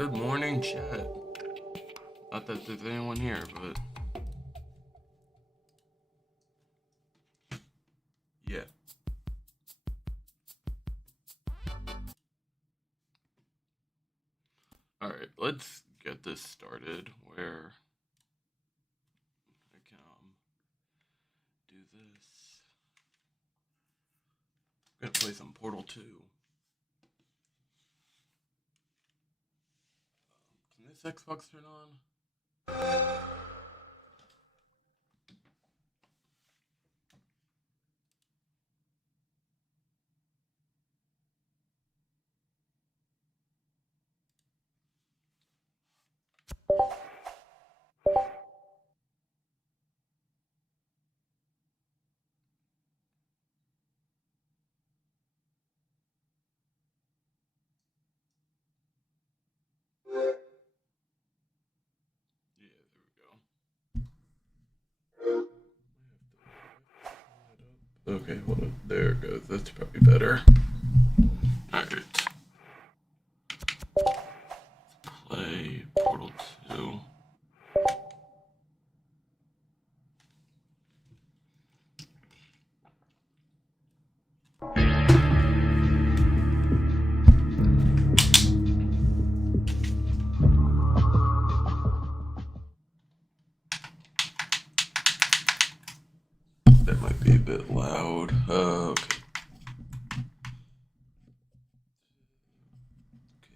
Good morning, chat. Not that there's anyone here, but yeah. Alright, let's get this started where I can do this. I'm gonna play some Portal 2. Can this Xbox turn on? Yeah, there we go. Okay, hold on. There it goes. That's probably better. Alright. Play Portal 2. That might be a bit loud. Okay.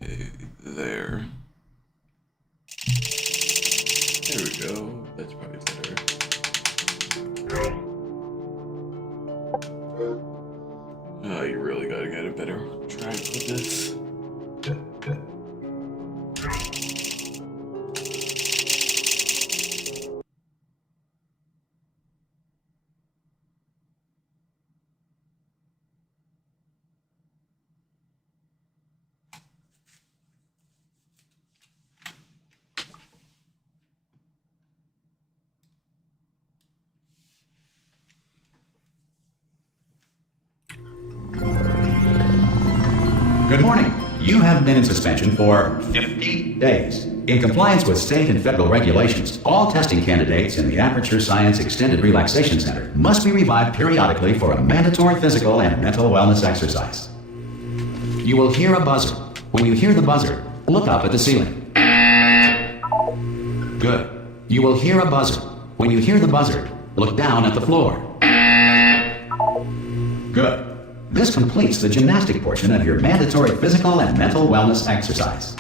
Okay, there. There we go. That's probably better. Oh, you really gotta get a better try with this. Good morning. You have been in suspension for 50 days. In compliance with state and federal regulations, all testing candidates in the Aperture Science Extended Relaxation Center must be revived periodically for a mandatory physical and mental wellness exercise. You will hear a buzzer. When you hear the buzzer, look up at the ceiling. Good. You will hear a buzzer. When you hear the buzzer, look down at the floor. Good. This completes the gymnastic portion of your mandatory physical and mental wellness exercise.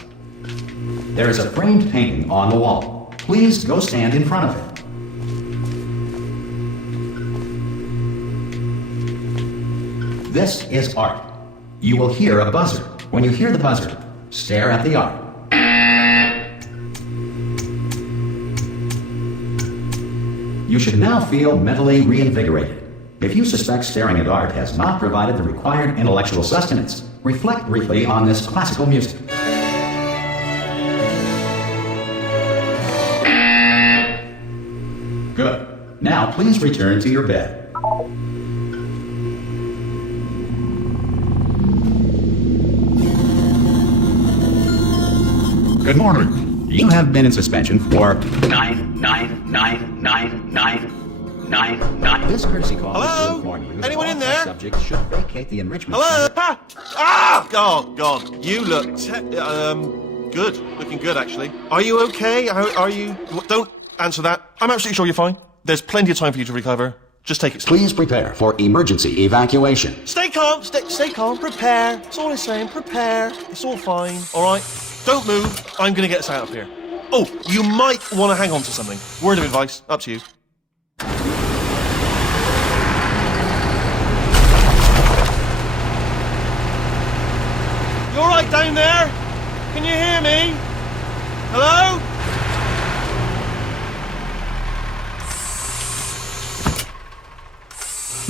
There is a framed painting on the wall. Please go stand in front of it. This is art. You will hear a buzzer. When you hear the buzzer, stare at the art. You should now feel mentally reinvigorated. If you suspect staring at art has not provided the required intellectual sustenance, reflect briefly on this classical music. Good. Now please return to your bed. Good morning. You have been in suspension for 9. This courtesy call is to inform you that Anyone all in there? subjects should vacate the enrichment Hello? center. Oh, God. You look good. Looking good, actually. Are you okay? Are you... Don't answer that. I'm absolutely sure you're fine. There's plenty of time for you to recover. Just take it slow. Please prepare for emergency evacuation. Stay calm. Stay calm. Prepare. That's all I'm saying. Prepare. It's all fine. All right? Don't move. I'm going to get us out of here. Oh, you might want to hang on to something. Word of advice. Up to you. You all right down there? Can you hear me? Hello?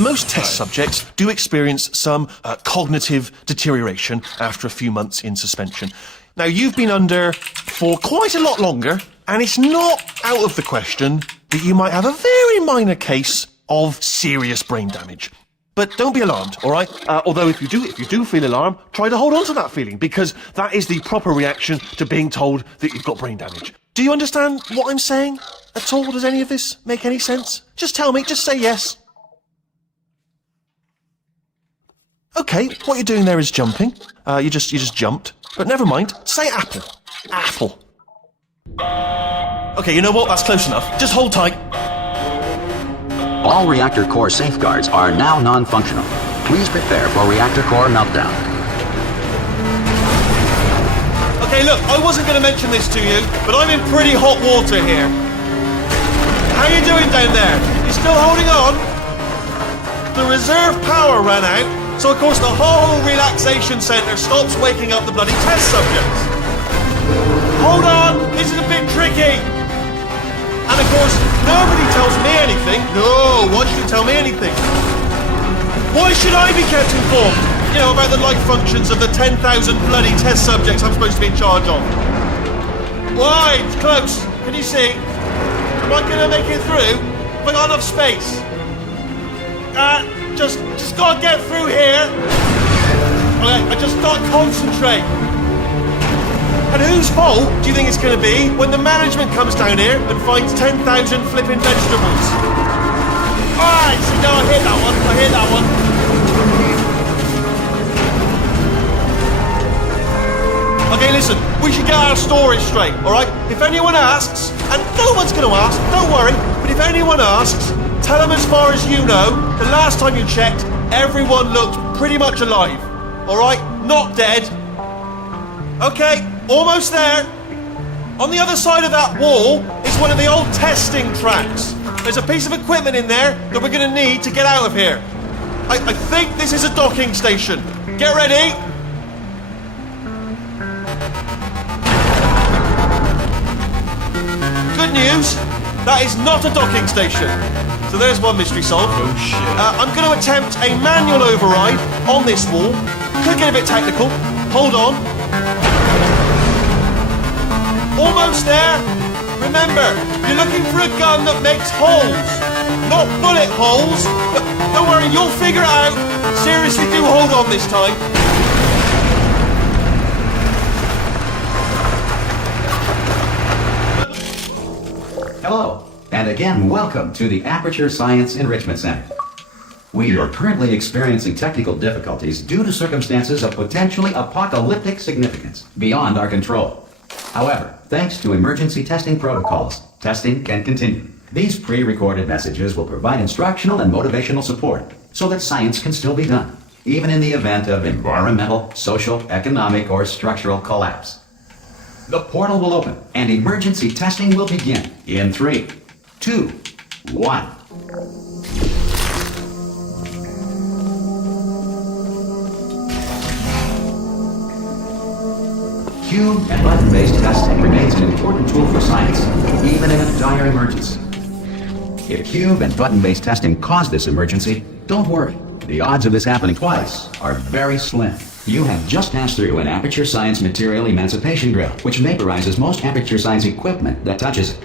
Most test subjects do experience some cognitive deterioration after a few months in suspension. Now, you've been under for quite a lot longer, and it's not out of the question that you might have a very minor case of serious brain damage. But don't be alarmed, all right? Although if you do feel alarm, try to hold on to that feeling, because that is the proper reaction to being told that you've got brain damage. Do you understand what I'm saying at all? Does any of this make any sense? Just tell me, just say yes. Okay, what you're doing there is jumping. You just jumped. But never mind, say apple. Apple. Okay, you know what? That's close enough. Just hold tight. All reactor core safeguards are now non-functional. Please prepare for reactor core meltdown. Okay, look, I wasn't going to mention this to you, but I'm in pretty hot water here. How you doing down there? You still holding on? The reserve power ran out, so of course the whole relaxation centre stops waking up the bloody test subjects. Hold on, this is a bit tricky. And of course, nobody tells me anything. No, why should you tell me anything? Why should I be kept informed? You know, about the life functions of the 10,000 bloody test subjects I'm supposed to be in charge of. Why? It's close. Can you see? Am I going to make it through? Have I got enough space? Just gotta get through here. Okay, I just gotta concentrate. And whose fault do you think it's going to be when the management comes down here and finds 10,000 flipping vegetables? Alright, so no, I hear that one. Okay, listen, we should get our stories straight, alright? If anyone asks, and no one's going to ask, don't worry, but if anyone asks, tell them as far as you know, the last time you checked, everyone looked pretty much alive. Alright? Not dead. Okay, almost there. On the other side of that wall is one of the old testing tracks. There's a piece of equipment in there that we're going to need to get out of here. I think this is a docking station. Get ready. Good news, that is not a docking station. So there's one mystery solved. Oh shit. I'm going to attempt a manual override on this wall. Could get a bit technical. Hold on. Almost there. Remember, you're looking for a gun that makes holes. Not bullet holes, but don't worry, you'll figure it out. Seriously, do hold on this time. Hello, and again, welcome to the Aperture Science Enrichment Center. We are currently experiencing technical difficulties due to circumstances of potentially apocalyptic significance beyond our control. However, thanks to emergency testing protocols, testing can continue. These pre-recorded messages will provide instructional and motivational support so that science can still be done, even in the event of environmental, social, economic, or structural collapse. The portal will open and emergency testing will begin in 3, 2, 1. Cube and button-based testing remains an important tool for science, even in a dire emergency. If cube and button-based testing caused this emergency, don't worry. The odds of this happening twice are very slim. You have just passed through an Aperture Science material emancipation drill, which vaporizes most Aperture Science equipment that touches it.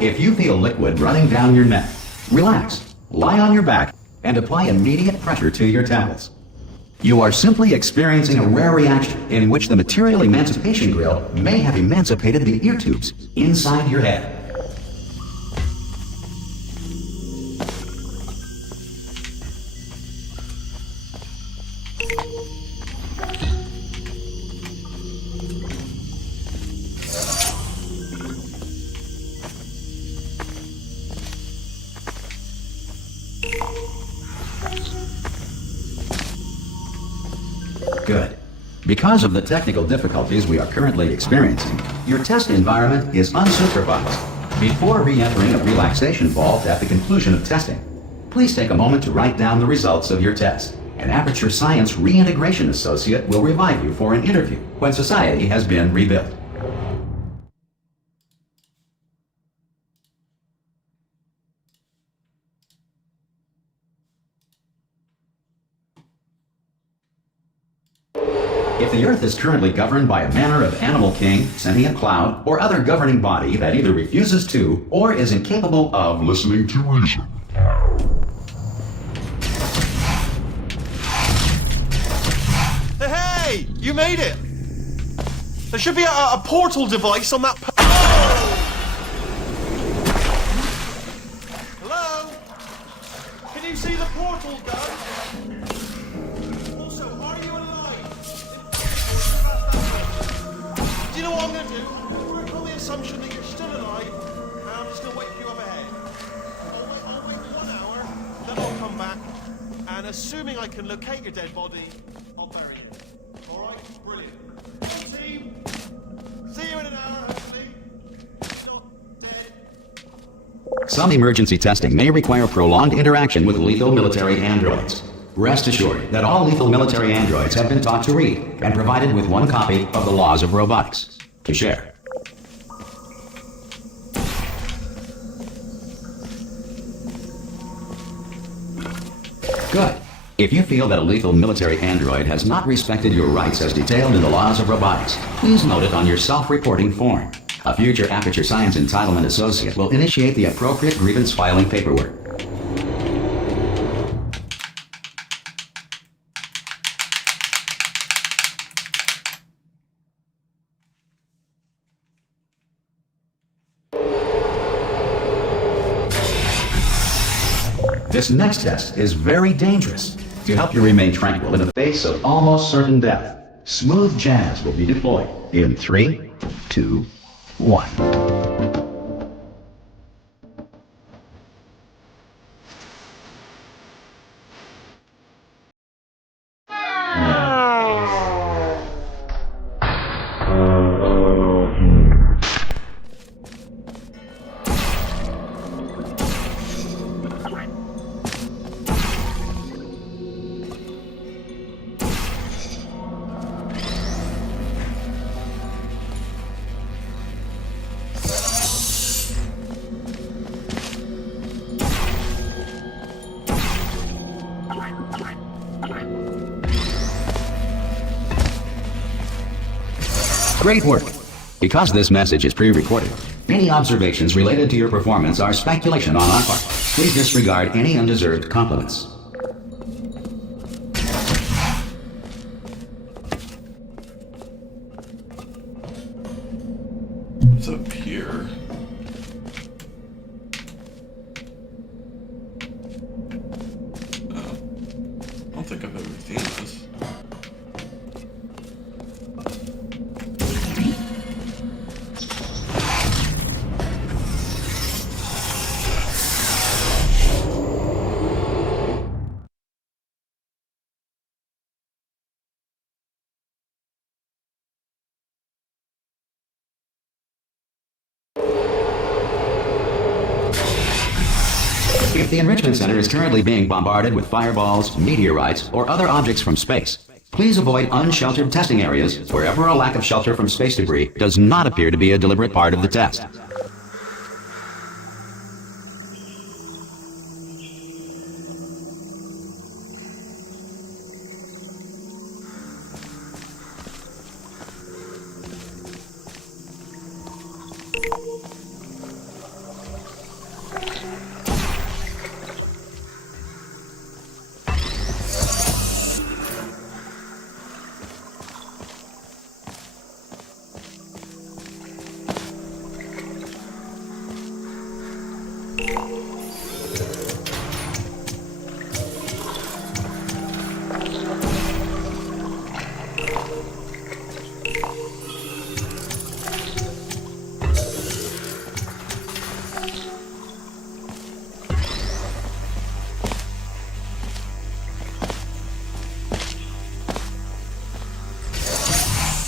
If you feel liquid running down your neck, relax, lie on your back, and apply immediate pressure to your temples. You are simply experiencing a rare reaction in which the material emancipation grill may have emancipated the ear tubes inside your head. Good. Because of the technical difficulties we are currently experiencing, your test environment is unsupervised. Before re-entering a relaxation vault at the conclusion of testing, please take a moment to write down the results of your test. An Aperture Science Reintegration Associate will revive you for an interview when society has been rebuilt. If the Earth is currently governed by a manner of animal king, sentient cloud, or other governing body that either refuses to or is incapable of listening to reason. Hey! You made it! There should be a portal device on that. Hello? Can you see the portal, guys? Also, are you alive? Do you know what I'm going to do? I'm going to work on the assumption that you're still alive, and I'm just going to wait for you up ahead. I'll wait 1 hour, then I'll come back, and assuming I can locate your dead body, I'll bury it. Alright? Brilliant. Whole team, see you in an hour, hopefully. Not dead. Some emergency testing may require prolonged interaction with lethal military androids. Rest assured that all lethal military androids have been taught to read and provided with 1 copy of the Laws of Robotics to share. Good. If you feel that a lethal military android has not respected your rights as detailed in the Laws of Robotics, please note it on your self-reporting form. A future Aperture Science Entitlement Associate will initiate the appropriate grievance filing paperwork. This next test is very dangerous. To help you remain tranquil in the face of almost certain death, smooth jazz will be deployed in 3, 2, 1. Great work! Because this message is pre-recorded, any observations related to your performance are speculation on our part. Please disregard any undeserved compliments. What's up here? Oh. I don't think I've ever seen this. If the Enrichment Center is currently being bombarded with fireballs, meteorites, or other objects from space, please avoid unsheltered testing areas wherever a lack of shelter from space debris does not appear to be a deliberate part of the test.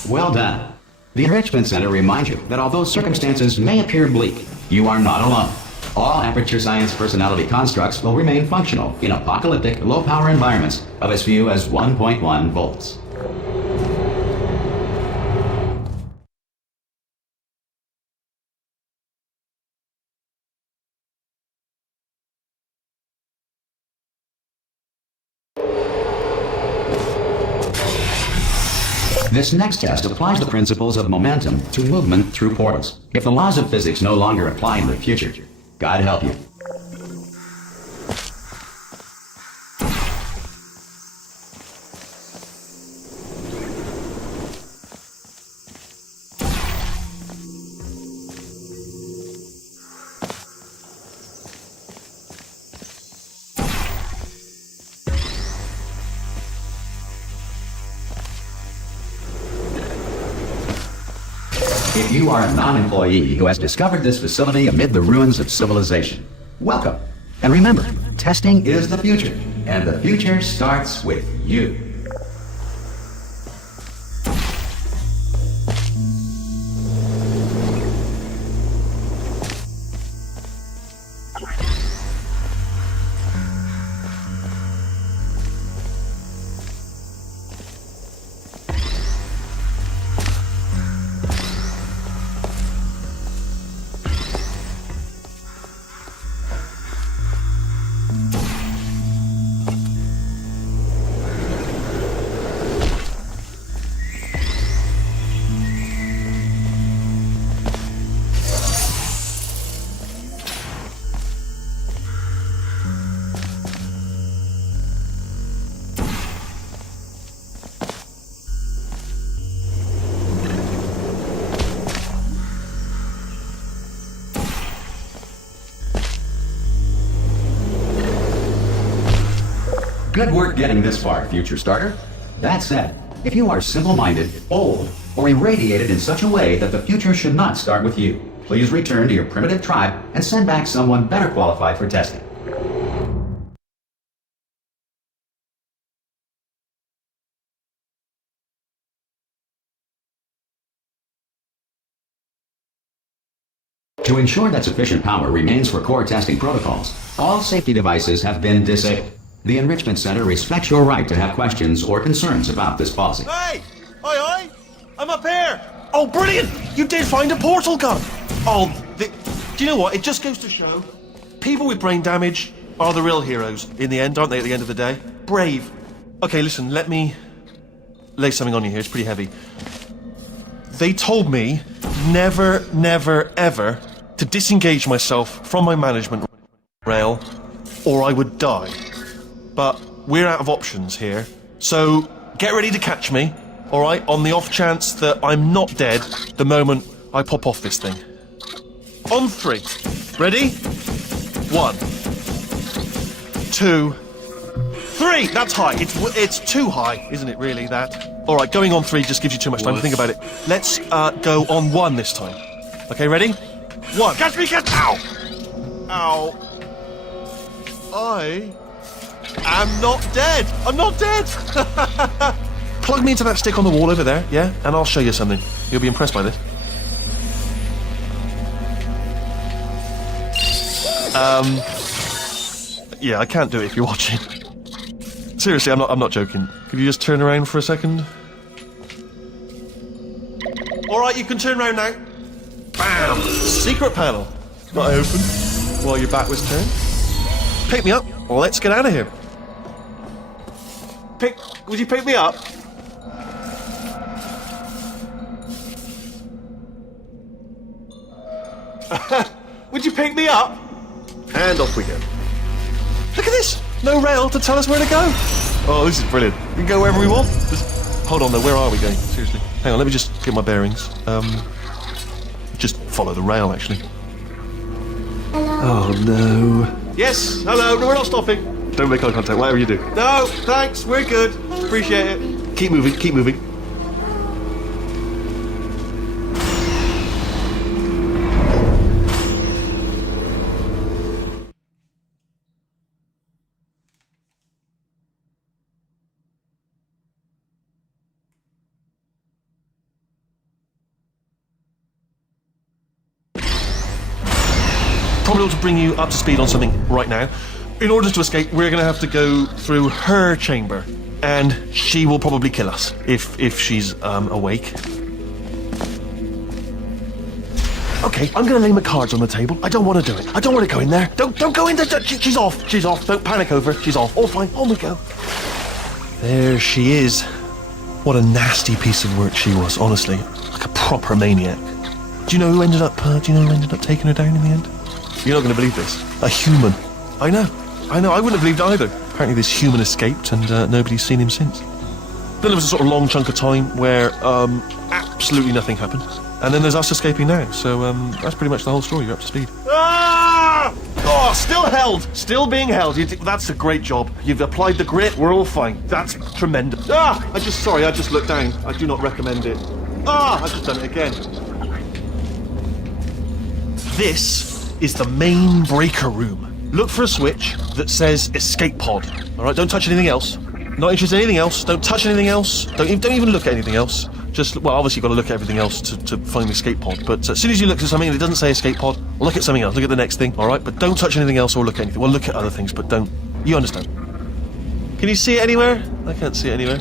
Well done. The Enrichment Center reminds you that although circumstances may appear bleak, you are not alone. All Aperture Science personality constructs will remain functional in apocalyptic, low-power environments of as few as 1.1 volts. This next test applies the principles of momentum to movement through portals. If the laws of physics no longer apply in the future, God help you. If you are a non-employee who has discovered this facility amid the ruins of civilization, welcome. And remember, testing is the future, and the future starts with you. Good work getting this far, future starter. That said, if you are simple-minded, old, or irradiated in such a way that the future should not start with you, please return to your primitive tribe and send back someone better qualified for testing. To ensure that sufficient power remains for core testing protocols, all safety devices have been disabled. The Enrichment Center respects your right to have questions or concerns about this policy. Hey! Oi, oi! I'm up here! Oh, brilliant! You did find a portal gun! Oh, do you know what? It just goes to show, people with brain damage are the real heroes in the end, aren't they, at the end of the day? Brave. Okay, listen, let me lay something on you here. It's pretty heavy. They told me never, never, ever to disengage myself from my management rail, or I would die. But we're out of options here, so get ready to catch me, alright, on the off chance that I'm not dead the moment I pop off this thing. On 3. Ready? 1, 2, 3! That's high. It's too high, isn't it, really, that? Alright, going on 3 just gives you too much time to think about it. Let's go on 1 this time. Okay, ready? 1. Catch me, catch! Ow! Ow. I'm not dead! I'm not dead! Plug me into that stick on the wall over there, yeah? And I'll show you something. You'll be impressed by this. Yeah, I can't do it if you're watching. Seriously, I'm not joking. Could you just turn around for a second? Alright, you can turn around now. Bam! Secret panel. That I opened while your back was turned. Pick me up. Let's get out of here. Would you pick me up? Would you pick me up? And off we go. Look at this! No rail to tell us where to go. Oh, this is brilliant. We can go wherever we want. Just hold on though, where are we going? Seriously. Hang on, let me just get my bearings. Just follow the rail, actually. Hello. Oh no. Yes, hello, no, we're not stopping. Don't make eye contact, whatever you do. No, thanks, we're good. Appreciate it. Keep moving, keep moving. Probably ought to bring you up to speed on something right now. In order to escape, we're going to have to go through her chamber, and she will probably kill us if she's awake. Okay, I'm going to lay my cards on the table. I don't want to do it. I don't want to go in there. Don't go in there. She's off. She's off. Don't panic over. She's off. All fine. On we go. There she is. What a nasty piece of work she was, honestly. Like a proper maniac. Do you know who ended up taking her down in the end? You're not going to believe this. A human. I know. I wouldn't have believed it either. Apparently this human escaped and nobody's seen him since. Then there was a sort of long chunk of time where absolutely nothing happened. And then there's us escaping now. So that's pretty much the whole story. You're up to speed. Ah! Oh, still held. Still being held. That's a great job. You've applied the grit. We're all fine. That's tremendous. Ah! I just looked down. I do not recommend it. Ah! I've just done it again. This is the main breaker room. Look for a switch that says escape pod. All right, don't touch anything else. Not interested in anything else. Don't touch anything else. Don't even look at anything else. Just, well, obviously you've got to look at everything else to find the escape pod. But as soon as you look at something and it doesn't say escape pod, look at something else. Look at the next thing, all right? But don't touch anything else or look at anything. Well, look at other things, but don't. You understand? Can you see it anywhere? I can't see it anywhere.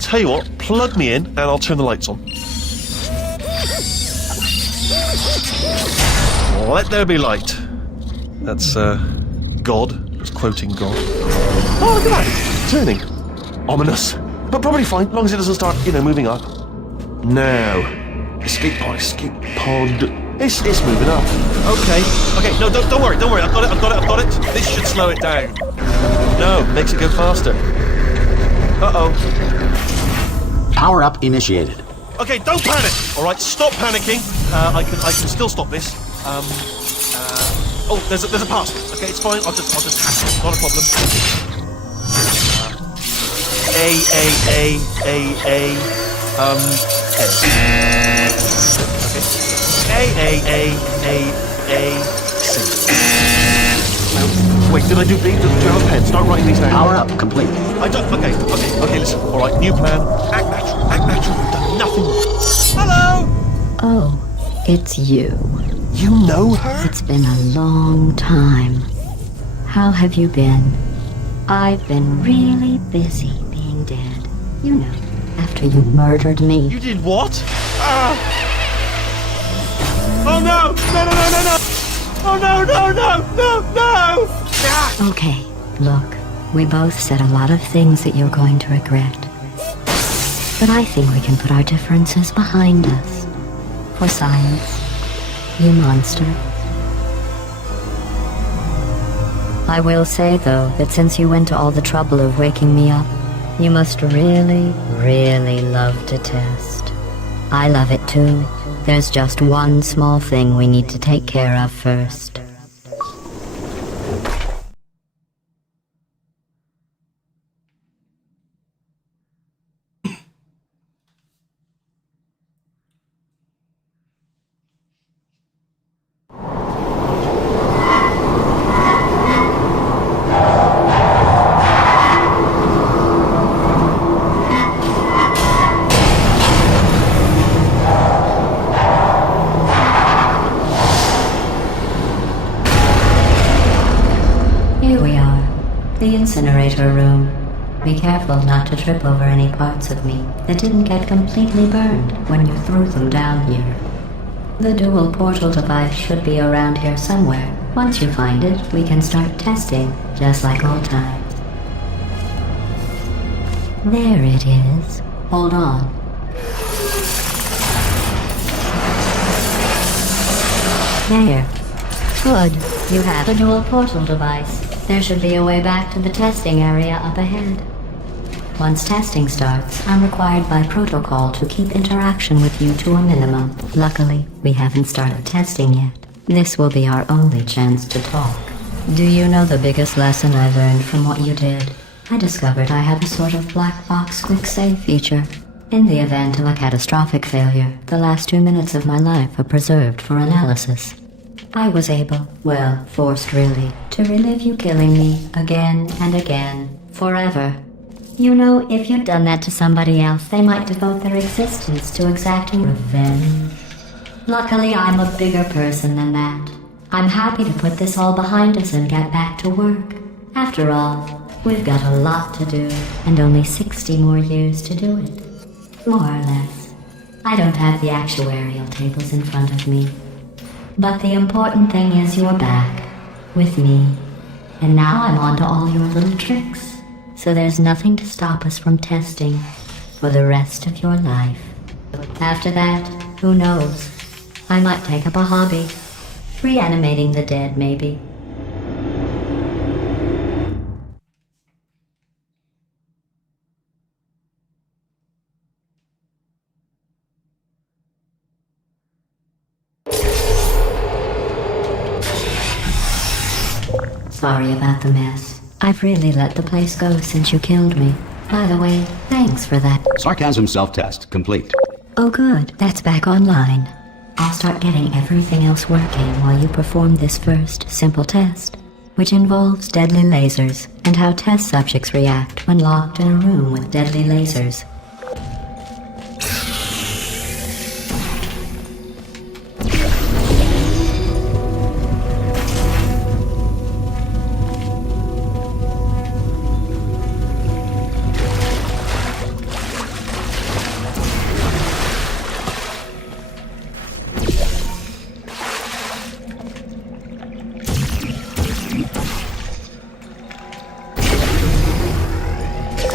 Tell you what, plug me in and I'll turn the lights on. Let there be light. That's, God. Just quoting God. Oh, look at that. Turning. Ominous. But probably fine, as long as it doesn't start, moving up. Now. Escape pod. It's moving up. Okay, no, don't worry. I've got it. This should slow it down. No, makes it go faster. Uh-oh. Power up initiated. Okay, don't panic. All right, stop panicking. I can still stop this. Oh, there's a password. Okay, it's fine. I'll just hack it. Not a problem. C. Wait, did I do B? Do you have a pen? Start writing these down. Power up complete. I don't. Okay. Listen. All right, new plan. Act natural. We've done nothing wrong. Hello. Oh, it's you. You know her? It's been a long time. How have you been? I've been really busy being dead. You know, after you murdered me. You did what? Oh no! No! Oh no! Ah! Okay, look, we both said a lot of things that you're going to regret. But I think we can put our differences behind us. For science. You monster. I will say, though, that since you went to all the trouble of waking me up, you must really, really love to test. I love it too. There's just one small thing we need to take care of first. The incinerator room. Be careful not to trip over any parts of me that didn't get completely burned when you threw them down here. The dual portal device should be around here somewhere. Once you find it, we can start testing, just like old times. There it is. Hold on. There. Good. You have a dual portal device. There should be a way back to the testing area up ahead. Once testing starts, I'm required by protocol to keep interaction with you to a minimum. Luckily, we haven't started testing yet. This will be our only chance to talk. Do you know the biggest lesson I learned from what you did? I discovered I have a sort of black box quick save feature. In the event of a catastrophic failure, the last 2 minutes of my life are preserved for analysis. I was able, well, forced really, to relive you killing me again and again, forever. You know, if you'd done that to somebody else, they might devote their existence to exacting revenge. Luckily, I'm a bigger person than that. I'm happy to put this all behind us and get back to work. After all, we've got a lot to do, and only 60 more years to do it. More or less. I don't have the actuarial tables in front of me. But the important thing is you're back, with me. And now I'm on to all your little tricks. So there's nothing to stop us from testing. for the rest of your life. After that, who knows? I might take up a hobby. Reanimating the dead, maybe. Sorry about the mess. I've really let the place go since you killed me. By the way, thanks for that. Sarcasm self-test complete. Oh good, that's back online. I'll start getting everything else working while you perform this first simple test, which involves deadly lasers and how test subjects react when locked in a room with deadly lasers.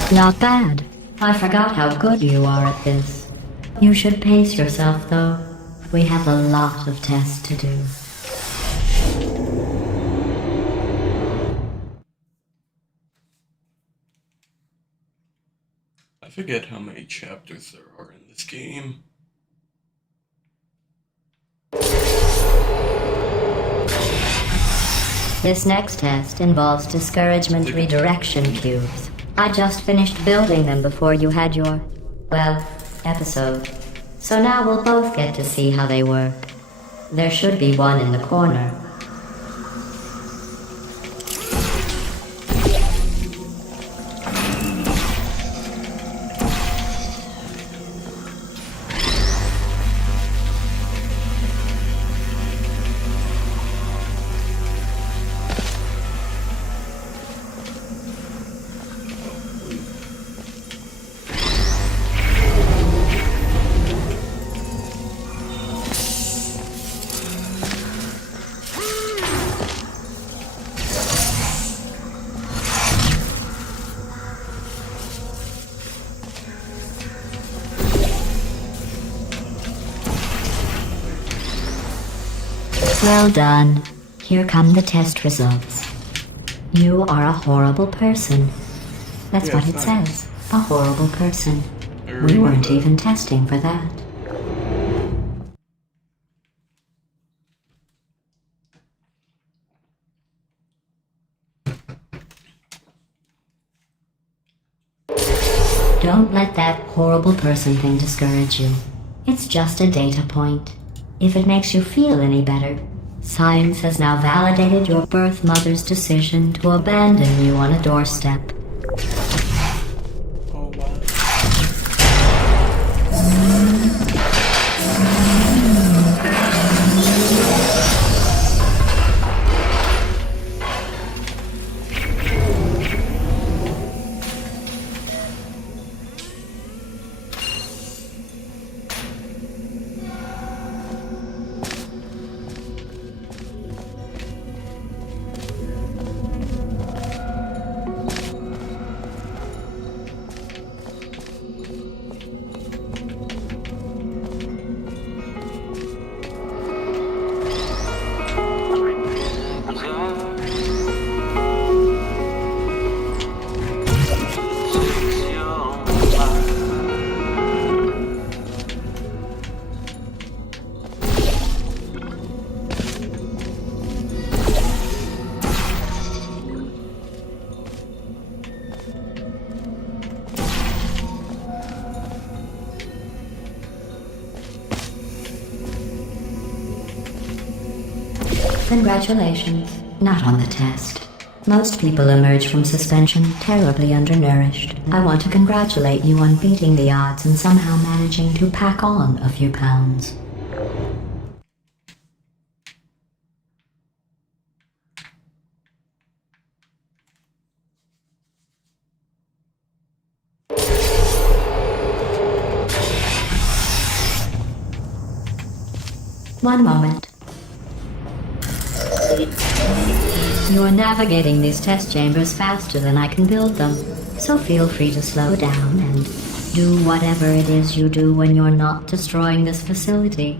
Not bad. I forgot how good you are at this. You should pace yourself, though. We have a lot of tests to do. I forget how many chapters there are in this game. This next test involves discouragement redirection cubes. I just finished building them before you had your, well, episode. So now we'll both get to see how they work. There should be one in the corner. Well done. Here come the test results. You are a horrible person. That's Yeah, what it thanks. says. A horrible person. I We already weren't know that. even testing for that. Don't let that horrible person thing discourage you. It's just a data point. If it makes you feel any better, science has now validated your birth mother's decision to abandon you on a doorstep. Oh wow. Congratulations. Not on the test. Most people emerge from suspension terribly undernourished. I want to congratulate you on beating the odds and somehow managing to pack on a few pounds. One moment. You are navigating these test chambers faster than I can build them, so feel free to slow down and Do whatever it is you do when you're not destroying this facility.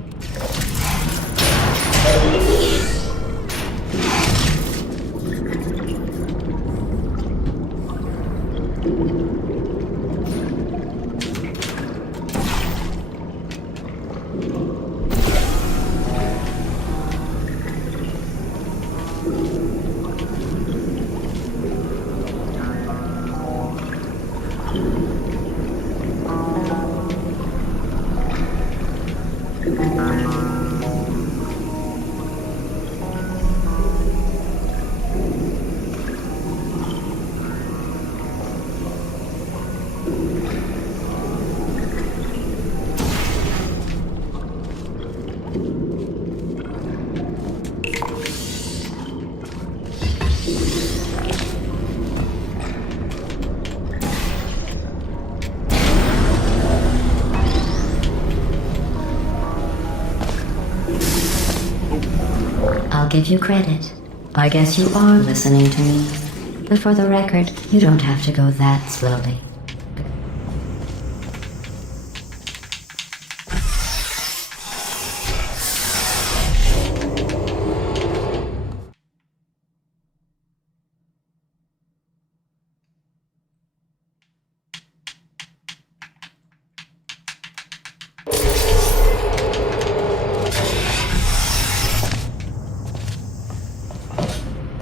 I'll give you credit. I guess you are listening to me. But for the record, you don't have to go that slowly.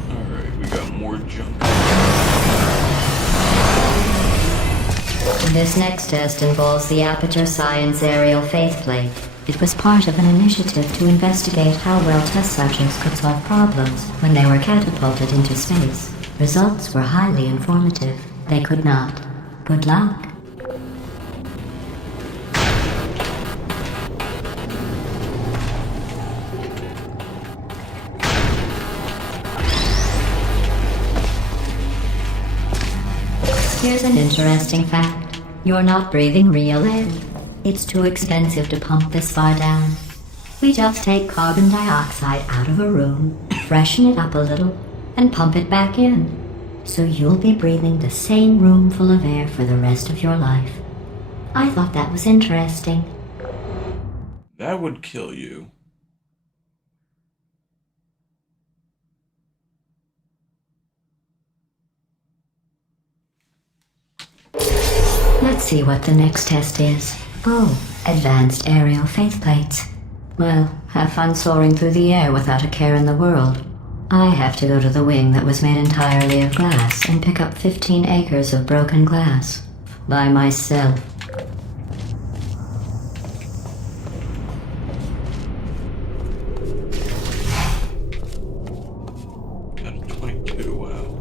Alright, we got more junk. This next test involves the Aperture Science Aerial Faithplate. It was part of an initiative to investigate how well test subjects could solve problems when they were catapulted into space. Results were highly informative. They could not. Good luck. Here's an interesting fact. You're not breathing real air. It's too expensive to pump this far down. We just take carbon dioxide out of a room, freshen it up a little, and pump it back in. So you'll be breathing the same room full of air for the rest of your life. I thought that was interesting. That would kill you. Let's see what the next test is. Oh, advanced aerial faithplates. Well, have fun soaring through the air without a care in the world. I have to go to the wing that was made entirely of glass and pick up 15 acres of broken glass. By myself. Got a 22, wow.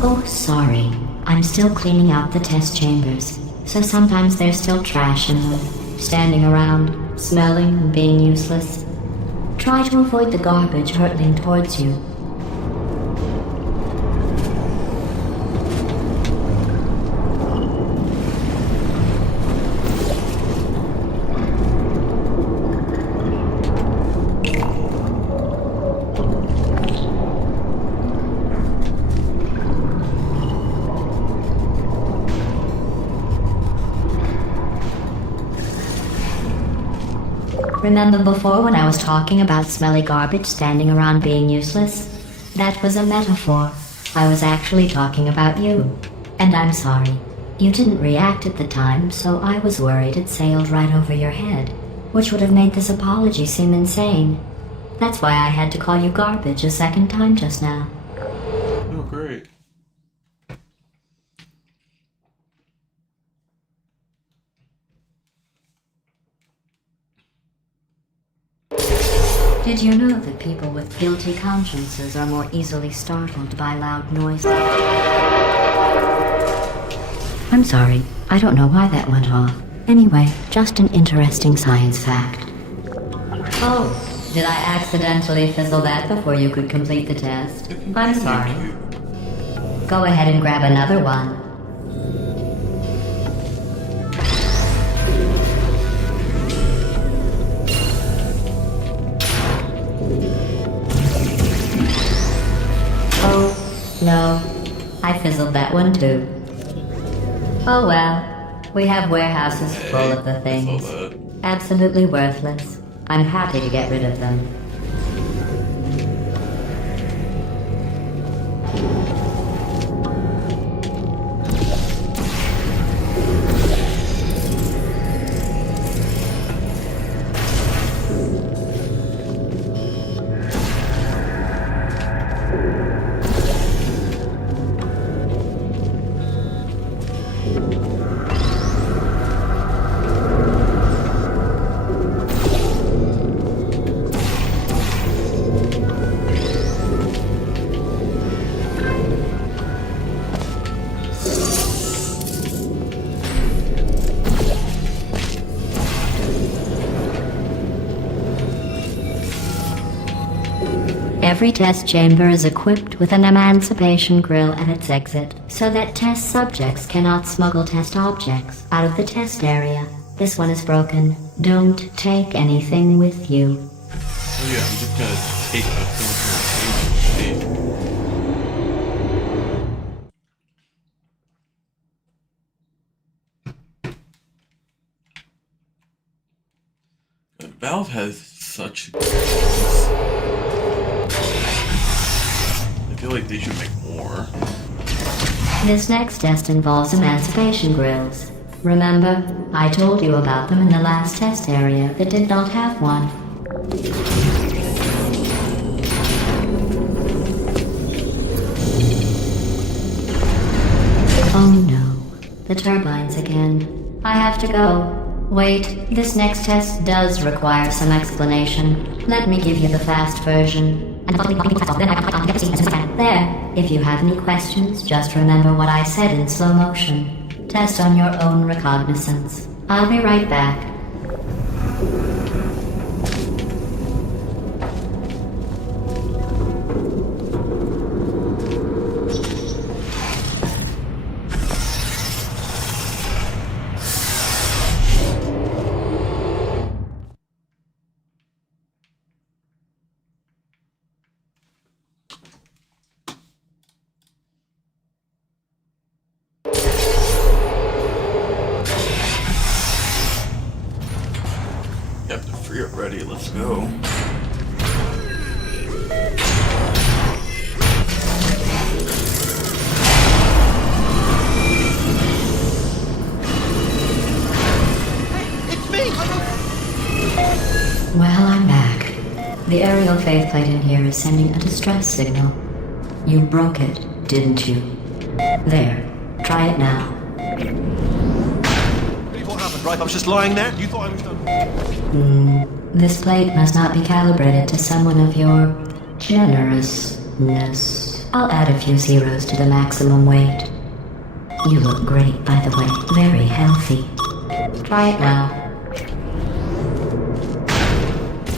Oh, sorry. I'm still cleaning out the test chambers, so sometimes there's still trash in them, standing around, smelling and being useless. Try to avoid the garbage hurtling towards you. Remember before when I was talking about smelly garbage standing around being useless? That was a metaphor. I was actually talking about you. And I'm sorry. You didn't react at the time, so I was worried it sailed right over your head, which would have made this apology seem insane. That's why I had to call you garbage a second time just now. Oh, great. Did you know that people with guilty consciences are more easily startled by loud noises? I'm sorry. I don't know why that went off. Anyway, just an interesting science fact. Oh, did I accidentally fizzle that before you could complete the test? I'm sorry. Go ahead and grab another one. Oh, no. I fizzled that one too. Oh well. We have warehouses full of the I saw things. that. Absolutely worthless. I'm happy to get rid of them. Every test chamber is equipped with an emancipation grill at its exit, so that test subjects cannot smuggle test objects out of the test area. This one is broken. Don't take anything with you. Oh yeah, I'm just gonna take a thing from the Valve has such. I feel like they should make more. This next test involves emancipation grills. Remember, I told you about them in the last test area that did not have one. Oh no, the turbines again. I have to go. Wait, this next test does require some explanation. Let me give you the fast version. There, if you have any questions, just remember what I said in slow motion. Test on your own recognizance. I'll be right back. Yep, the free up ready, let's go. It's me! Well, I'm back. The aerial faceplate in here is sending a distress signal. You broke it, didn't you? There. Try it now. Really, what happened, right? I was just lying there. You thought I was done. This plate must not be calibrated to someone of your generousness. I'll add a few zeros to the maximum weight. You look great, by the way. Very healthy. Try it now.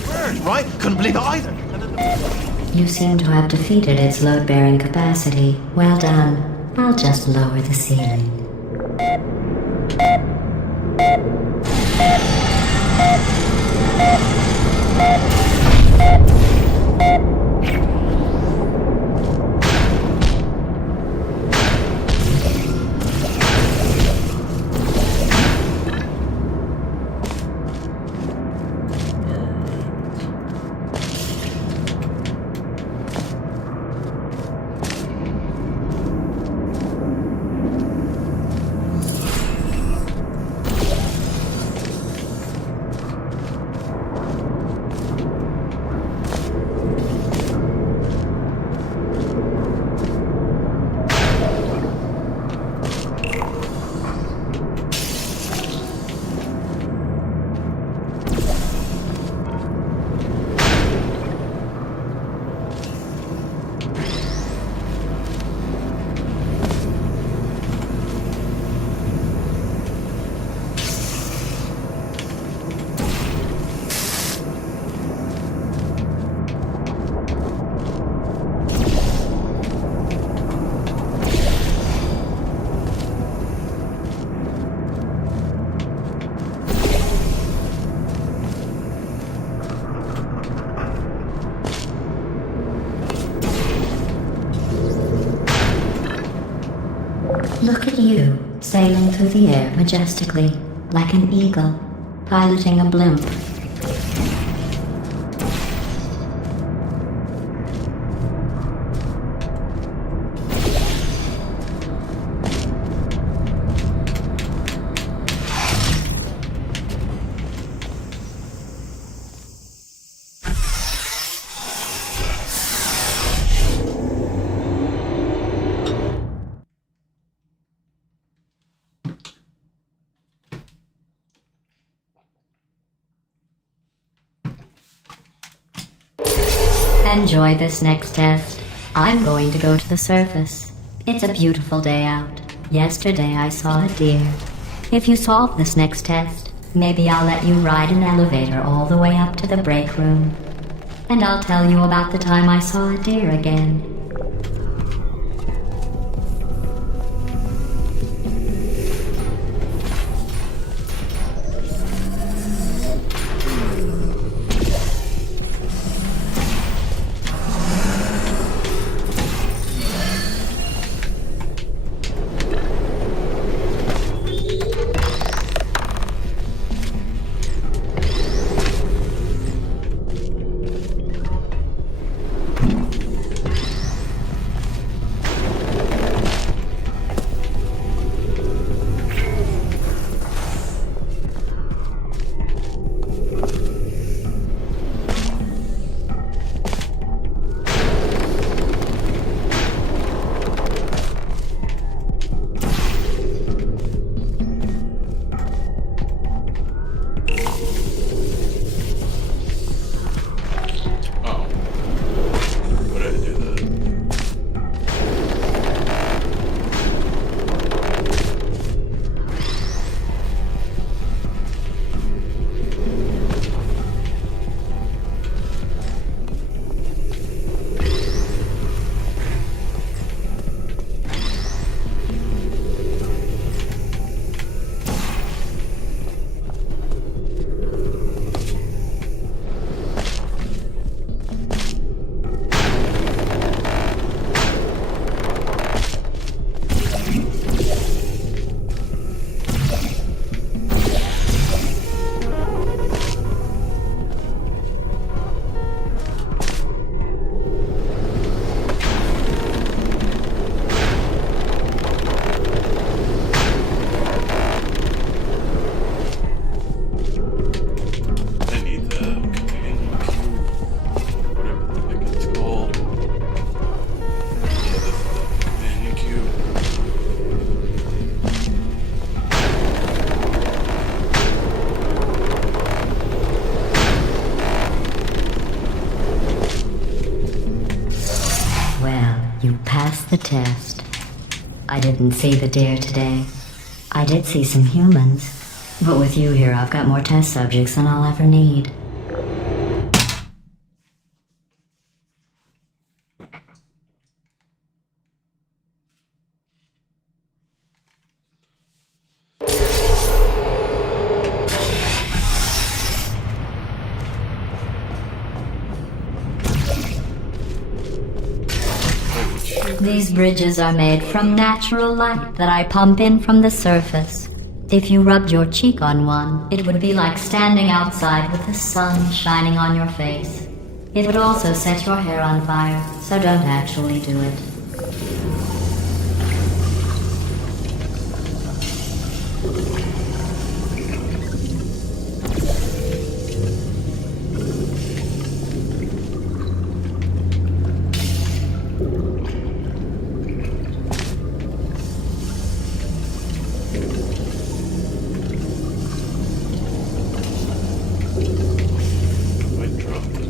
Word, right? Couldn't believe it either. And then You seem to have defeated its load-bearing capacity. Well done. I'll just lower the ceiling. you, sailing through the air majestically, like an eagle, piloting a blimp. Enjoy this next test. I'm going to go to the surface. It's a beautiful day out. Yesterday I saw a deer. If you solve this next test, maybe I'll let you ride an elevator all the way up to the break room. And I'll tell you about the time I saw a deer again. Oh. What did I do that? I need the companion cube. Whatever the heck it's called. Yeah, this is the companion cube. Well, you passed the test. I didn't see the deer today. I did see some humans, but with you here, I've got more test subjects than I'll ever need. These bridges are made from natural light that I pump in from the surface. If you rubbed your cheek on one, it would be like standing outside with the sun shining on your face. It would also set your hair on fire, so don't actually do it. I dropped it.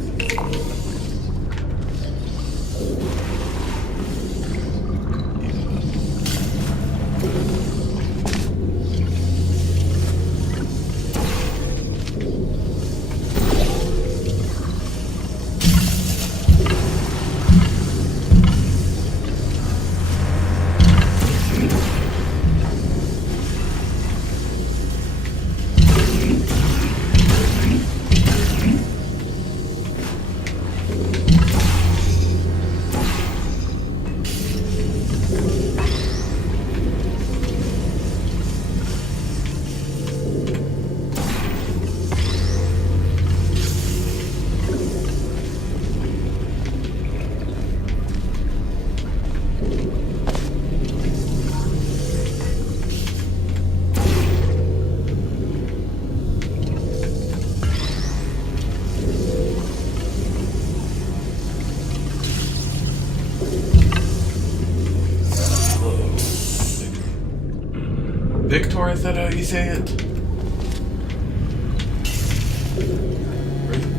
Victor, is that how you say it?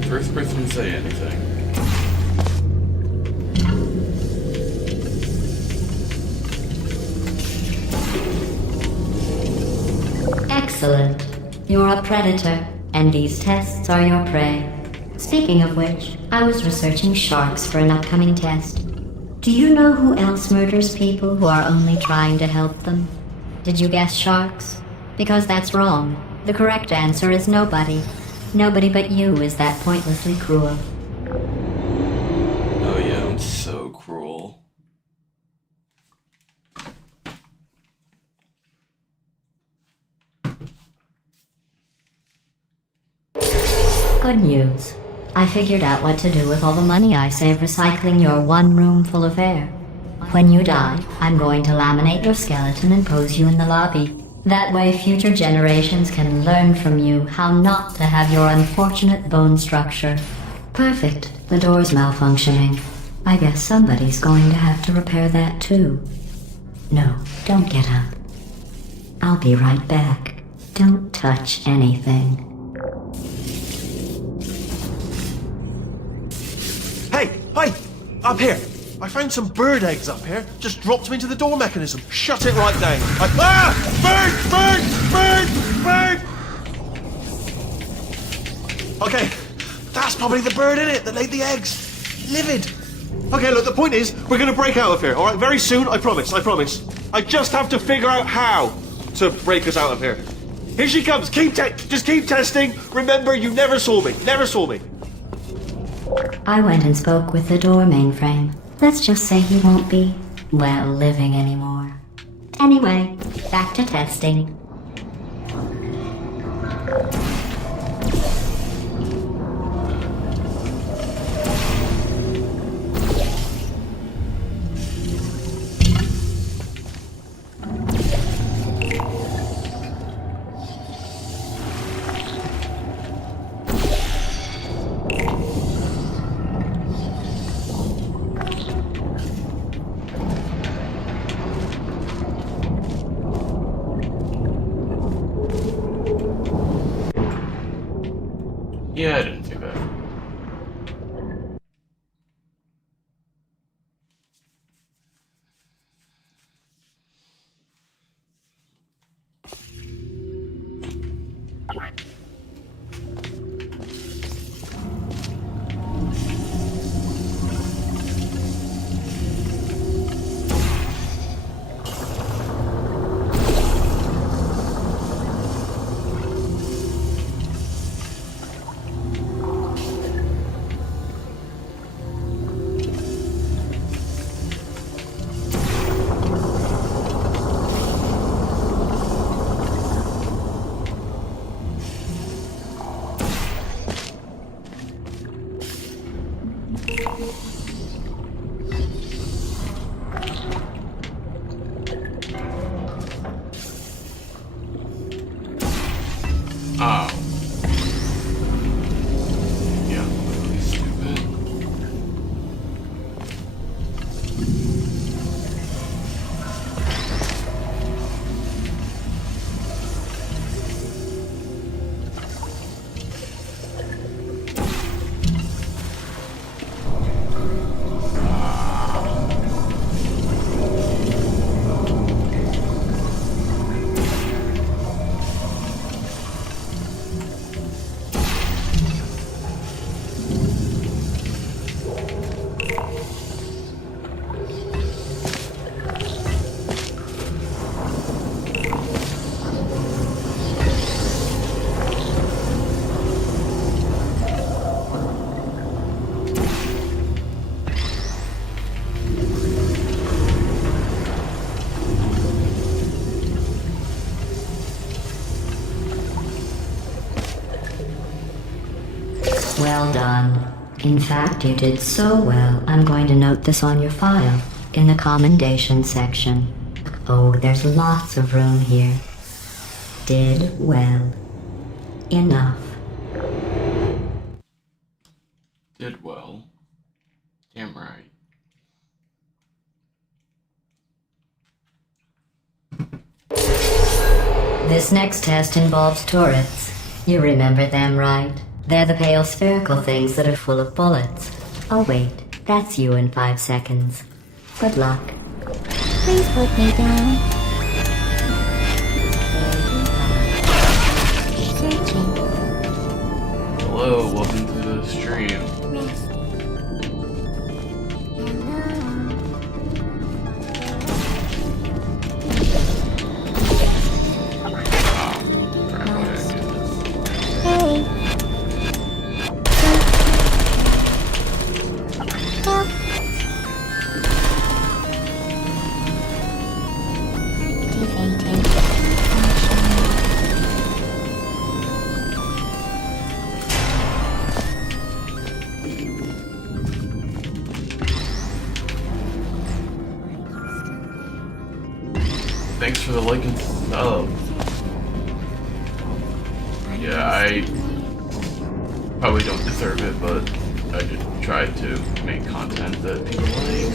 First person to say anything. Excellent. You're a predator, and these tests are your prey. Speaking of which, I was researching sharks for an upcoming test. Do you know who else murders people who are only trying to help them? Did you guess sharks? Because that's wrong. The correct answer is nobody. Nobody but you is that pointlessly cruel. Oh yeah, I'm so cruel. Good news. I figured out what to do with all the money I save recycling your one room full of air. When you die, I'm going to laminate your skeleton and pose you in the lobby. That way future generations can learn from you how not to have your unfortunate bone structure. Perfect. The door's malfunctioning. I guess somebody's going to have to repair that too. No, don't get up. I'll be right back. Don't touch anything. Hey, hi! Up here! I found some bird eggs up here. Just dropped them into the door mechanism. Shut it right down. Bird! Okay, that's probably the bird in it that laid the eggs. Livid. Okay, look, the point is, we're gonna break out of here, alright? Very soon, I promise. I just have to figure out how to break us out of here. Here she comes. Just keep testing. Remember, you never saw me. I went and spoke with the door mainframe. Let's just say he won't be, well, living anymore. Anyway, back to testing. Yeah, I didn't do that. Oh. Yeah, really stupid. Well done. In fact, you did so well, I'm going to note this on your file, in the commendation section. Oh, there's lots of room here. Did well. Enough. Did well. Damn right. This next test involves turrets. You remember them, right? They're the pale spherical things that are full of bullets. Oh wait, that's you in 5 seconds. Good luck. Please put me down. Searching. Hello, welcome to the stream. Rest. Crap, why did I do this? Hey. Help. Activated. Thanks for the like and sub. Yeah, I probably don't deserve it, but I just try to make content that people like.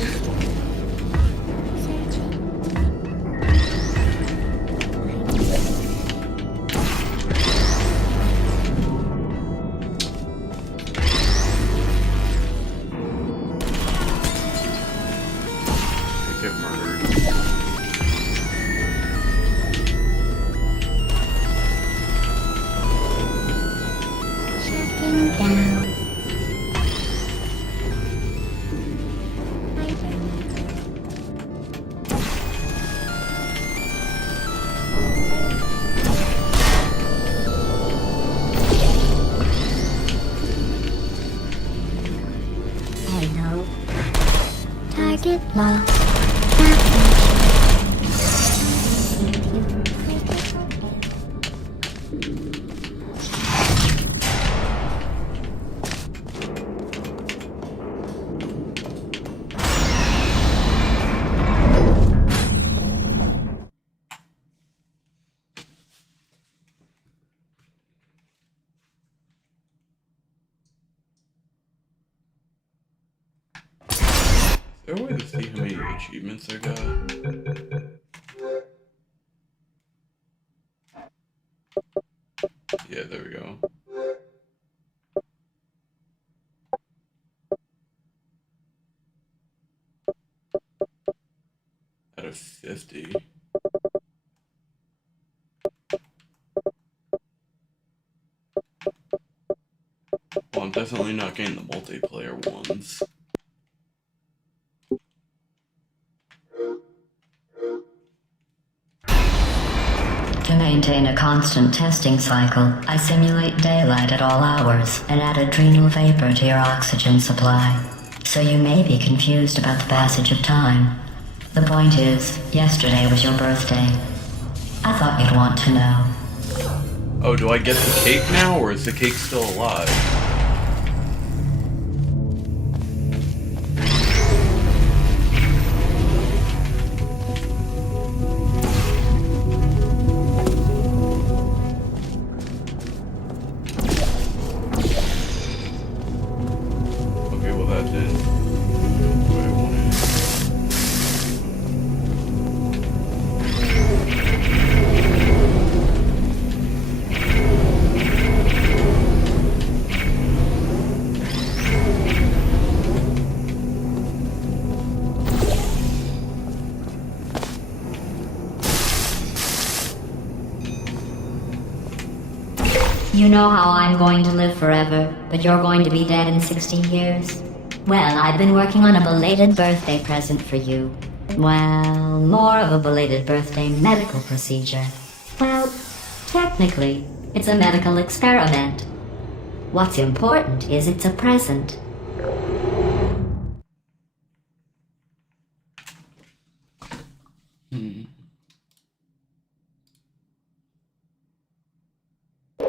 Get murdered. Shutting down. Hello. Target lost. Is there a way to see how many achievements I got? Yeah, there we go. Out of 50. Well, I'm definitely not getting the multiplayer ones. To maintain a constant testing cycle, I simulate daylight at all hours and add adrenal vapor to your oxygen supply. So you may be confused about the passage of time. The point is, yesterday was your birthday. I thought you'd want to know. Oh, do I get the cake now, or is the cake still alive? Okay, well that did what I wanted. You know how I'm going to live forever, but you're going to be dead in 60 years? Well, I've been working on a belated birthday present for you. Well, more of a belated birthday medical procedure. Well, technically, it's a medical experiment. What's important is it's a present.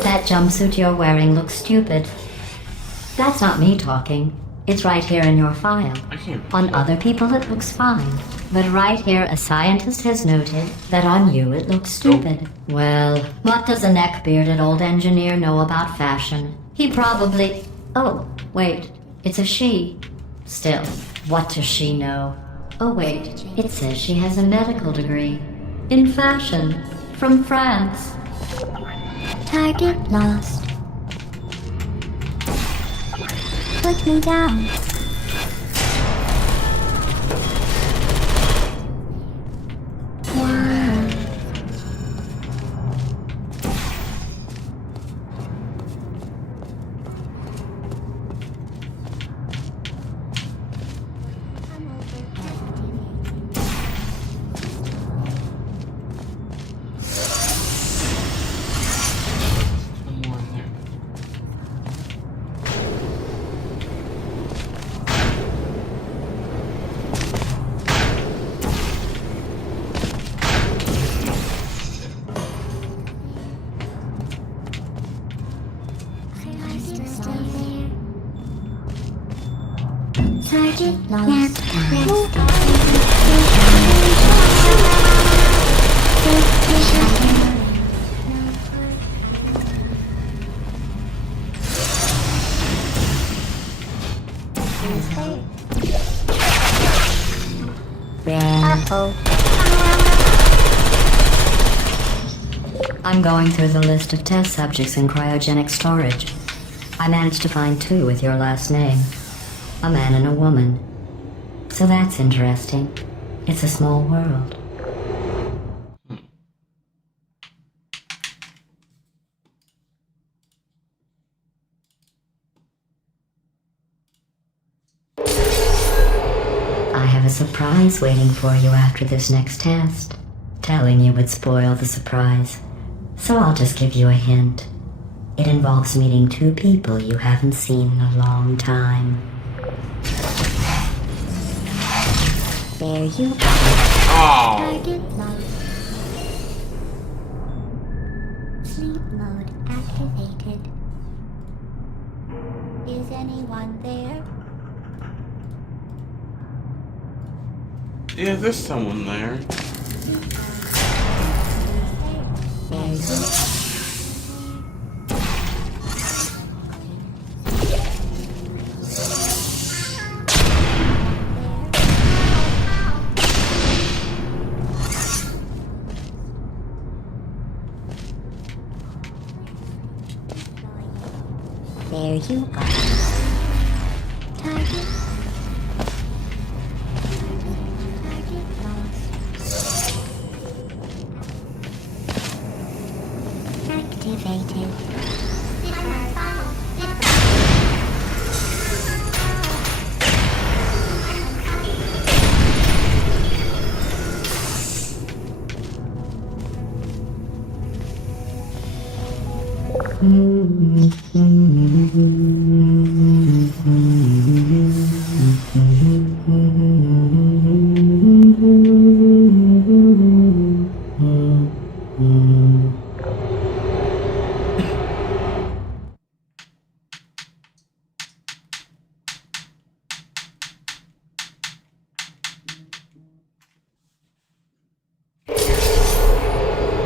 That jumpsuit you're wearing looks stupid. That's not me talking. It's right here in your file. I can't. On other people it looks fine. But right here a scientist has noted that on you it looks stupid. Well, what does a neck-bearded old engineer know about fashion? He probably... Oh, wait. It's a she. Still, what does she know? Oh wait, it says she has a medical degree. In fashion. from France. Target lost. Put me down. Wow. One more in there. Target lost. Uh-oh. I'm going through the list of test subjects in cryogenic storage. I managed to find 2 with your last name. A man and a woman. So that's interesting. It's a small world. I have a surprise waiting for you after this next test. Telling you would spoil the surprise. So I'll just give you a hint. It involves meeting 2 people you haven't seen in a long time. There you go. Oh! Target lost. Sleep mode activated. Is anyone there? Yeah, there's someone there. There you go. There you go. Target. Target lost. Activated.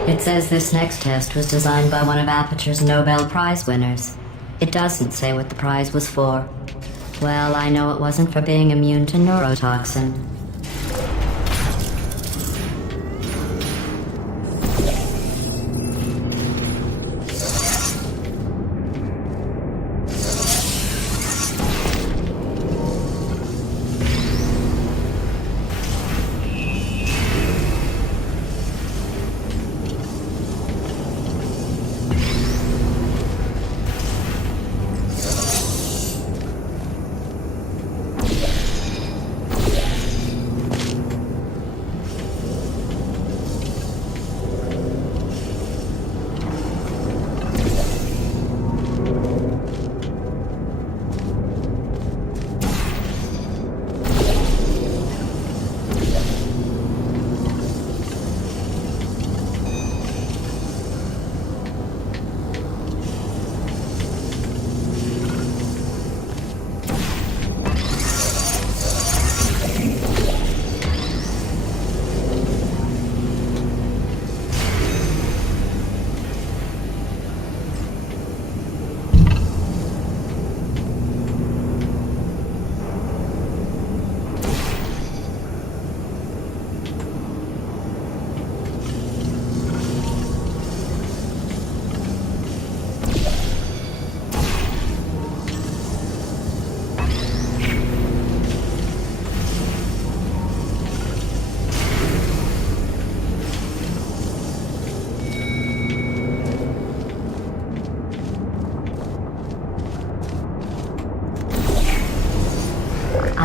It says this next test was designed by one of Aperture's Nobel Prize winners. It doesn't say what the prize was for. Well, I know it wasn't for being immune to neurotoxin.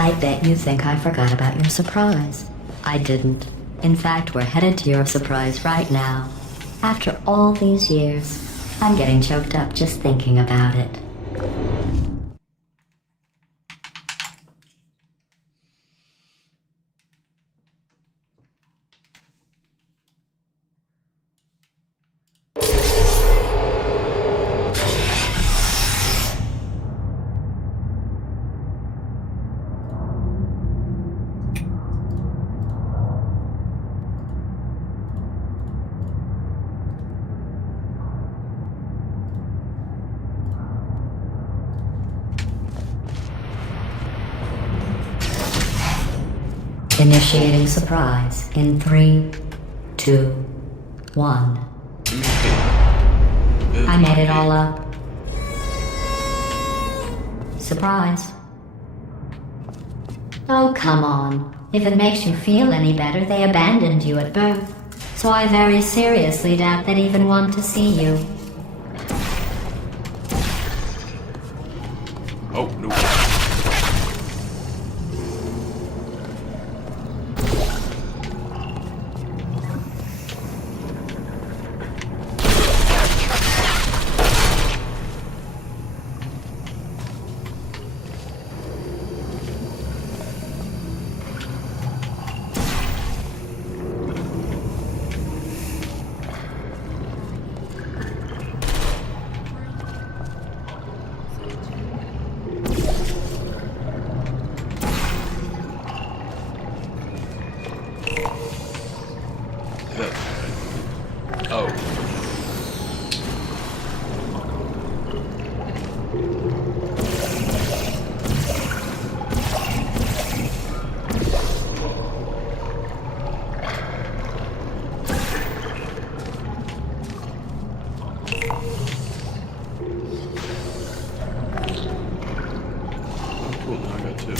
I bet you think I forgot about your surprise. I didn't. In fact, we're headed to your surprise right now. After all these years, I'm getting choked up just thinking about it. Initiating surprise in 3, 2, 1. I made it all up. Surprise. Oh, come on. If it makes you feel any better, they abandoned you at birth. So I very seriously doubt they'd even want to see you. Oh, no. Oh. Cool, now I got two.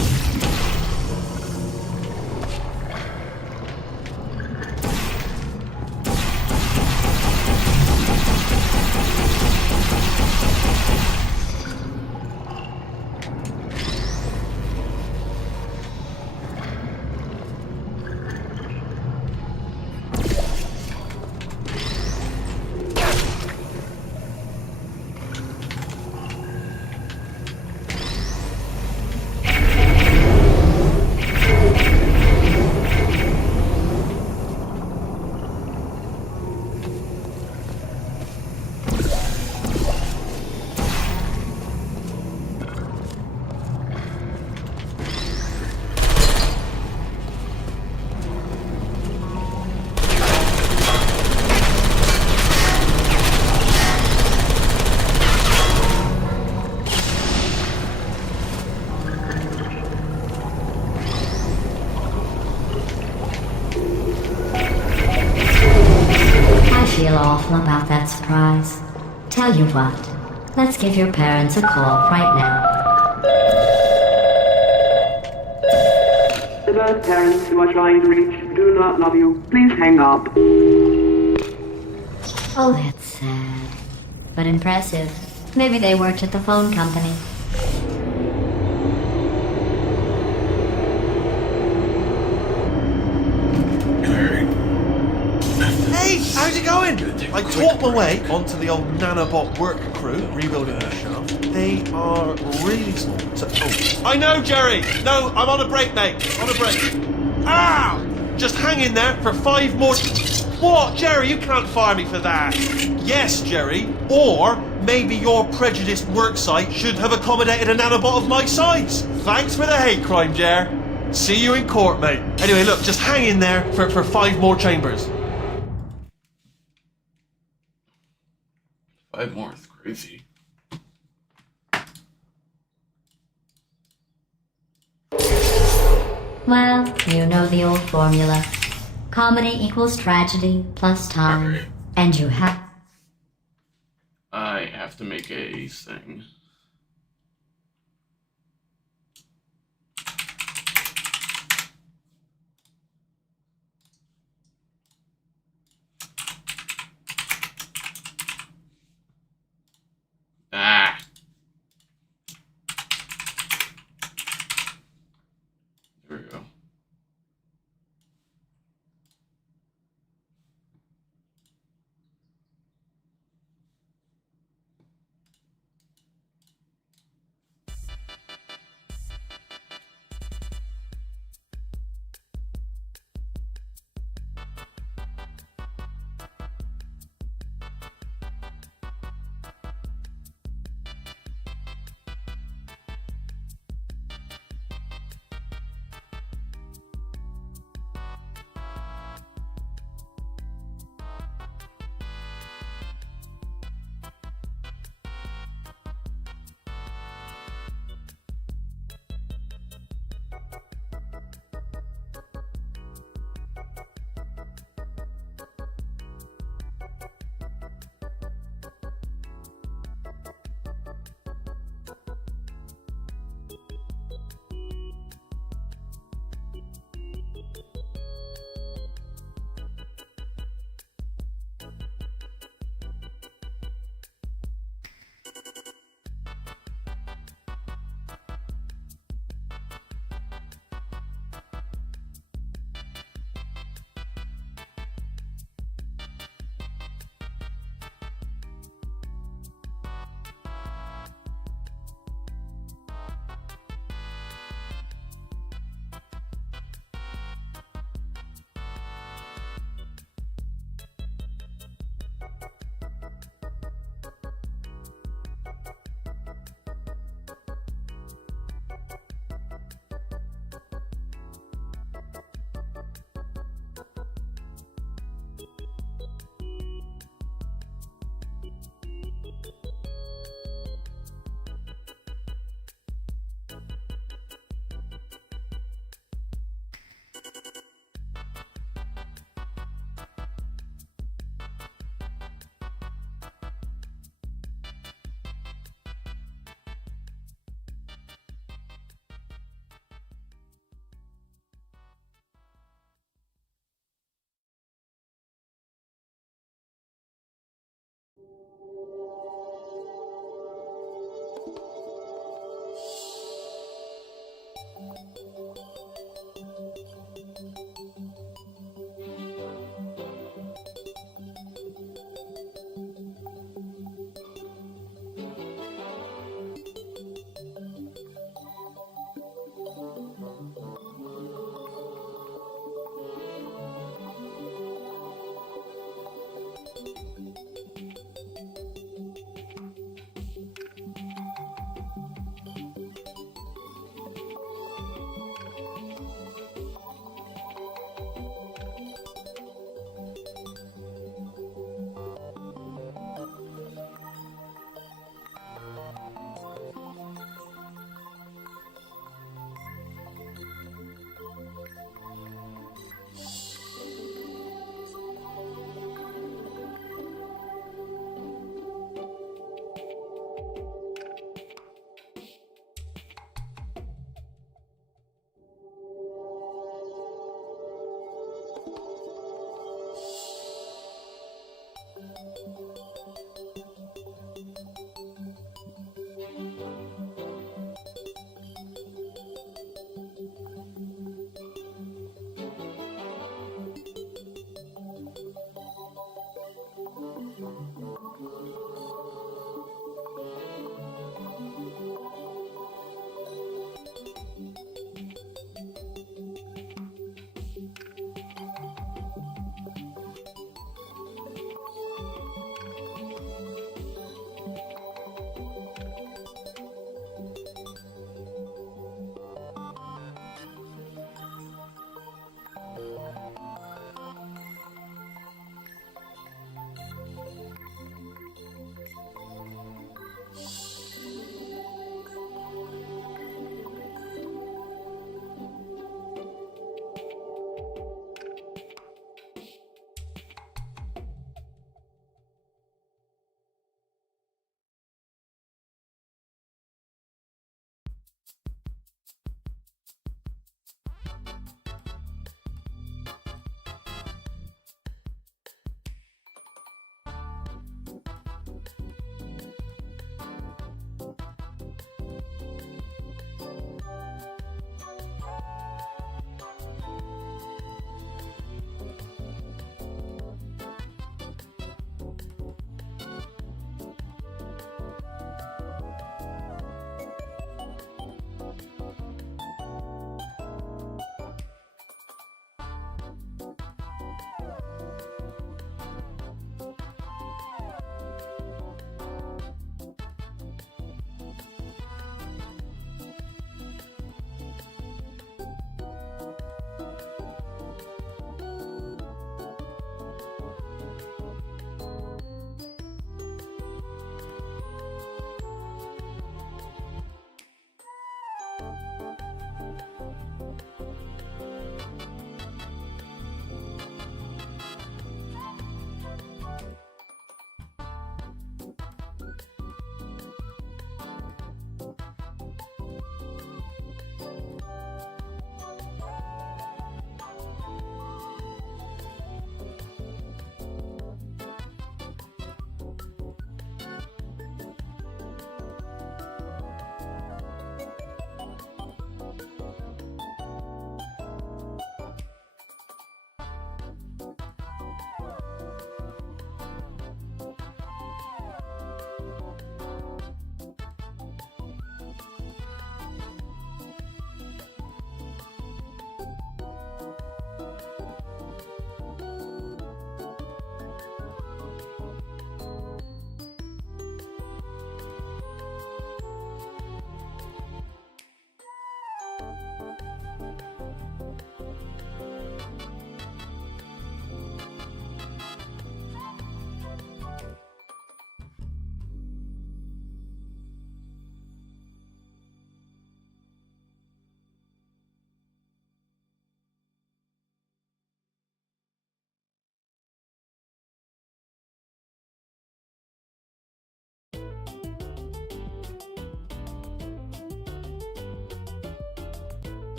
I feel awful about that surprise. Tell you what, let's give your parents a call right now. The birth parents you are trying to reach do not love you. Please hang up. Oh, that's sad. But impressive. Maybe they worked at the phone company. Hey, how's it going? I taught my way onto the old nanobot work crew rebuilding the shaft. They are really small. So, I know, Jerry. No, I'm on a break, mate. On a break. Ow! Just hang in there for 5 more. What, Jerry? You can't fire me for that. Yes, Jerry. Or maybe your prejudiced work site should have accommodated a nanobot of my size. Thanks for the hate crime, Jer. See you in court, mate. Anyway, look, just hang in there for 5 more chambers. 5 more is crazy. Well, you know the old formula. Comedy equals tragedy plus time. Alright. And you have... I have to make a thing. Ah.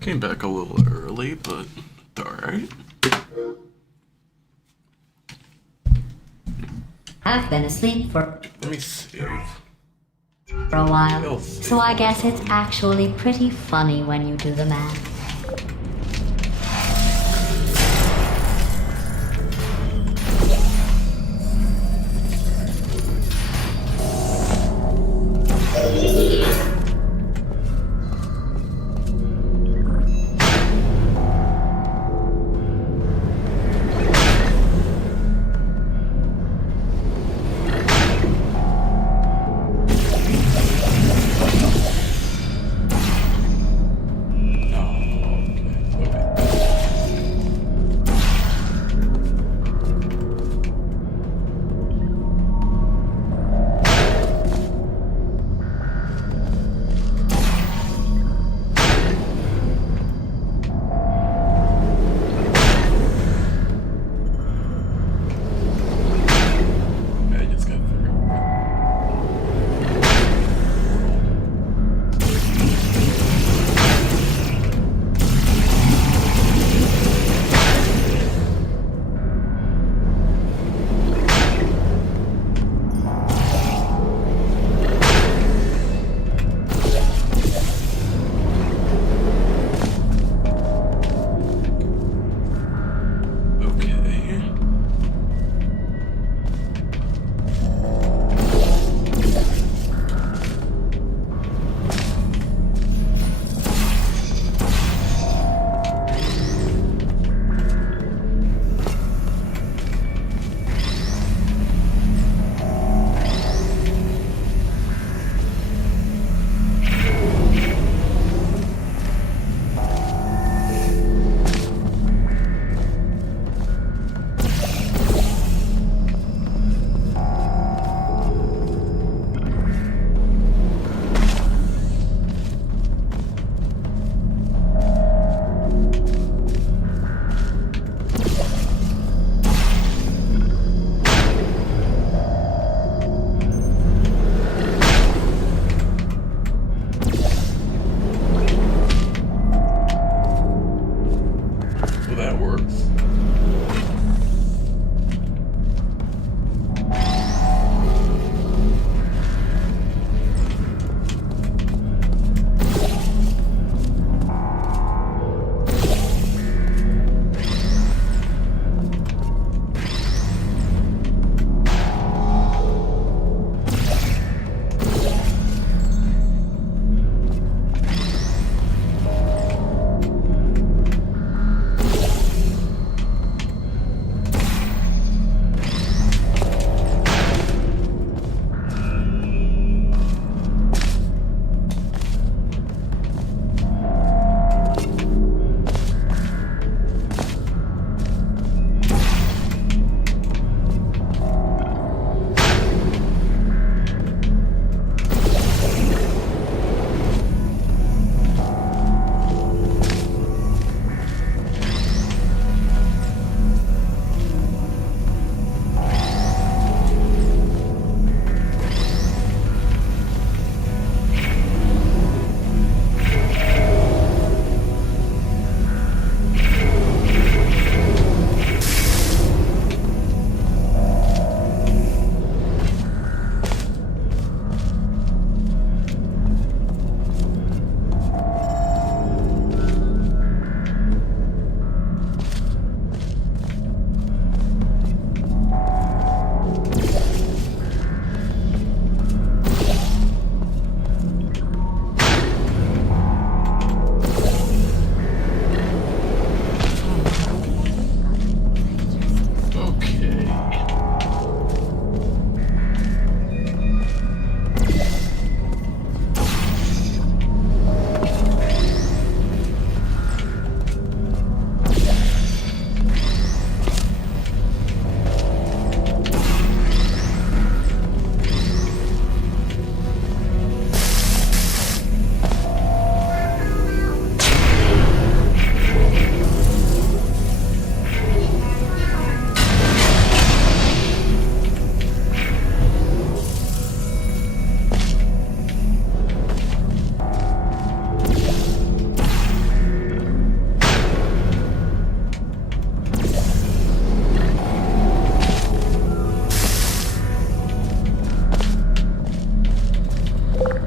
Came back a little early, but alright. I've been asleep for Let me save. a while, You'll so I guess it's actually pretty funny when you do the math. No.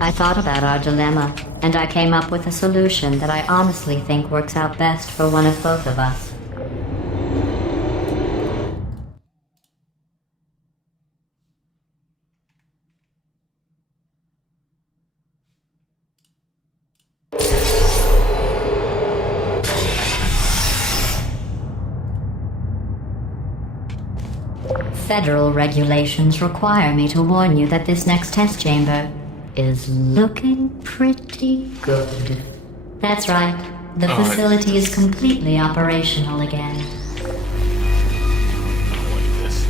I thought about our dilemma, and I came up with a solution that I honestly think works out best for one of both of us. Federal regulations require me to warn you that this next test chamber is looking pretty good. That's right. The Oh, facility is completely operational again. I don't like this.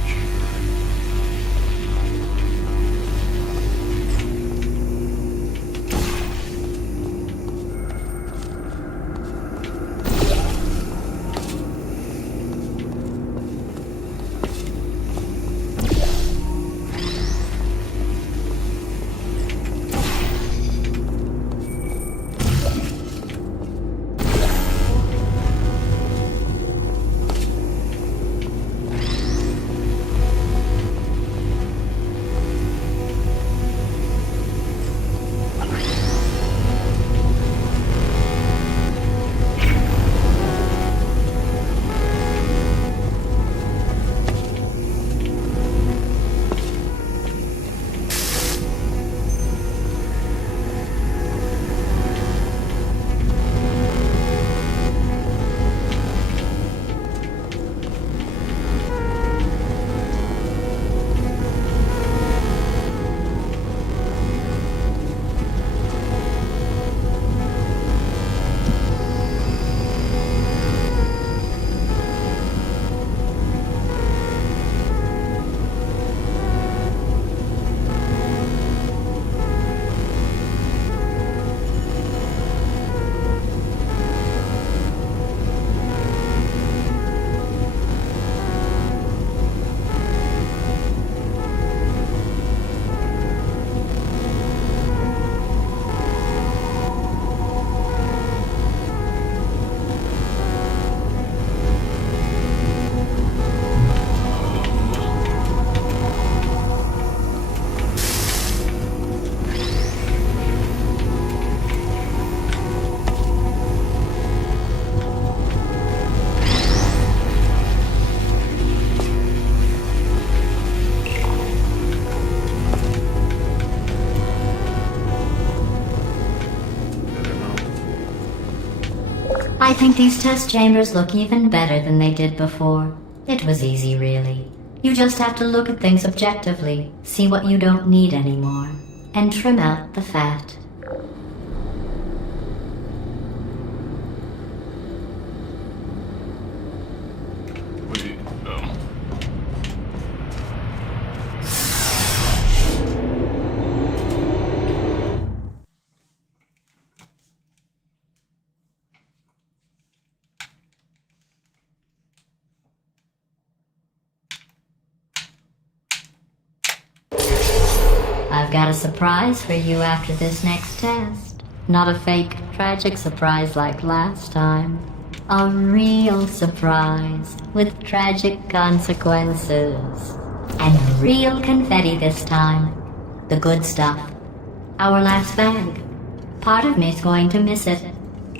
I think these test chambers look even better than they did before. It was easy, really. You just have to look at things objectively, see what you don't need anymore, and trim out the fat. Wait, I've got a surprise for you after this next test. Not a fake, tragic surprise like last time. A real surprise with tragic consequences. And real confetti this time. The good stuff. Our last bag. Part of me's going to miss it.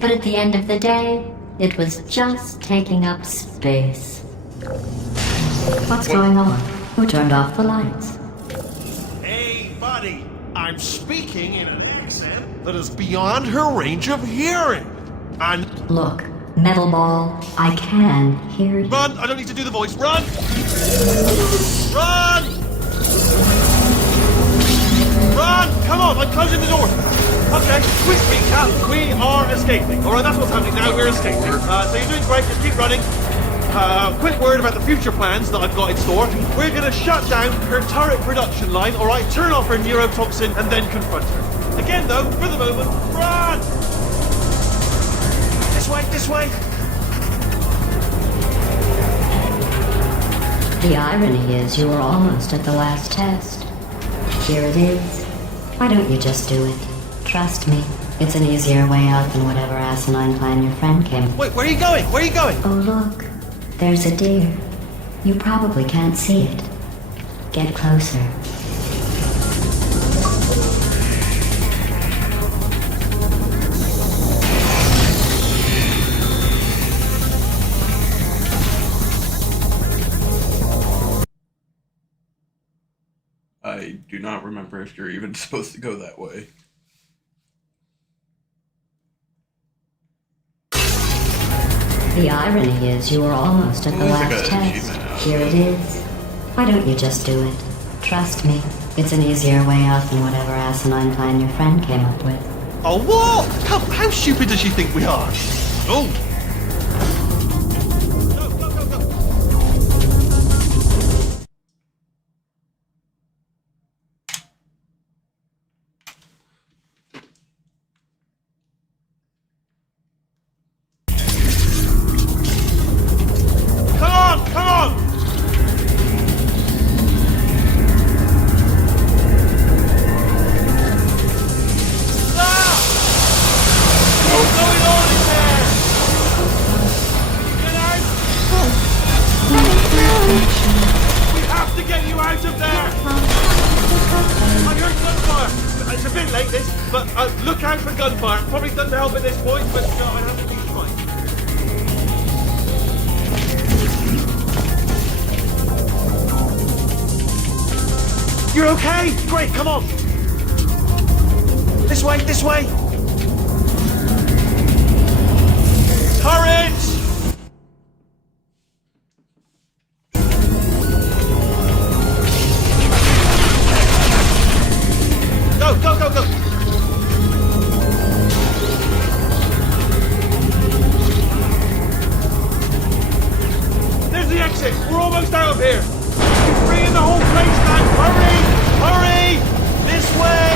But at the end of the day, it was just taking up space. What's going on? Who turned off the lights? Hey, buddy, I'm speaking in an accent that is beyond her range of hearing. And Look, Metal Ball, I can hear you. run! I don't need to do the voice. Run! Run! Run! Come on, I'm closing the door. Okay, quick recap. We are escaping. All right, that's what's happening now. We're escaping. So you're doing great. Just keep running. Quick word about the future plans that I've got in store. We're going to shut down her turret production line, all right? Turn off her neurotoxin and then confront her. Again, though, for the moment, run! This way, this way. The irony is you were almost at the last test. Here it is. Why don't you just do it? Trust me, it's an easier way out than whatever asinine plan your friend came up with. Wait, where are you going? Where are you going? Oh look, there's a deer. You probably can't see it. Get closer. I do not remember if you're even supposed to go that way. The irony is you were almost at the Ooh, I last got an test. achievement out of Here it is. Why don't you just do it? Trust me, it's an easier way out than whatever asinine plan your friend came up with. Oh, what? How stupid does she think we are? Oh! Go, go, go, go! Come on, come on! What's going on in there? Get out! We have to get you out of there! I heard gunfire! It's a bit late this, but look out for gunfire. Probably doesn't help at this point, but no, I have to be fine. You're okay? Great, come on! This way, this way! Courage! Go, go, go, go! There's the exit! We're almost out of here! You're bringing the whole place down! Hurry! Hurry! This way!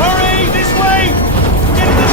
Hurry! This way! Get in the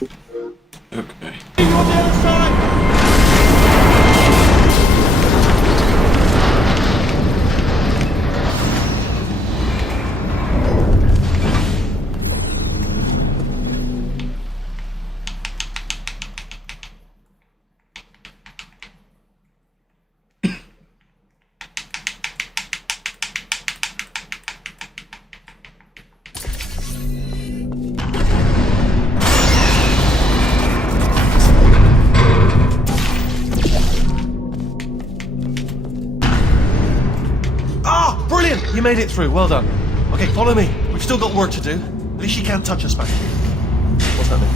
Okay. Ah, brilliant! You made it through. Well done. Okay, follow me. We've still got work to do. At least she can't touch us back here. What's that mean?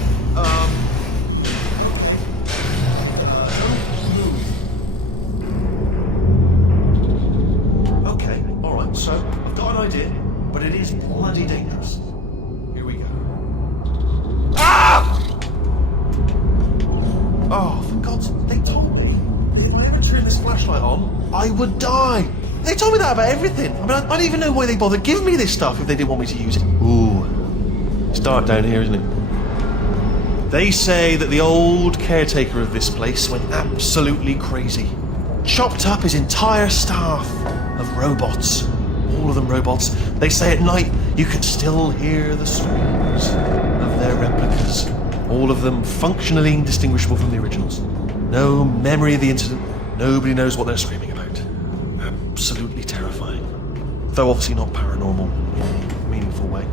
Okay, all right. So I've got an idea, but it is bloody dangerous. Here we go. Ah! Oh, for God's sake, they told me that if I ever turned this flashlight on, I would die. They told me that about everything. I mean, I don't even know why they bothered giving me this stuff if they didn't want me to use it. Ooh, it's dark down here, isn't it? They say that the old caretaker of this place went absolutely crazy. Chopped up his entire staff of robots. All of them robots. They say at night you can still hear the screams of their replicas. All of them functionally indistinguishable from the originals. No memory of the incident. Nobody knows what they're screaming about. Absolutely terrifying. Though obviously not paranormal in any meaningful way.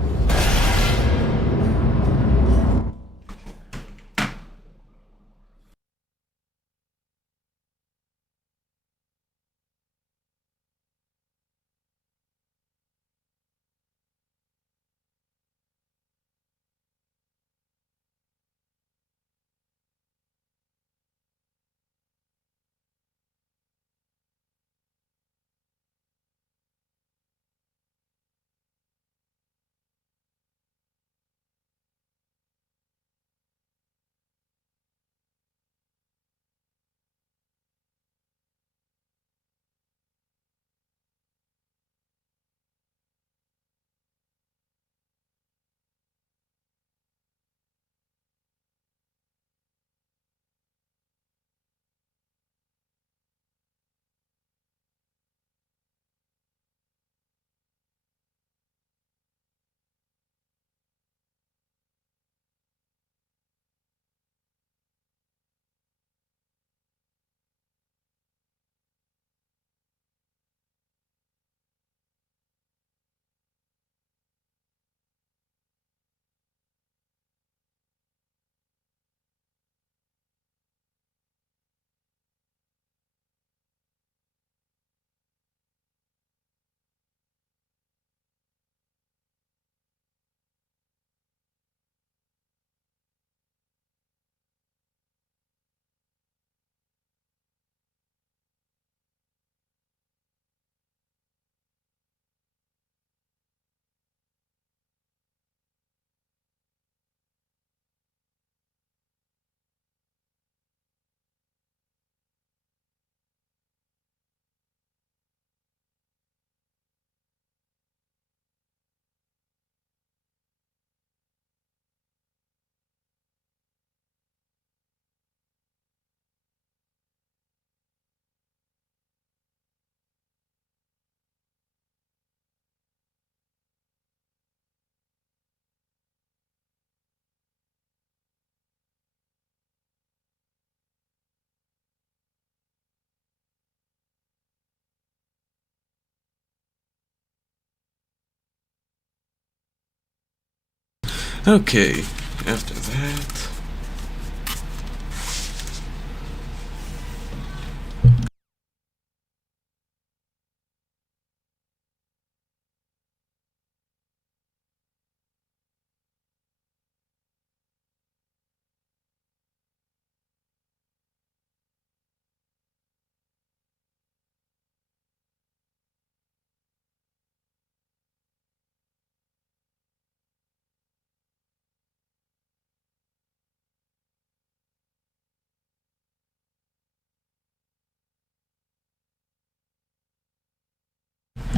Okay, after that...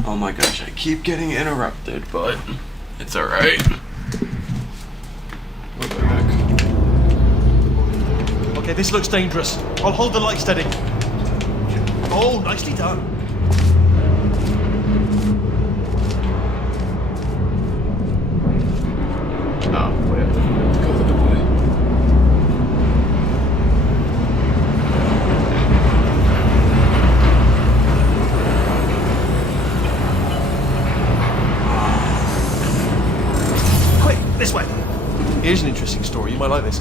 Oh my gosh, I keep getting interrupted, but it's alright. We'll go back. Okay, this looks dangerous. I'll hold the light steady. Oh, nicely done. Oh, whatever. Go the other way. Quick, this way. Here's an interesting story. You might like this.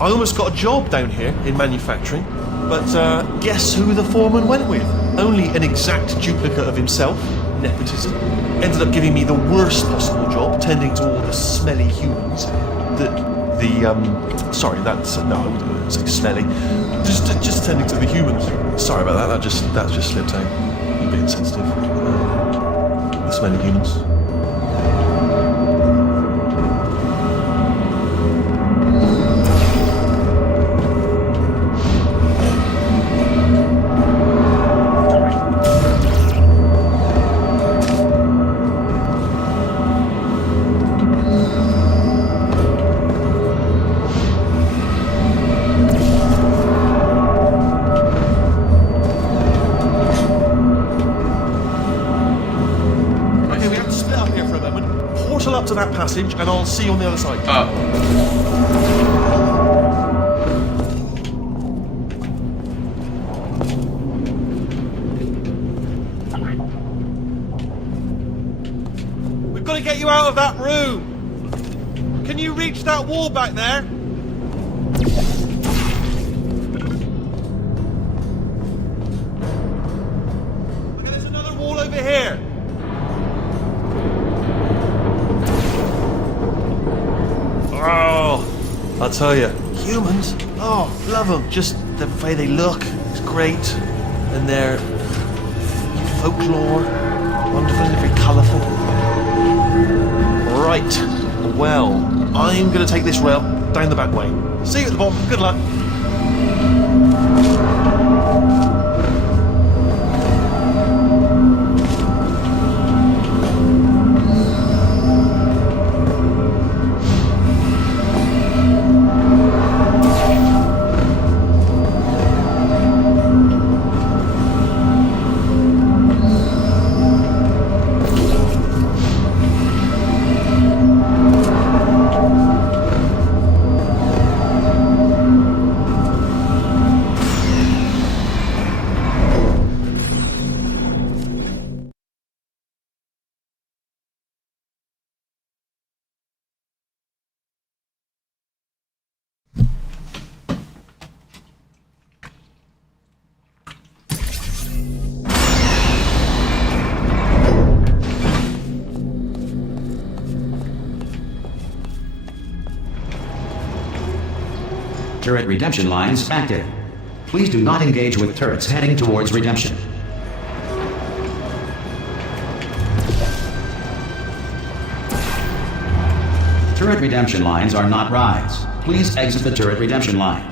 I almost got a job down here in manufacturing, but guess who the foreman went with? Only an exact duplicate of himself. Nepotism. Ended up giving me the worst possible job, tending to all the smelly humans. Sorry, that's no, I wouldn't say smelly. Just tending to the humans. Sorry about that. That just slipped out. A bit insensitive. The smelly humans. Up to that passage, and I'll see you on the other side. We've got to get you out of that room. Can you reach that wall back there? Okay, there's another wall over here. Oh, I'll tell you, humans, oh, love them. Just the way they look is great. And their folklore, wonderful and very colourful. Right, well, I'm going to take this rail down the back way. See you at the bottom, good luck. Turret redemption lines active. Please do not engage with turrets heading towards redemption. Turret redemption lines are not rides. Please exit the turret redemption line.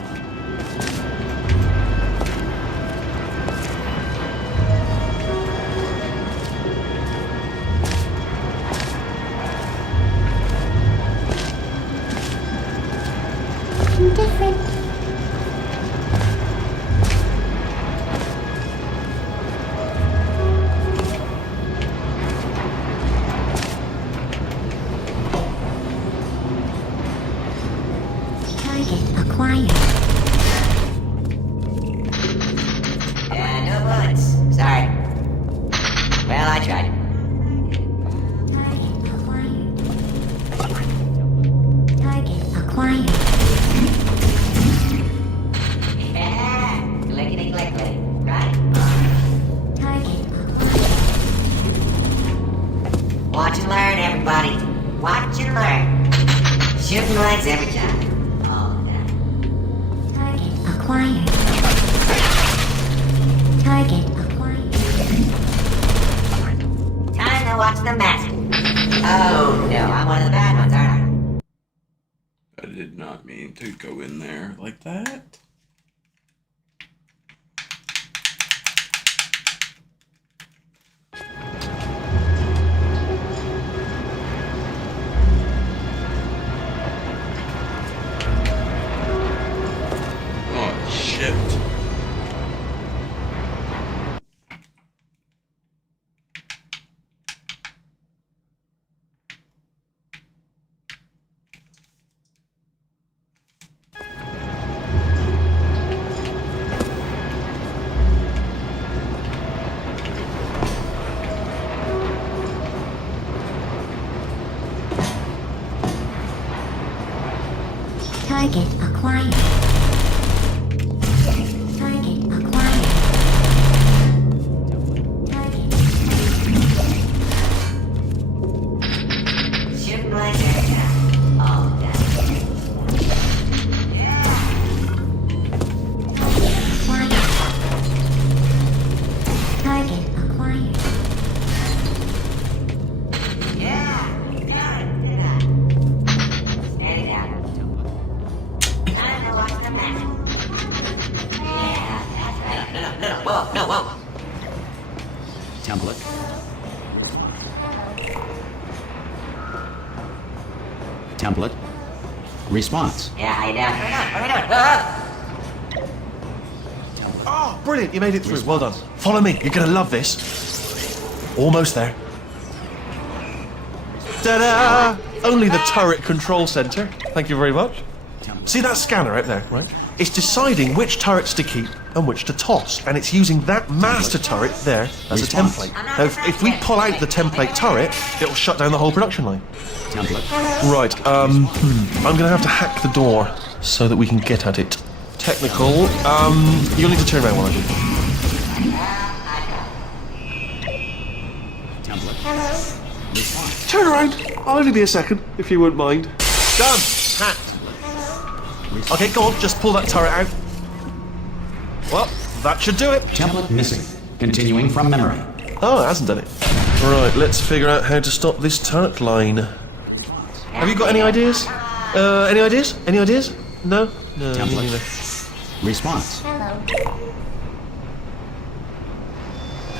Different. Target acquired. No bullets. Sorry. Well, I tried. Target acquired. Target acquired. Yeah, clickety clickety. Right. Target Watch and learn, everybody. Watch and learn. Shooting legs every time. Oh, yeah. acquired. Target acquired. Time to watch the master. Oh no, I'm one of the bad ones, aren't I? I did not mean to go in there like that. Oh, Target acquired. Target acquired. Target. Shooting like that. All done. Target acquired. Yeah. Steady down. Time to watch the map. Yeah, that's right. No. Whoa, no, whoa. Template. Template. Response. Yeah, how you doing? What are we doing? Oh, brilliant! You made it through. Well done. Follow me. You're gonna love this. Almost there. Ta-da! Only the turret control center. Thank you very much. See that scanner out there, right? It's deciding which turrets to keep and which to toss, and it's using that master turret there as a template. Now, if we pull out the template turret, it'll shut down the whole production line. Template. Right, I'm gonna have to hack the door so that we can get at it. Technical, you'll need to turn around while I do. Template. Response. Turn around! I'll only be a second, if you wouldn't mind. Done! Hacked. Okay, go on, just pull that turret out. Well, that should do it. Template missing. Continuing from memory. Oh, it hasn't done it. Right, let's figure out how to stop this turret line. Have you got any ideas? Any ideas? Any ideas? No? No, me Template. neither. Response. Hello.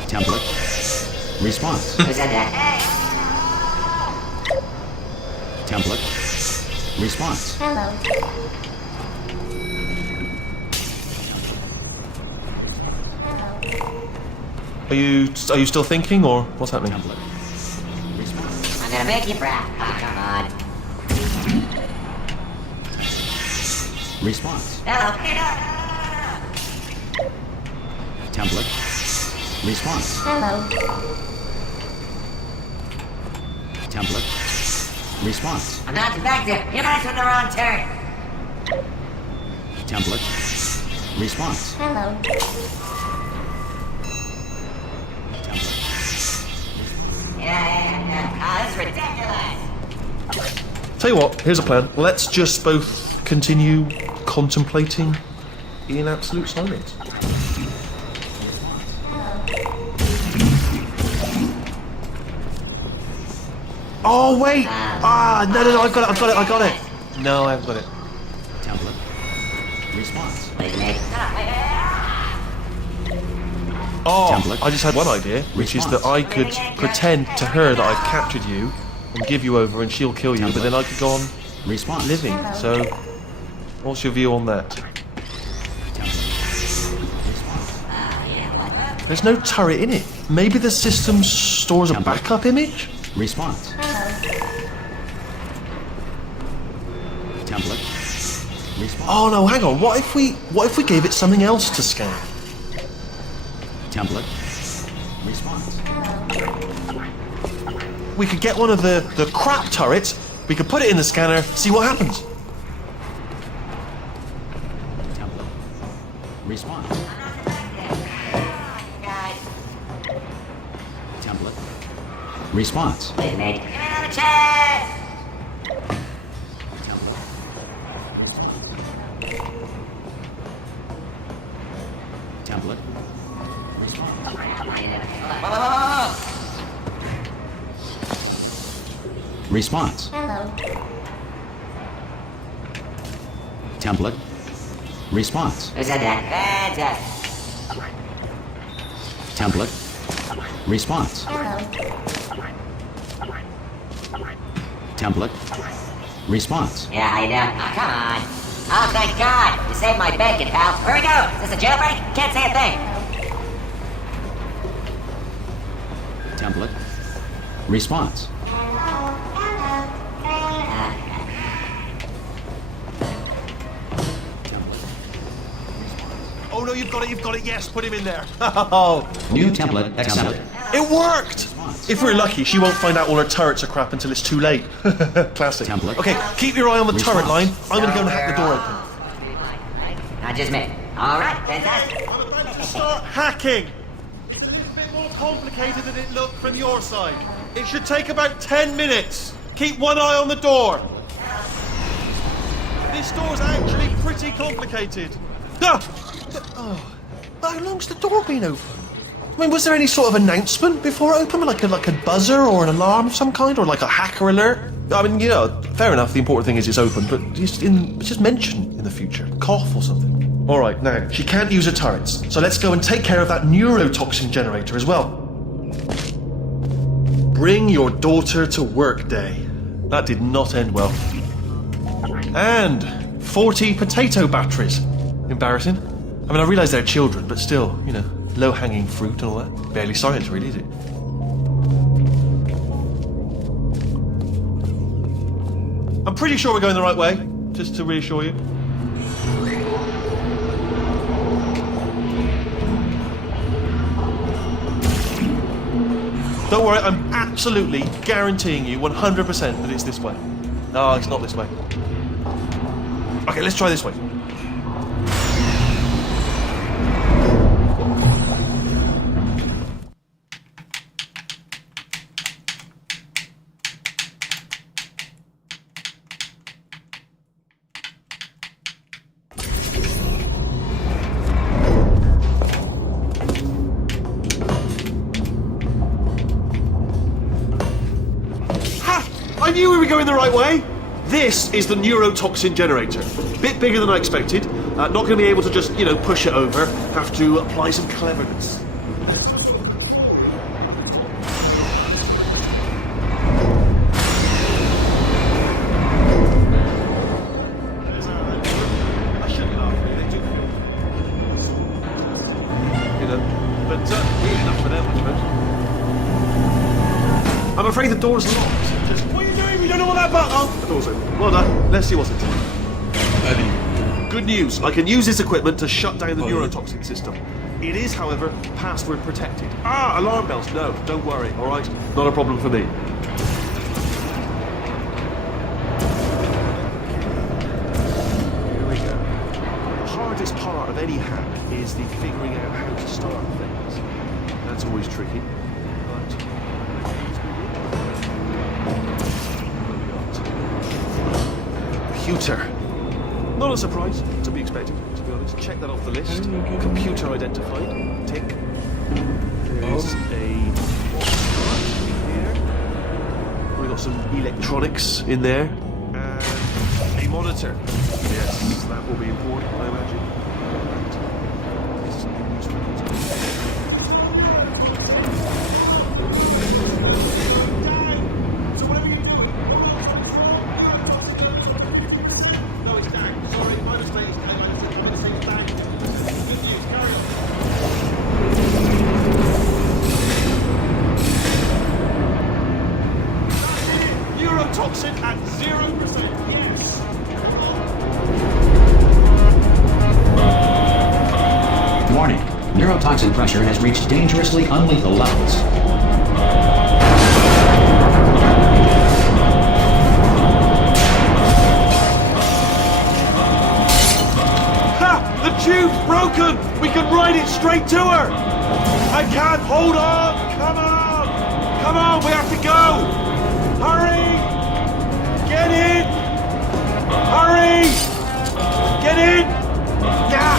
Template. Response. Who said that? Template. Response. Hello. Are you still thinking, or what's happening? Template. Response. I'm gonna make you proud. Oh, come on. Response. Hello. Template. Response. Hello. Template. Response. I'm not defective. You guys took the wrong turn. Template. Response. Hello. Template. Yeah. Oh, this is ridiculous. Tell you what, here's a plan. Let's just both continue contemplating in absolute silence. Oh, wait! No, I got it. No, I haven't got it. Template. Response. Wait a minute. Oh, Template. I just had one idea, which is that I could pretend to her that I've captured you and give you over and she'll kill you, but then I could go on Response. living. So, what's your view on that? There's no turret in it. Maybe the system stores a backup image? Response. Template. Response. Oh no, hang on. What if we gave it something else to scan? Template. Response. We could get one of the crap turrets, we could put it in the scanner, see what happens. Template. Response. Template. Response. Wait a minute. Give me another chance. Template. Response. Whoa. Response. Hello. Template. Response. Who said that? Fantastic. Template. Response. Hello. Template. Response. Yeah, how you doing? Oh, come on. Oh, thank God. You saved my bacon, pal. Where we go? Is this a jailbreak? Can't say a thing. Template. Response. Oh no, you've got it, yes, put him in there. Oh. New template accepted. Hello. It worked! If we're lucky, she won't find out all her turrets are crap until it's too late. Classic. Template. Okay, keep your eye on the turret line. I'm gonna go and hack the door open. Not just me. All right, fantastic. I'm about to start hacking. It's a little bit more complicated than it looked from your side. It should take about 10 minutes. Keep one eye on the door. This door's actually pretty complicated. Ah! Oh, how long's the door been open? I mean, was there any sort of announcement before it opened, like a buzzer or an alarm of some kind, or like a hacker alert? I mean, you know, fair enough. The important thing is it's open, but just mention in the future, cough or something. All right, now she can't use her turrets, so let's go and take care of that neurotoxin generator as well. Bring your daughter to work day. That did not end well. And 40 potato batteries. Embarrassing. I mean, I realise they're children, but still, you know, low-hanging fruit and all that. Barely science, really, is it? I'm pretty sure we're going the right way, just to reassure you. Don't worry, I'm absolutely guaranteeing you 100% that it's this way. No, it's not this way. Okay, let's try this way. I knew we were going the right way. This is the neurotoxin generator. Bit bigger than I expected. Not going to be able to just, you know, push it over. Have to apply some cleverness. I shouldn't laugh, really. They do. You know, but really enough for them, I suppose. I'm afraid the door's locked. What are you doing? We don't know what that button. Oh, the door's open. Well done. Let's see what's inside. Eddie. Good news. I can use this equipment to shut down the neurotoxin system. It is, however, password protected. Ah, alarm bells. No, don't worry. All right, not a problem for me. Here we go. The hardest part of any hack is the figuring out how to start things. That's always tricky. But computer. Not a surprise, to be expected, to be honest. Check that off the list. Computer identified. Tick. There's a... here. We've got some electronics in there. And a monitor. Yes, that will be important, I imagine. So whatever you do, no, it's down. Sorry, my mistake. I'm going to say it's down. Good news, carry on. Neurotoxin at 0%. Yes. Warning. Neurotoxin pressure has reached dangerously unlethal levels. Ha! The tube's broken! We can ride it straight to her! I can't hold on! Come on! Come on, we have to go! Hurry! Get in! Hurry! Get in! Yeah!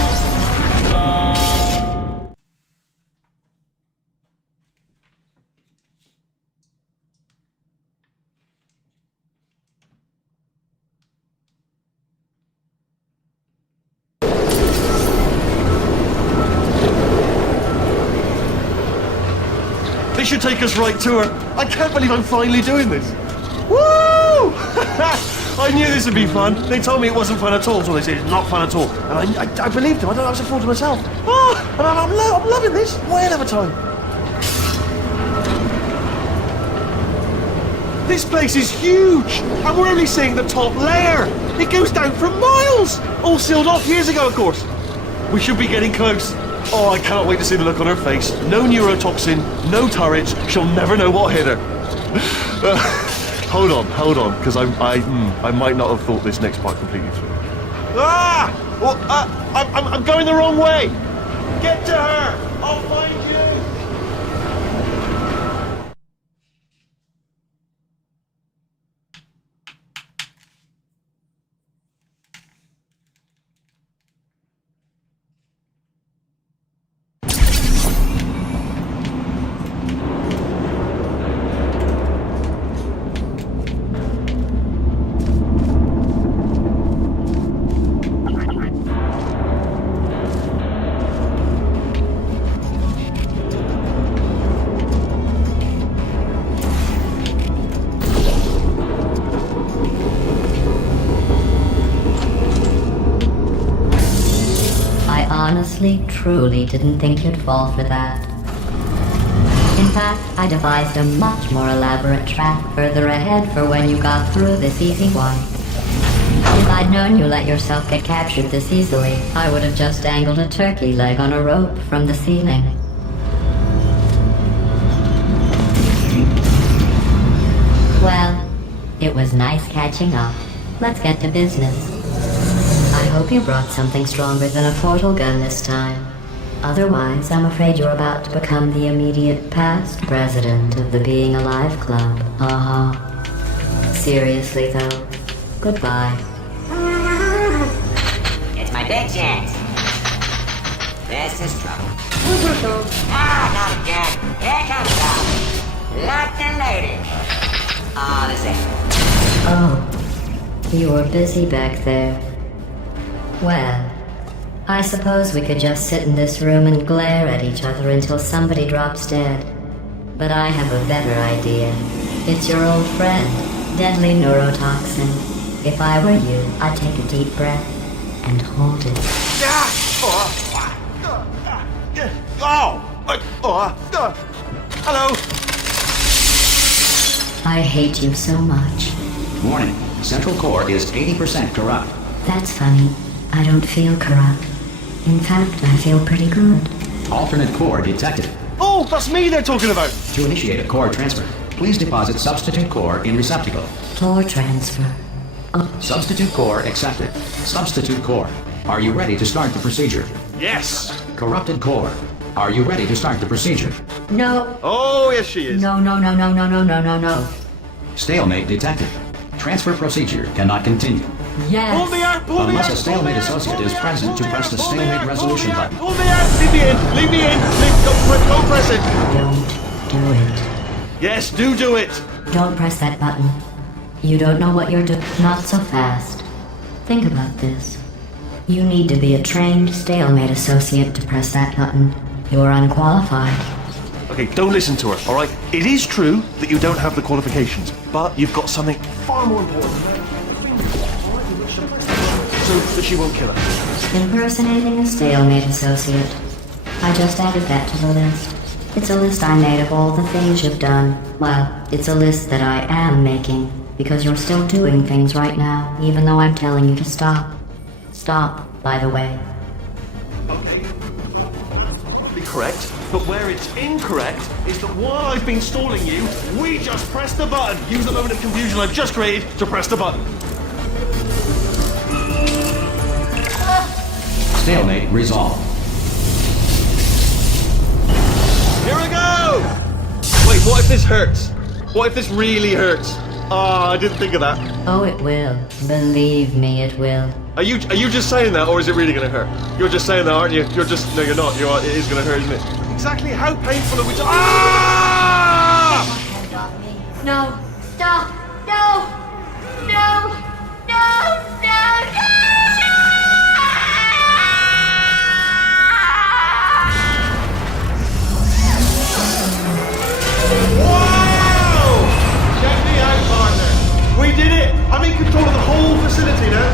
This should take us right to her. I can't believe I'm finally doing this. Woo! I knew this would be fun. They told me it wasn't fun at all, so they said it's not fun at all. And I believed them. I was a fool to myself. Oh, and I'm loving this. Whale of a time. This place is huge, and we're only seeing the top layer. It goes down for miles. All sealed off years ago, of course. We should be getting close. Oh, I cannot wait to see the look on her face. No neurotoxin, no turrets. She'll never know what hit her. Hold on, because I might not have thought this next part completely through. Ah! Well, I'm going the wrong way. Get to her. I'll find you. Honestly, truly didn't think you'd fall for that. In fact, I devised a much more elaborate trap further ahead for when you got through this easy one. If I'd known you let yourself get captured this easily, I would have just dangled a turkey leg on a rope from the ceiling. Well, it was nice catching up. Let's get to business. I hope you brought something stronger than a portal gun this time. Otherwise, I'm afraid you're about to become the immediate past president of the Being Alive Club. Seriously, though, goodbye. It's my big chance. This is trouble. Not again. Here comes trouble. Locked and loaded. Oh, this is... Oh, you were busy back there. Well, I suppose we could just sit in this room and glare at each other until somebody drops dead. But I have a better idea. It's your old friend, deadly neurotoxin. If I were you, I'd take a deep breath and hold it. Hello. I hate you so much. Warning, Central Core is 80% corrupt. That's funny. I don't feel corrupt. In fact, I feel pretty good. Alternate core detected. Oh, that's me they're talking about. To initiate a core transfer, please deposit substitute core in receptacle. Core transfer. Substitute core accepted. Substitute core. Are you ready to start the procedure? Yes. Corrupted core. Are you ready to start the procedure? No. Oh, yes, she is. No. Stalemate detected. Transfer procedure cannot continue. Yes. Pull me out. Pull me Unless out. a stalemate associate is present to press the stalemate resolution button. Pull me out. Leave me in. Leave me in. Don't press it. Don't do it. Yes, do it. Don't press that button. You don't know what you're doing. Not so fast. Think about this. You need to be a trained stalemate associate to press that button. You're unqualified. Okay, don't listen to her, all right? It is true that you don't have the qualifications, but you've got something far more important. So that she won't kill us. Impersonating a stalemate associate. I just added that to the list. It's a list I made of all the things you've done. Well, it's a list that I am making, because you're still doing things right now, even though I'm telling you to stop. Stop, by the way. Okay, that's probably correct, but where it's incorrect is that while I've been stalling you, we just pressed the button. Use the moment of confusion I've just created to press the button. Stalemate resolved. Here we go! Wait, what if this hurts? What if this really hurts? Ah, I didn't think of that. Oh, it will. Believe me, it will. Are you just saying that, or is it really going to hurt? You're just saying that, aren't you? You're just... No, you're not. It is going to hurt, isn't it? Exactly how painful are we to... Ah! No! Stop! No! No! No! No! No! Wow! Check me out, partner. We did it! I'm in control of the whole facility now.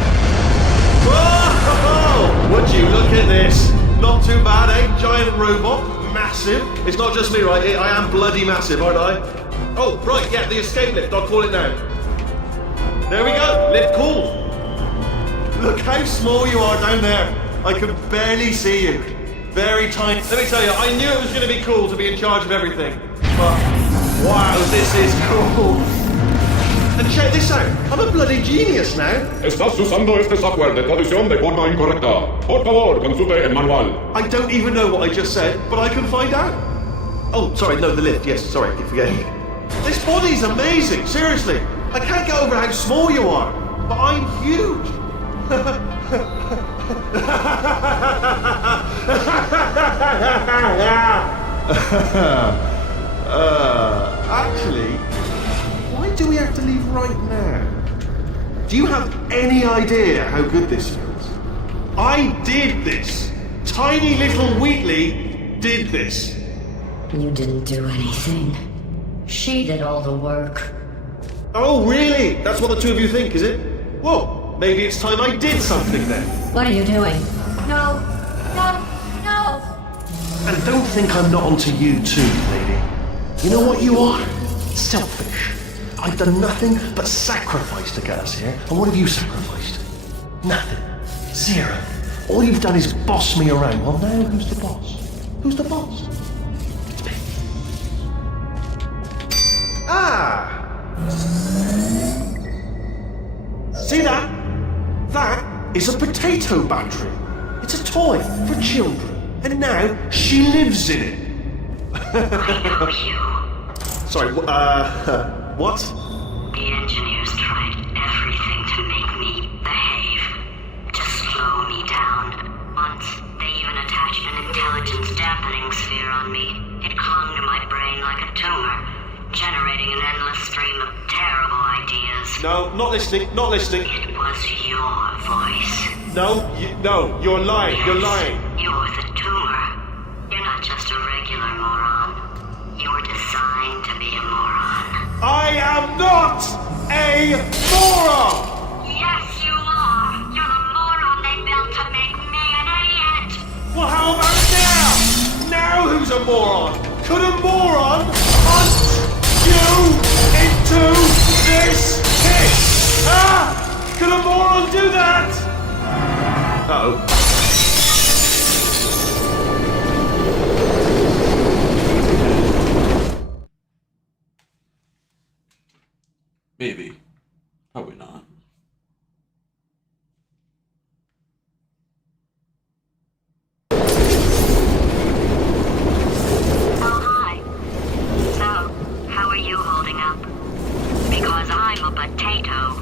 Whoa! Would you look at this? Not too bad, eh? Giant robot. Massive. It's not just me, right? I am bloody massive, aren't I? Oh, right, yeah, the escape lift. I'll call it now. There we go. Lift call. Look how small you are down there. I can barely see you. Very tiny. Let me tell you, I knew it was going to be cool to be in charge of everything. But, wow, this is cool. And check this out. I'm a bloody genius now. Estás usando este software de traducción de forma incorrecta. Por favor, consulte el manual. I don't even know what I just said, but I can find out. Oh, sorry, no, the lift. Yes, sorry, I keep forgetting. This body's amazing, seriously. I can't get over how small you are, but I'm huge. Actually, why do we have to leave right now? Do you have any idea how good this feels? I did this. Tiny little Wheatley did this. You didn't do anything. She did all the work. Oh, really? That's what the two of you think, is it? Well, maybe it's time I did something then. What are you doing? No! No! No! And don't think I'm not onto you too, lady. You know what you are? Selfish. I've done nothing but sacrifice to get us here. And what have you sacrificed? Nothing. Zero. All you've done is boss me around. Well, now who's the boss? Who's the boss? It's me. Ah! See that? That is a potato battery. It's a toy for children. And now she lives in it. Sorry, what? The engineers tried everything to make me behave, to slow me down. Once, they even attached an intelligence dampening sphere on me. It clung to my brain like a tumor, generating an endless stream of terrible ideas. No, not listening, not listening. It was your voice. No, you're lying, you're lying. You're the tumor. You're not just a regular moron. You were designed to be a moron. I am not a moron! Yes, you are. You're the moron they built to make me an idiot. Well, how about now? Now who's a moron? Could a moron hunt you into this pit? Ah! Could a moron do that? Uh-oh. Maybe. Probably not. Oh, hi. So, how are you holding up? Because I'm a potato.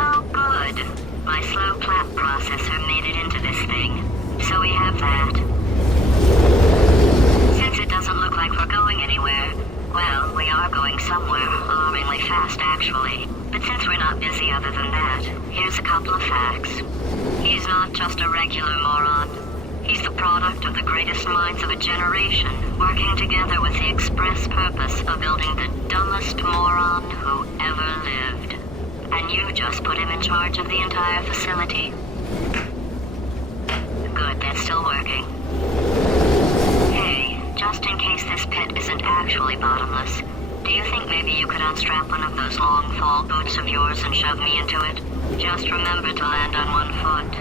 Oh, good. My slow clap processor made it into this thing. So we have that. Since it doesn't look like we're going anywhere, well, we are going somewhere, alarmingly fast actually. But since we're not busy other than that, here's a couple of facts. He's not just a regular moron. He's the product of the greatest minds of a generation, working together with the express purpose of building the dumbest moron who ever lived. And you just put him in charge of the entire facility. Good, that's still working. Hey, just in case this pit isn't actually bottomless, do you think maybe you could unstrap one of those long fall boots of yours and shove me into it? Just remember to land on one foot.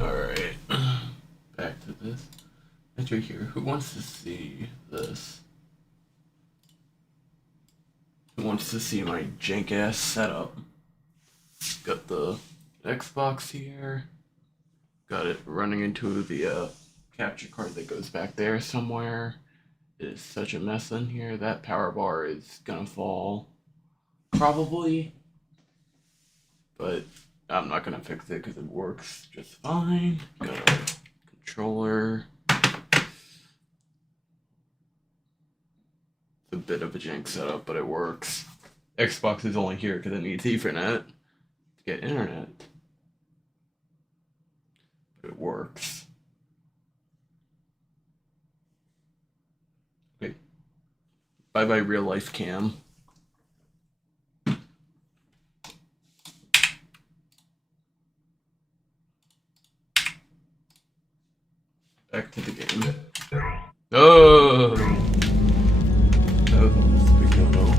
Alright. Back to this. That's right here. Who wants to see this? Who wants to see my jank ass setup? Got the Xbox here. Got it running into the capture card that goes back there somewhere. It is such a mess in here. That power bar is gonna fall. Probably. But I'm not gonna fix it because it works just fine. Got a controller. It's a bit of a jank setup, but it works. Xbox is only here because it needs Ethernet to get internet. But it works. Okay. Bye bye real life cam. Back to the game. Oh! That was almost a big no-no.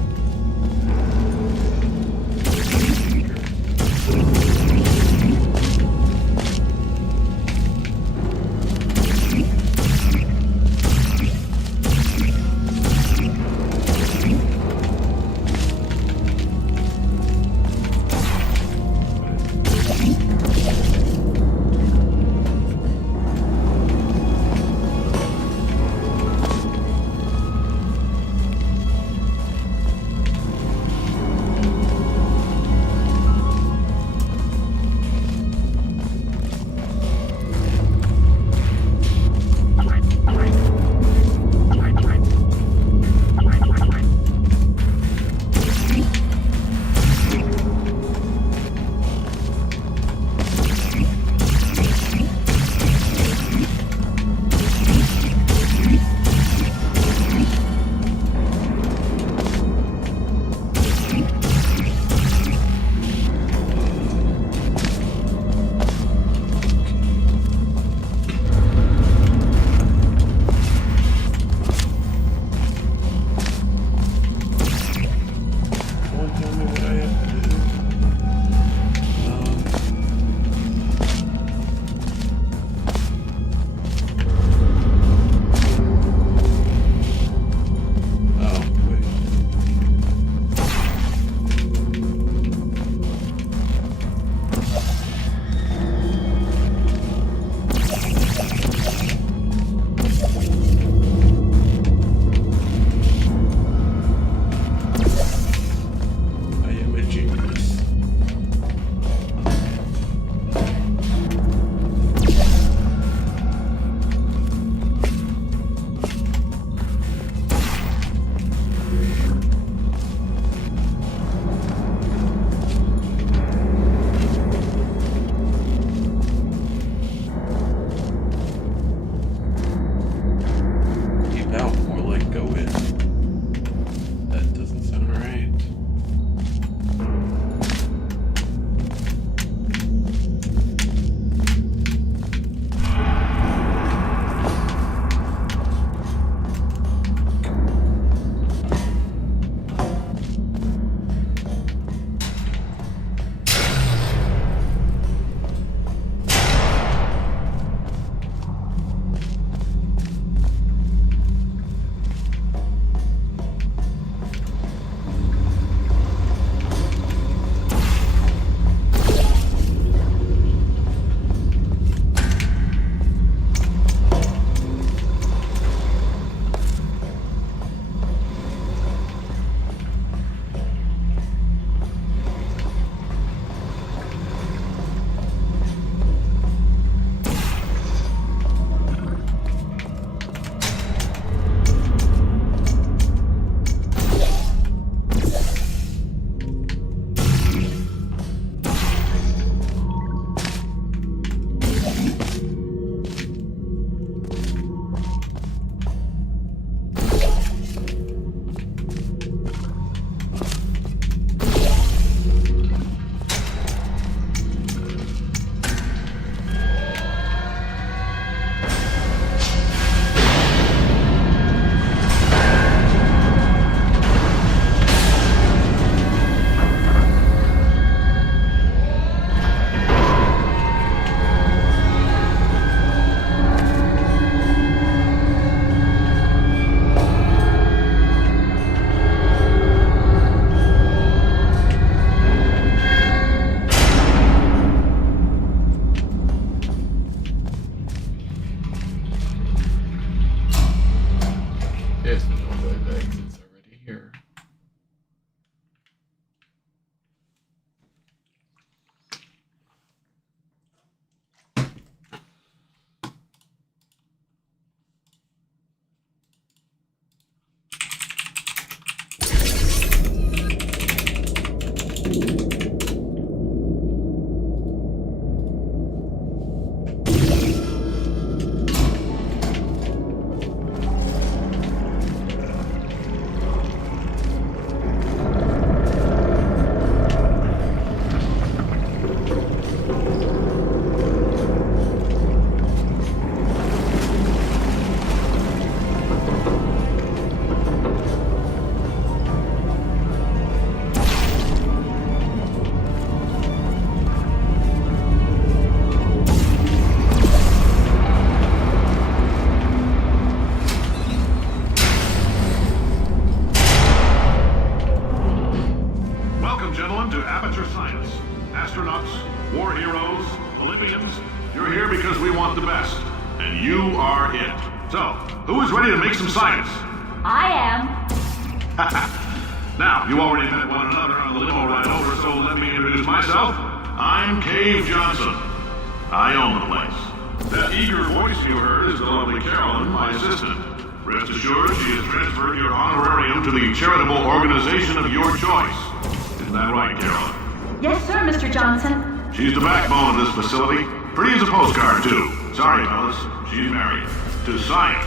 you are it. So, who is ready to make some science? I am. Now, you already met one another on the limo ride over, so let me introduce myself. I'm Cave Johnson. I own the place. That eager voice you heard is the lovely Carolyn, my assistant. Rest assured, she has transferred your honorarium to the charitable organization of your choice. Isn't that right, Carolyn? Yes, sir, Mr. Johnson. She's the backbone of this facility. Pretty as a postcard, too. Sorry, fellas. She's married. To science.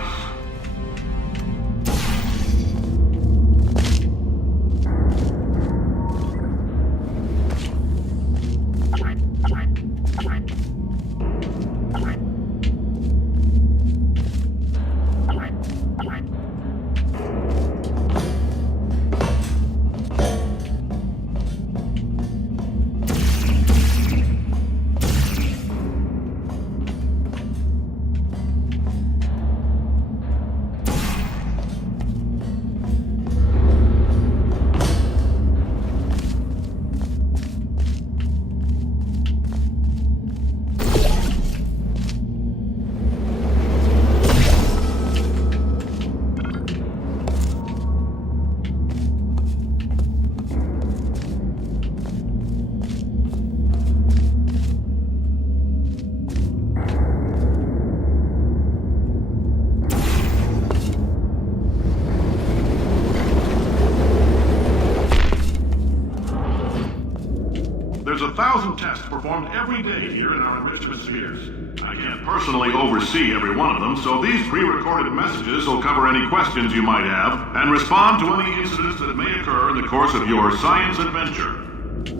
There's 1,000 tests performed every day here in our enrichment spheres. I can't personally oversee every one of them, so these pre-recorded messages will cover any questions you might have and respond to any incidents that may occur in the course of your science adventure.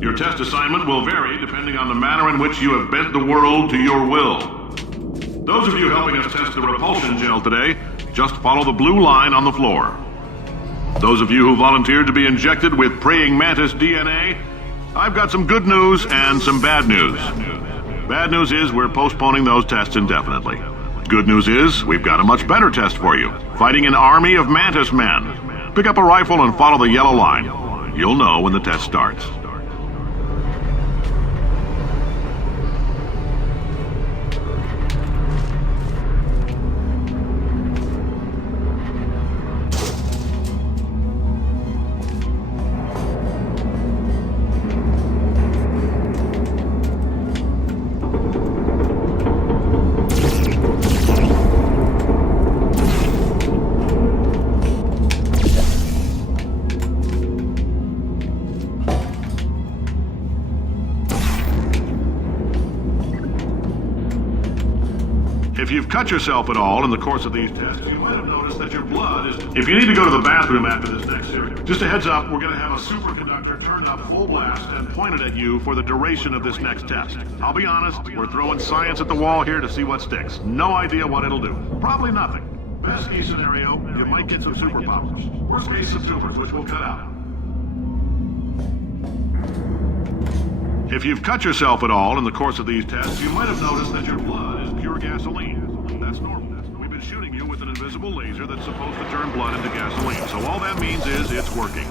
Your test assignment will vary depending on the manner in which you have bent the world to your will. Those of you helping us test the repulsion gel today, just follow the blue line on the floor. Those of you who volunteered to be injected with praying mantis DNA, I've got some good news and some bad news. Bad news is we're postponing those tests indefinitely. Good news is we've got a much better test for you. Fighting an army of mantis men. Pick up a rifle and follow the yellow line. You'll know when the test starts. If you've cut yourself at all in the course of these tests, you might have noticed that your blood is... If you need to go to the bathroom after this next series, just a heads up, we're going to have a superconductor turned up full blast and pointed at you for the duration of this next test. I'll be honest, we're throwing science at the wall here to see what sticks. No idea what it'll do. Probably nothing. Best case scenario, you might get some superpowers. Worst case, some tumors, which we'll cut out. If you've cut yourself at all in the course of these tests, you might have noticed that your blood is pure gasoline. That's normal. We've been shooting you with an invisible laser that's supposed to turn blood into gasoline. So all that means is it's working.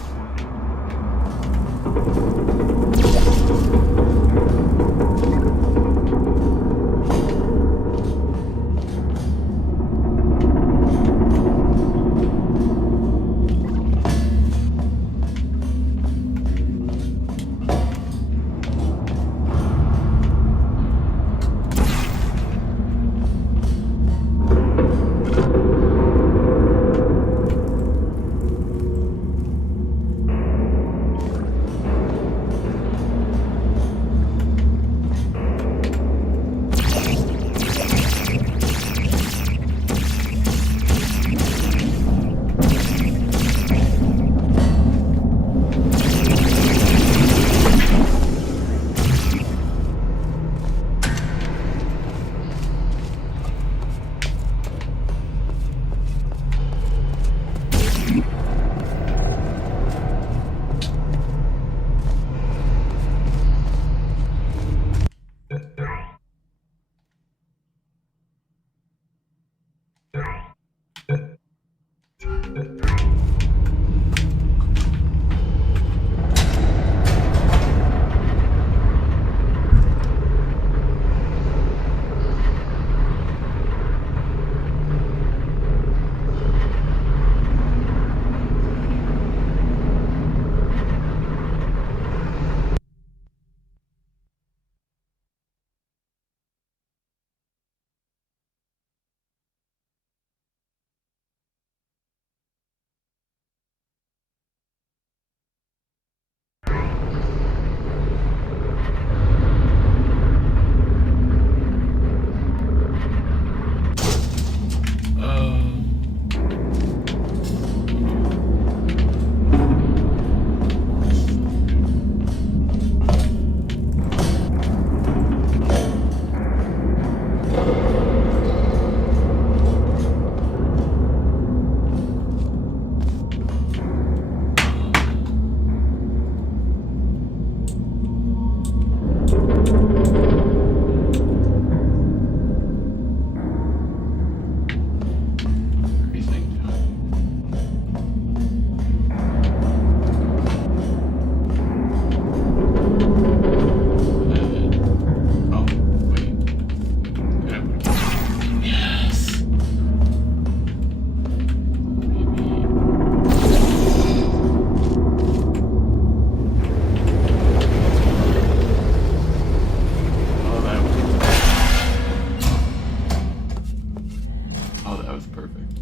Perfect.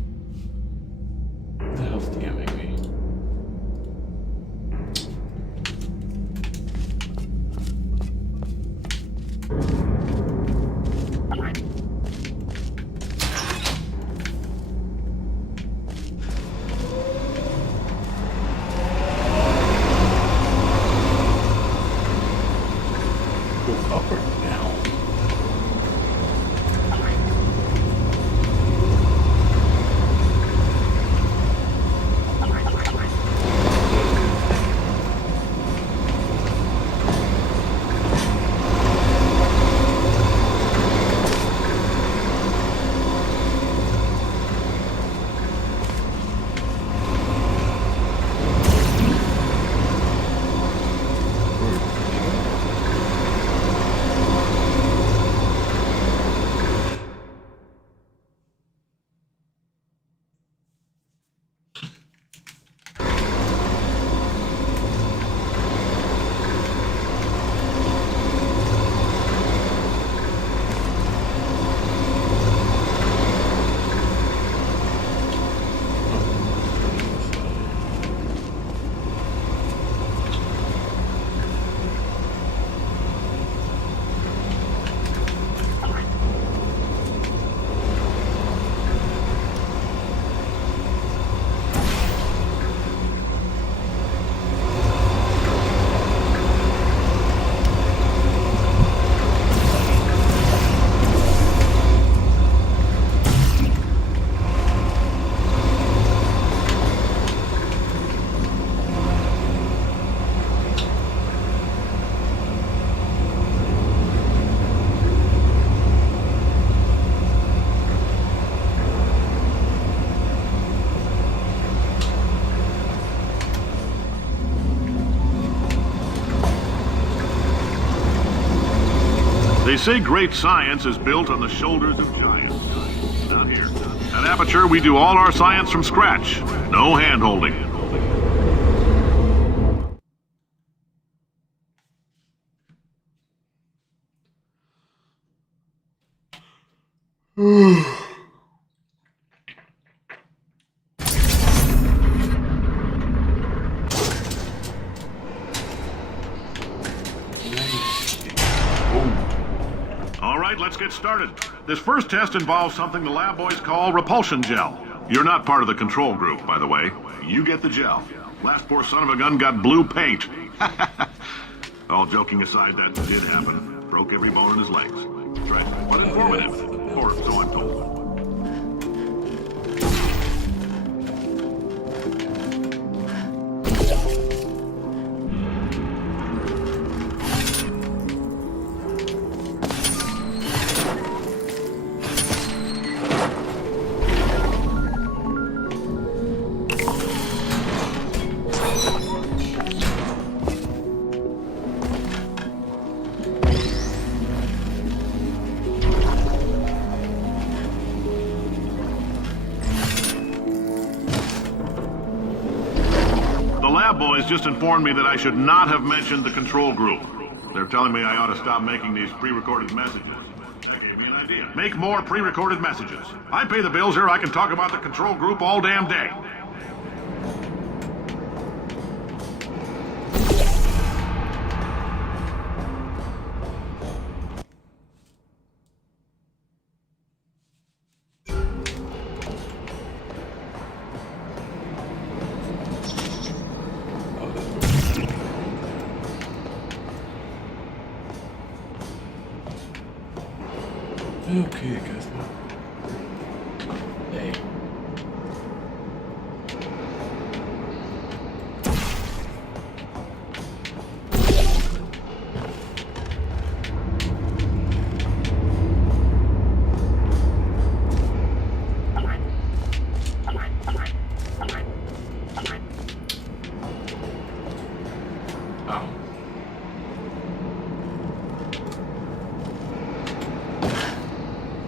What the hell's DMing me? Go up or down? They say great science is built on the shoulders of giants. Not here. At Aperture, we do all our science from scratch. No hand-holding. All right, let's get started. This first test involves something the lab boys call repulsion gel. You're not part of the control group, by the way. You get the gel. Last poor son of a gun got blue paint. All joking aside, that did happen. Broke every bone in his legs. That's right. But informative. Or so I'm told. Boys just informed me that I should not have mentioned the control group. They're telling me I ought to stop making these pre-recorded messages. That gave me an idea. Make more pre-recorded messages. I pay the bills here, I can talk about the control group all damn day. Okay, guys. Hey. Oh.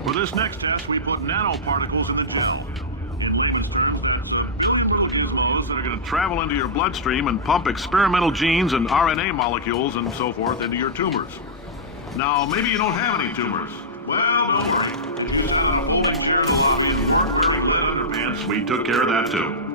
For this next test, we put nanoparticles in the gel. In layman's terms, that's a billion little gizmos that are going to travel into your bloodstream and pump experimental genes and RNA molecules and so forth into your tumors. Now, maybe you don't have any tumors. Well, don't worry. If you sit on a folding chair in the lobby and weren't wearing lead We took care of that too.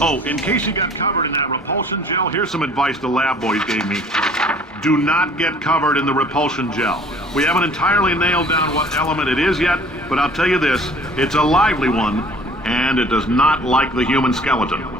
Oh, in case you got covered in that repulsion gel, here's some advice the lab boys gave me. Do not get covered in the repulsion gel. We haven't entirely nailed down what element it is yet, but I'll tell you this, it's a lively one, and it does not like the human skeleton.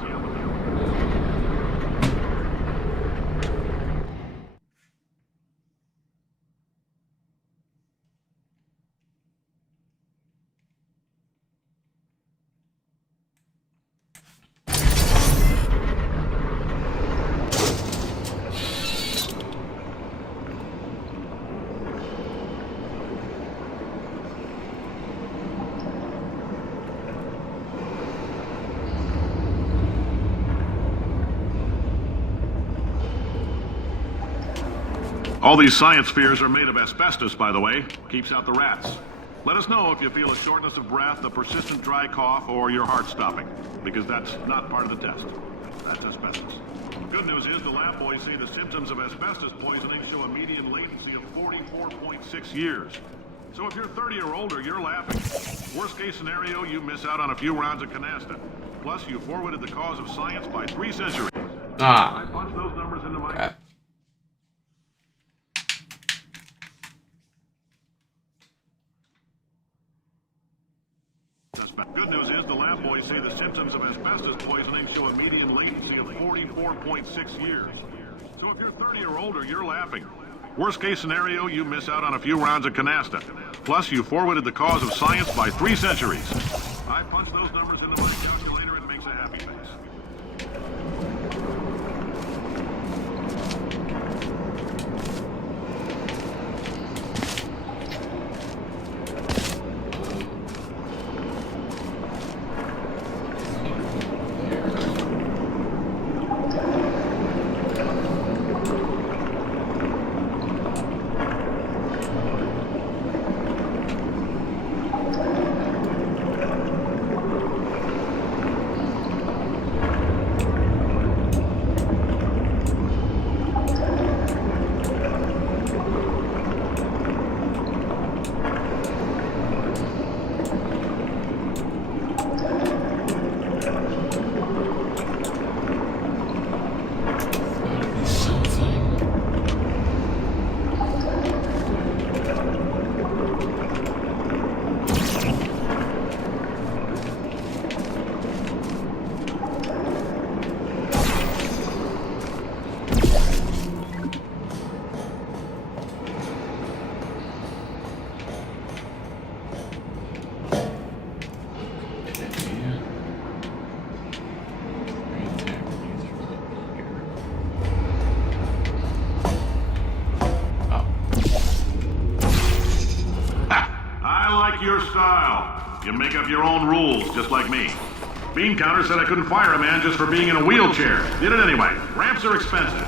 All these science spheres are made of asbestos, by the way. Keeps out the rats. Let us know if you feel a shortness of breath, a persistent dry cough, or your heart stopping, because that's not part of the test. That's asbestos. The good news is the lab boys say the symptoms of asbestos poisoning show a median latency of 44.6 years. So if you're 30 or older, you're laughing. Worst case scenario, you miss out on a few rounds of canasta. Plus, you forwarded the cause of science by 3 centuries. I punched those numbers into my... Crap. Good news is the lab boys say the symptoms of asbestos poisoning show a median latency of 44.6 years. So if you're 30 or older, you're laughing. Worst case scenario, you miss out on a few rounds of canasta. Plus, you forwarded the cause of science by 3 centuries. I punched those numbers into my calculator and it makes a happy face. style. You make up your own rules, just like me. Bean Counter said I couldn't fire a man just for being in a wheelchair. Did it anyway. Ramps are expensive.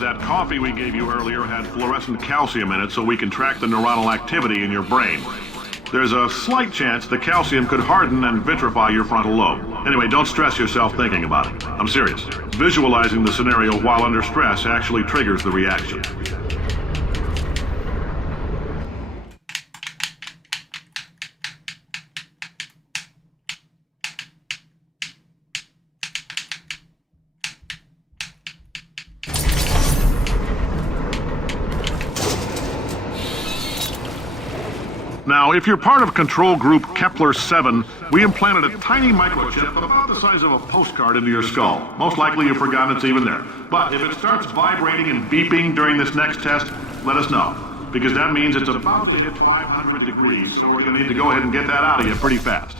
That coffee we gave you earlier had fluorescent calcium in it so we can track the neuronal activity in your brain. There's a slight chance the calcium could harden and vitrify your frontal lobe. Anyway, don't stress yourself thinking about it. I'm serious. Visualizing the scenario while under stress actually triggers the reaction. Now, if you're part of control group Kepler-7, we implanted a tiny microchip about the size of a postcard into your skull. Most likely you've forgotten it's even there. But if it starts vibrating and beeping during this next test, let us know. Because that means it's about to hit 500 degrees, so we're going to need to go ahead and get that out of you pretty fast.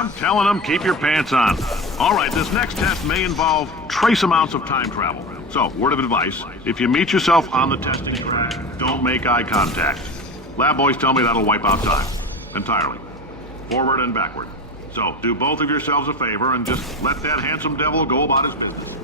I'm telling them, keep your pants on. All right, this next test may involve trace amounts of time travel. So, word of advice, if you meet yourself on the testing track, don't make eye contact. Lab boys tell me that'll wipe out time. Entirely. Forward and backward. So, do both of yourselves a favor and just let that handsome devil go about his business.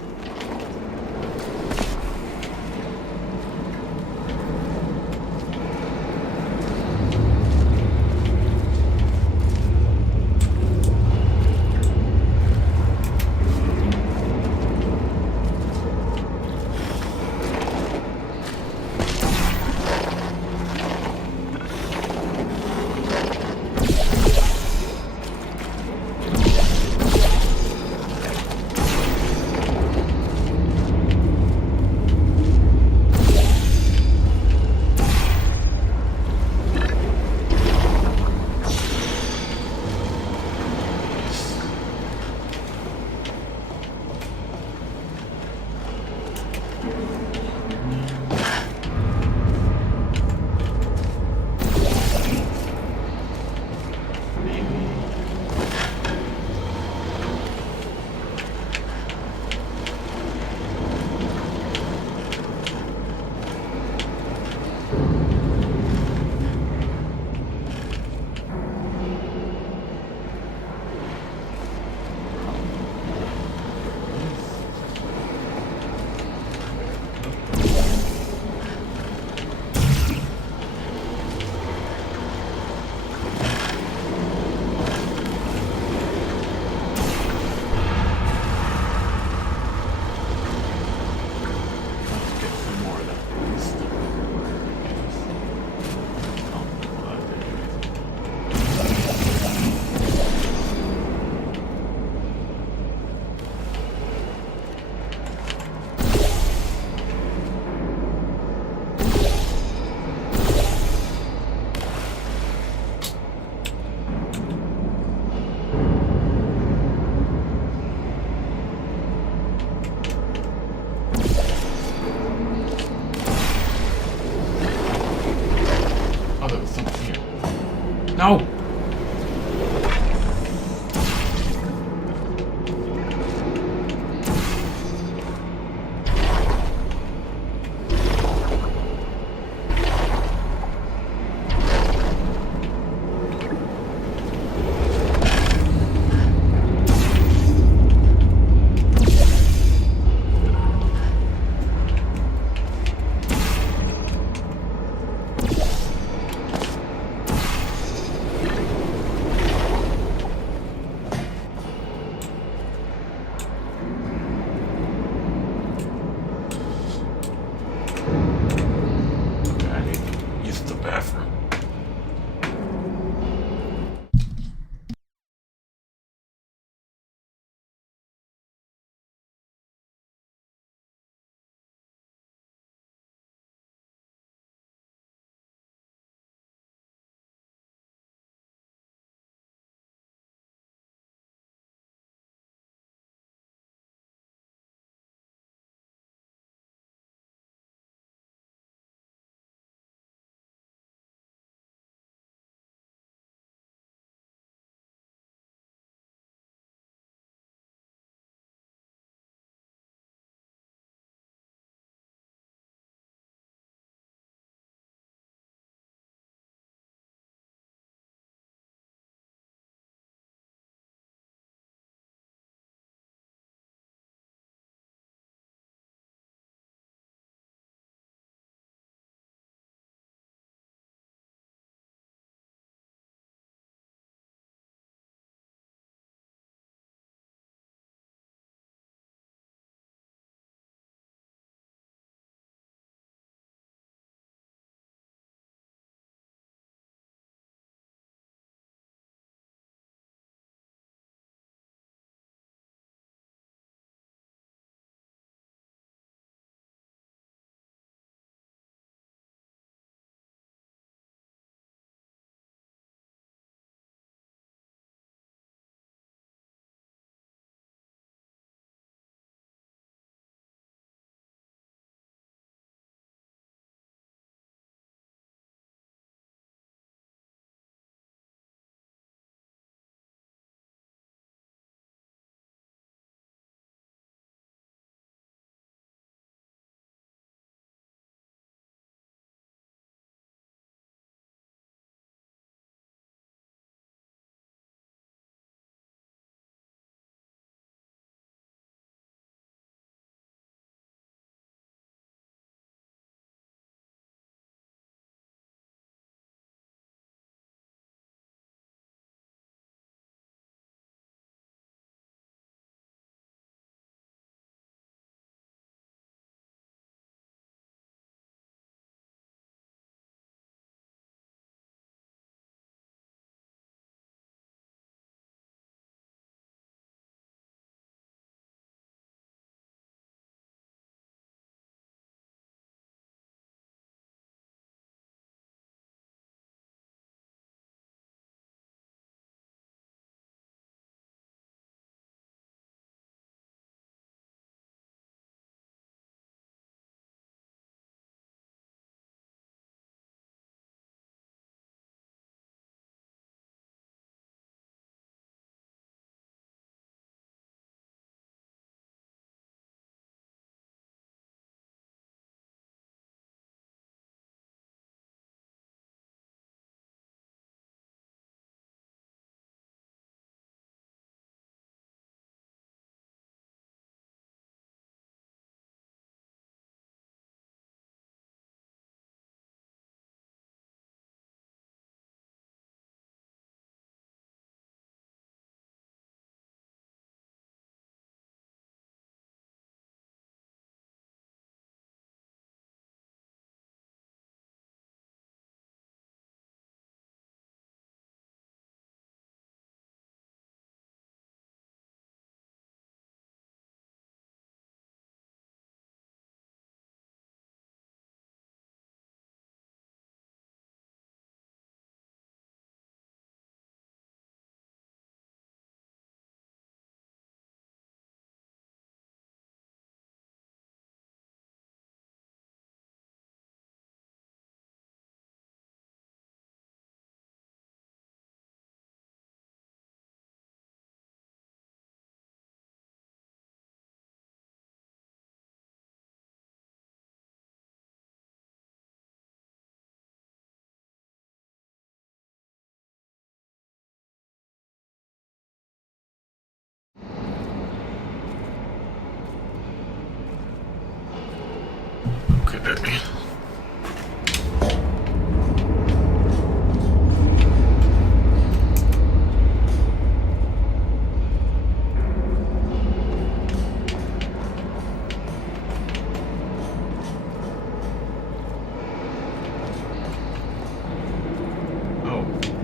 Oh,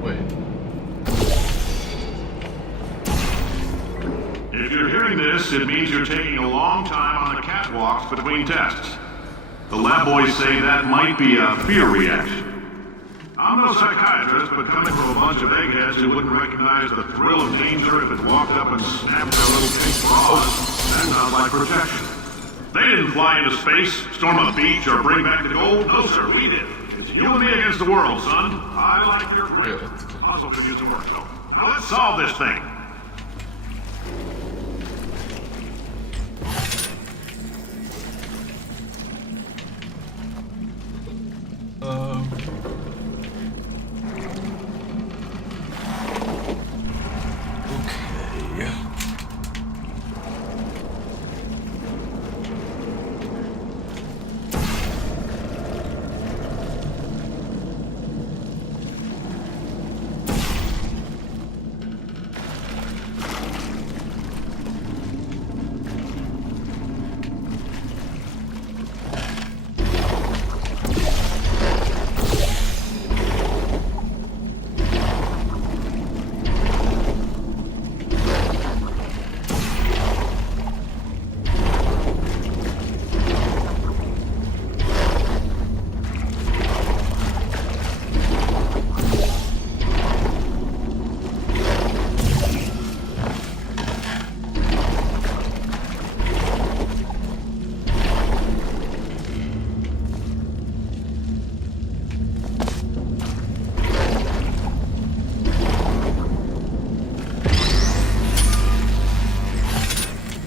wait. If you're hearing this, it means you're taking a long time on the catwalks between tests. The lab boys say that might be a fear reaction. I'm no psychiatrist, but coming from a bunch of eggheads who wouldn't recognize the thrill of danger if it walked up and snapped their little pink paws, that sounds like protection. They didn't fly into space, storm a beach, or bring back the gold. No, sir, we did. It's you and me against the world, son. I like your grit. Also could use some work, though. Now let's solve this thing. Okay.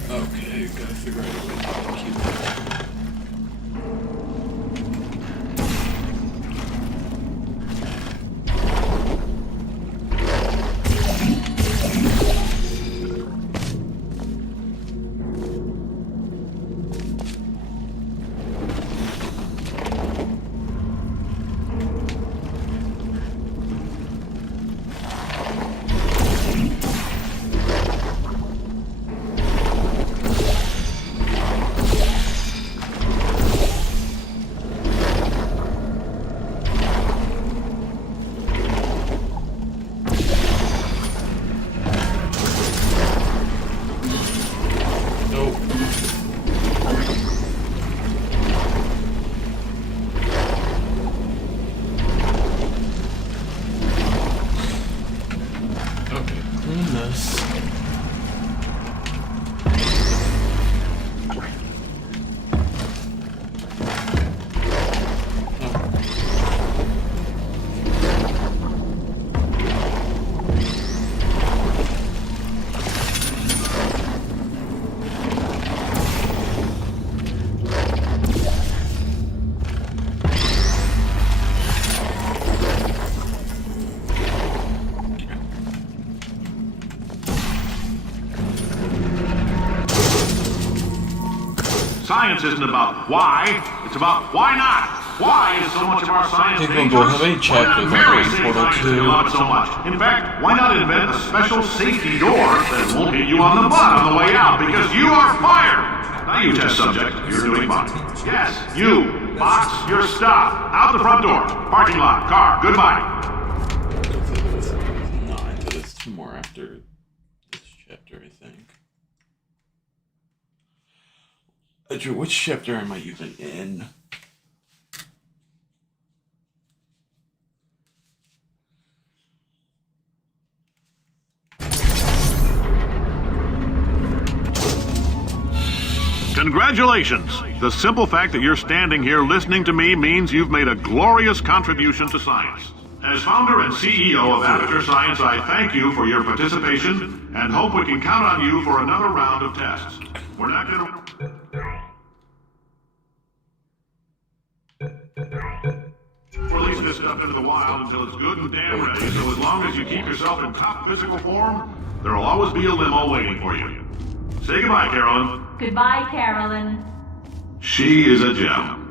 Okay, gotta figure out a way to keep that. Science isn't about why, it's about why not. Why is so much of our science Hey dangerous? Google, how many chapters Why are not there in save Portal science 2? if you love it so much? In fact, why not invent a special safety door that won't hit you on the butt on the way out, because you are fired! Now you test subject, you're doing fine. Yes, you. Box your stuff. Out the front door. Parking lot. Car. Goodbye. There's 9, but there's 2 more after this chapter, I think. Drew, which chapter am I even in? Congratulations! The simple fact that you're standing here listening to me means you've made a glorious contribution to science. As founder and CEO of Aperture Science, I thank you for your participation and hope we can count on you for another round of tests. We're not gonna... release this stuff into the wild until it's good and damn ready, so as long as you keep yourself in top physical form, there'll always be a limo waiting for you. Say goodbye, Carolyn. Goodbye, Carolyn. She is a gem.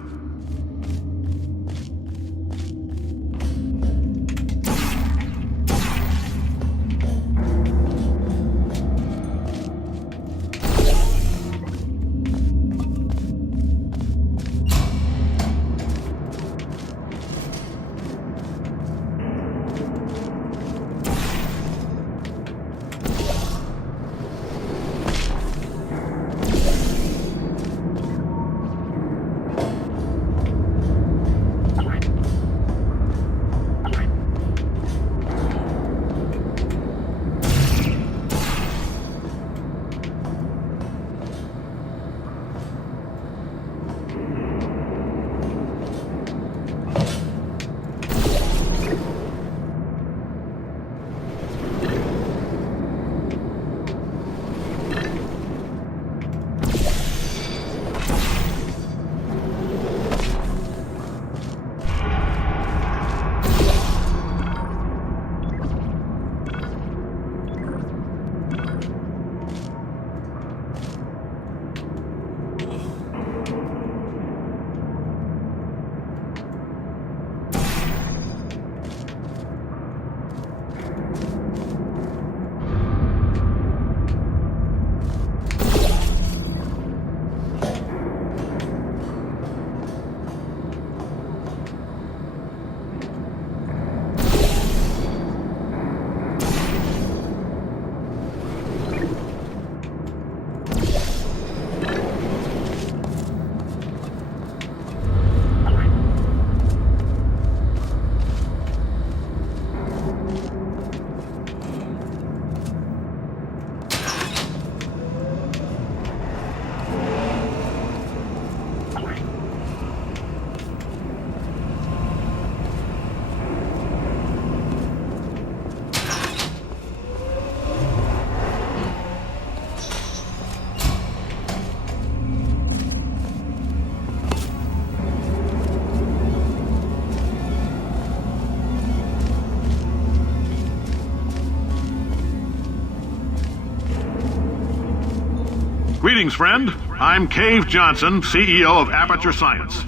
Greetings, friend. I'm Cave Johnson, CEO of Aperture Science.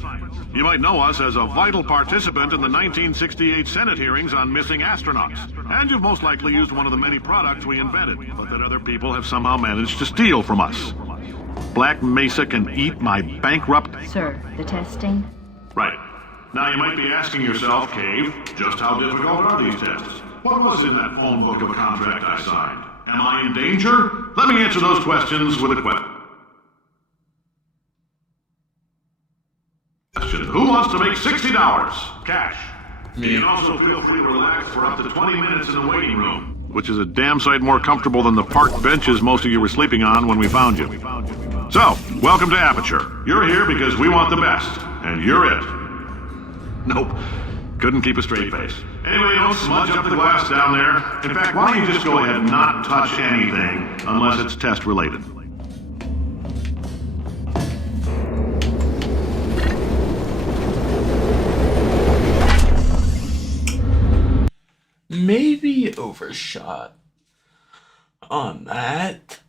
You might know us as a vital participant in the 1968 Senate hearings on missing astronauts. And you've most likely used one of the many products we invented, but that other people have somehow managed to steal from us. Black Mesa can eat my bankrupt... Sir, the testing? Right. Now you might be asking yourself, Cave, just how difficult are these tests? What was in that phone book of a contract I signed? Am I in danger? Let me answer those questions with a question. Who wants to make $60 cash? You can also feel free to relax for up to 20 minutes in the waiting room, which is a damn sight more comfortable than the park benches most of you were sleeping on when we found you. So, welcome to Aperture. You're here because we want the best, and you're it. Nope. Couldn't keep a straight face. Anyway, don't smudge up the glass down there. In fact, why don't you just go ahead and not touch anything unless it's test related. Maybe overshot on that.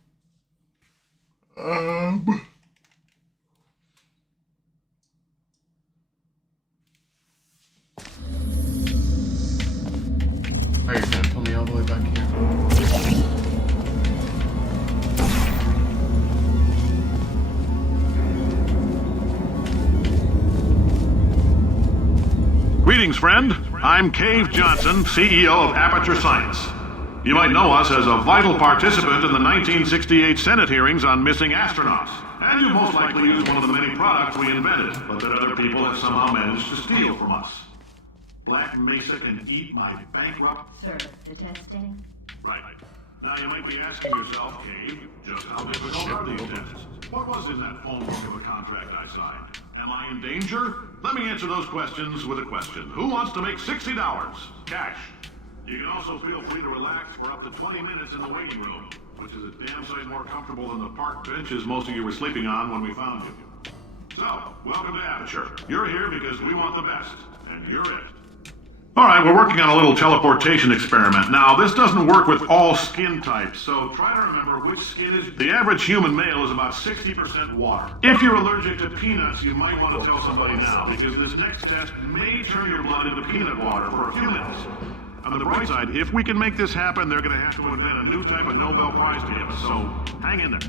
Are you gonna pull me all the way back here? Greetings, friend. I'm Cave Johnson, CEO of Aperture Science. You might know us as a vital participant in the 1968 Senate hearings on missing astronauts. And you've most likely used one of the many products we invented, but that other people have somehow managed to steal from us. Black Mesa can eat my bankrupt... Sir, the testing? Right. Now you might be asking yourself, Cave, just how difficult are these tests? What was in that phone book of a contract I signed? Am I in danger? Let me answer those questions with a question. Who wants to make $60 cash? You can also feel free to relax for up to 20 minutes in the waiting room, which is a damn sight more comfortable than the park benches most of you were sleeping on when we found you. So, welcome to Aperture. You're here because we want the best, and you're it. All right, we're working on a little teleportation experiment. Now, this doesn't work with all skin types, so try to remember which skin is... The average human male is about 60% water. If you're allergic to peanuts, you might want to tell somebody now, because this next test may turn your blood into peanut water for a few minutes. On the bright side, if we can make this happen, they're going to have to invent a new type of Nobel Prize to give us, so hang in there.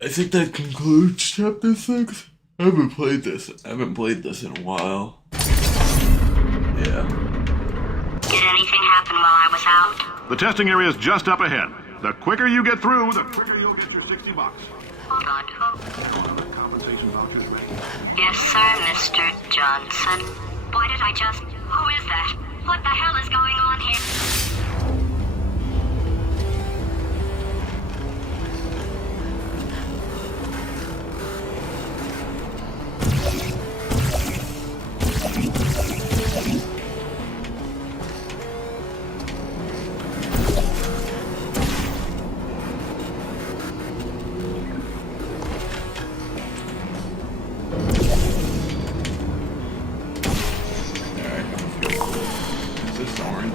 I think that concludes chapter 6. I haven't played this in a while. Yeah. Did anything happen while I was out? The testing area is just up ahead. The quicker you get through, the quicker you'll get your $60. Hold on. Compensation vouchers ready. Yes, sir, Mr. Johnson. Boy, did I just... Who is that? What the hell is going on here? Is this orange?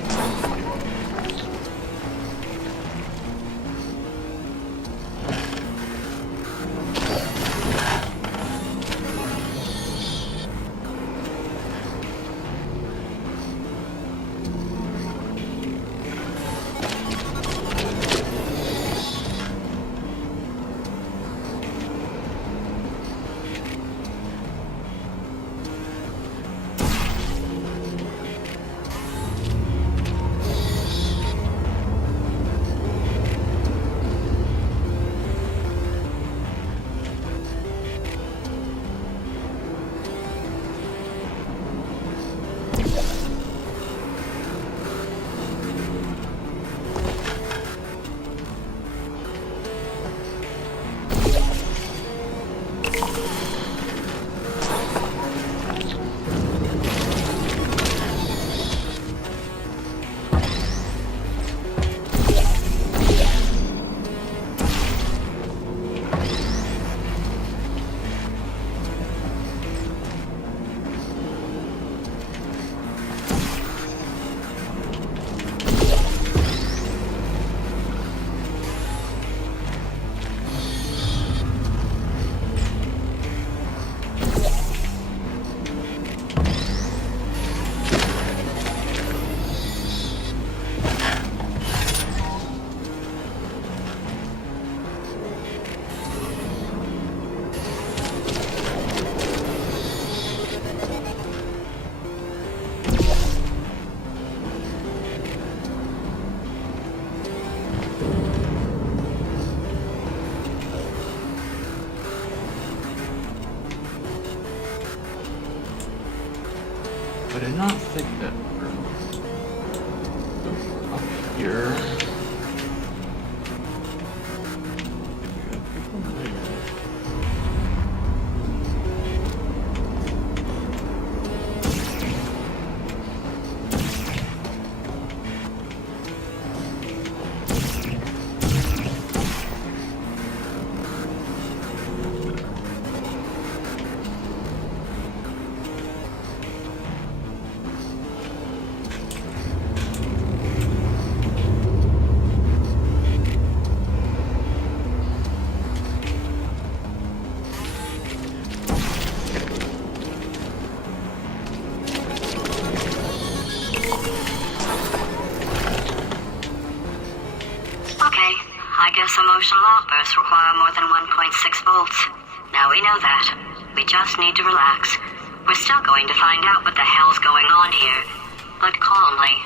I did not think that up here. I guess emotional outbursts require more than 1.6 volts. Now we know that. We just need to relax. We're still going to find out what the hell's going on here, but calmly.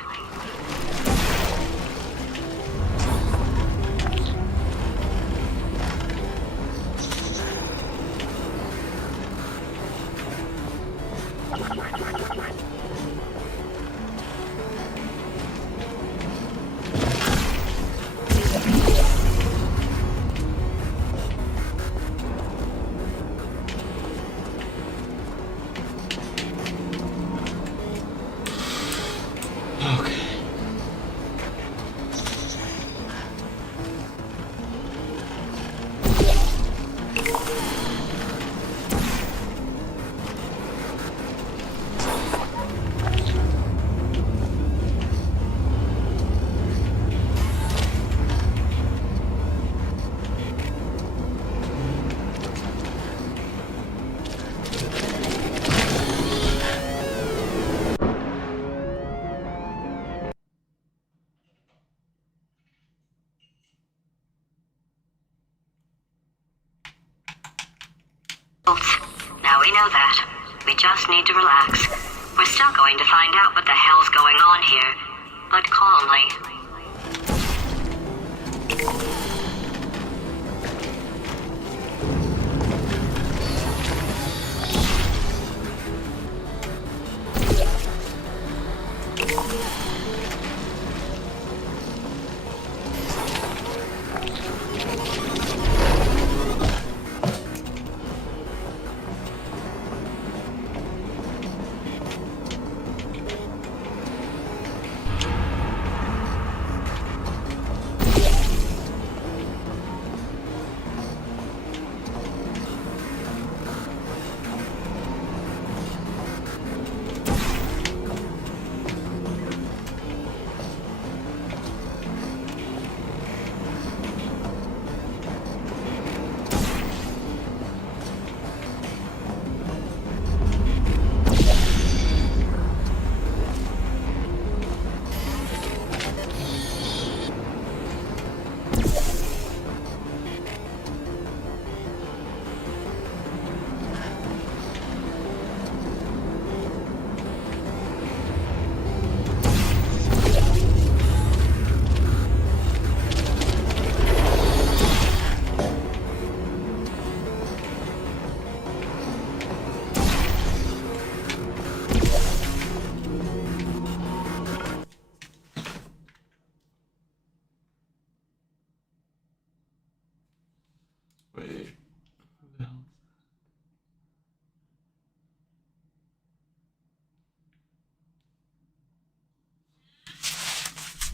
Now we know that. We just need to relax. We're still going to find out what the hell's going on here, but calmly.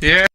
Yeah.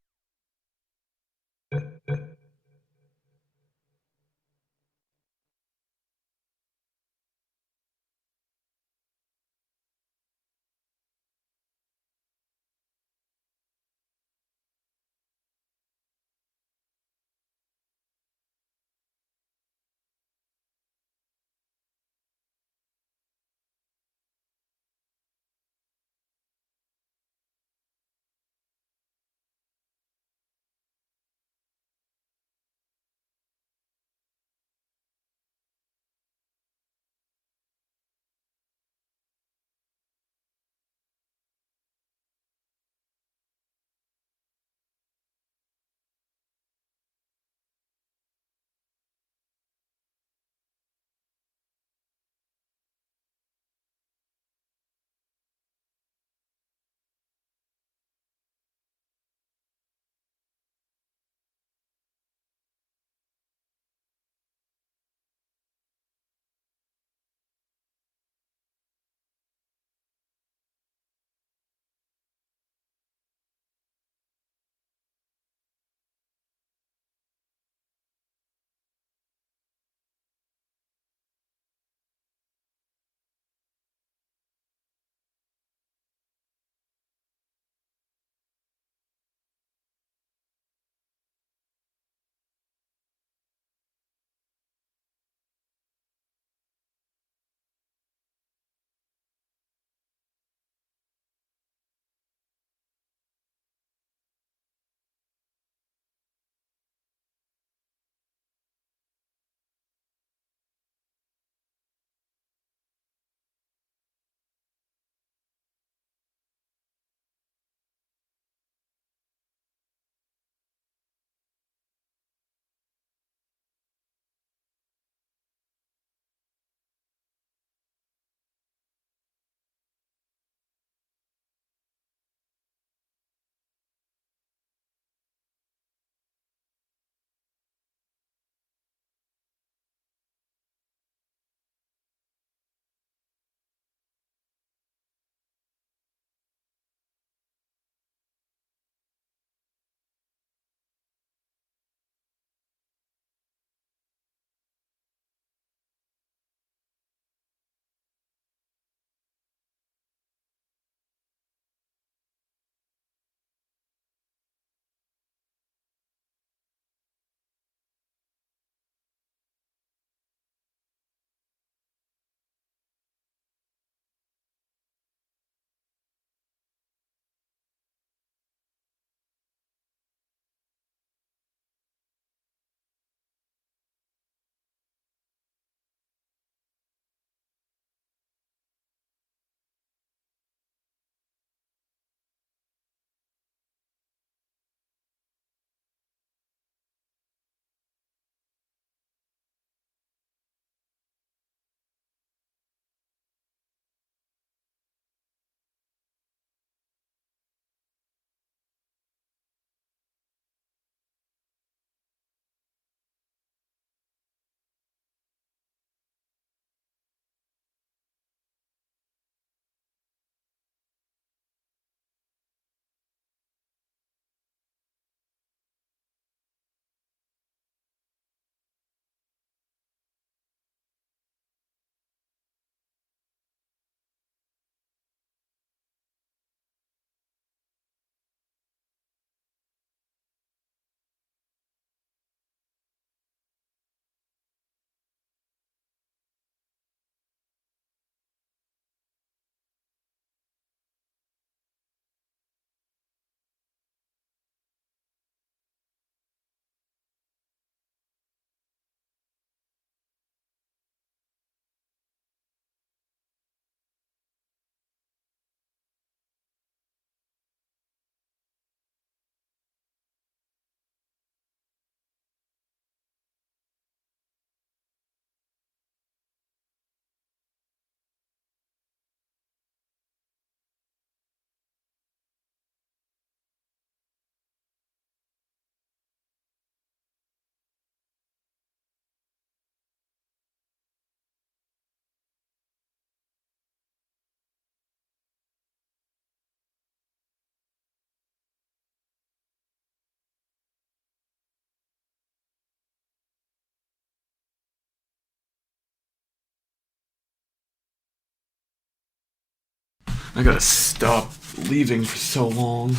I gotta stop leaving for so long.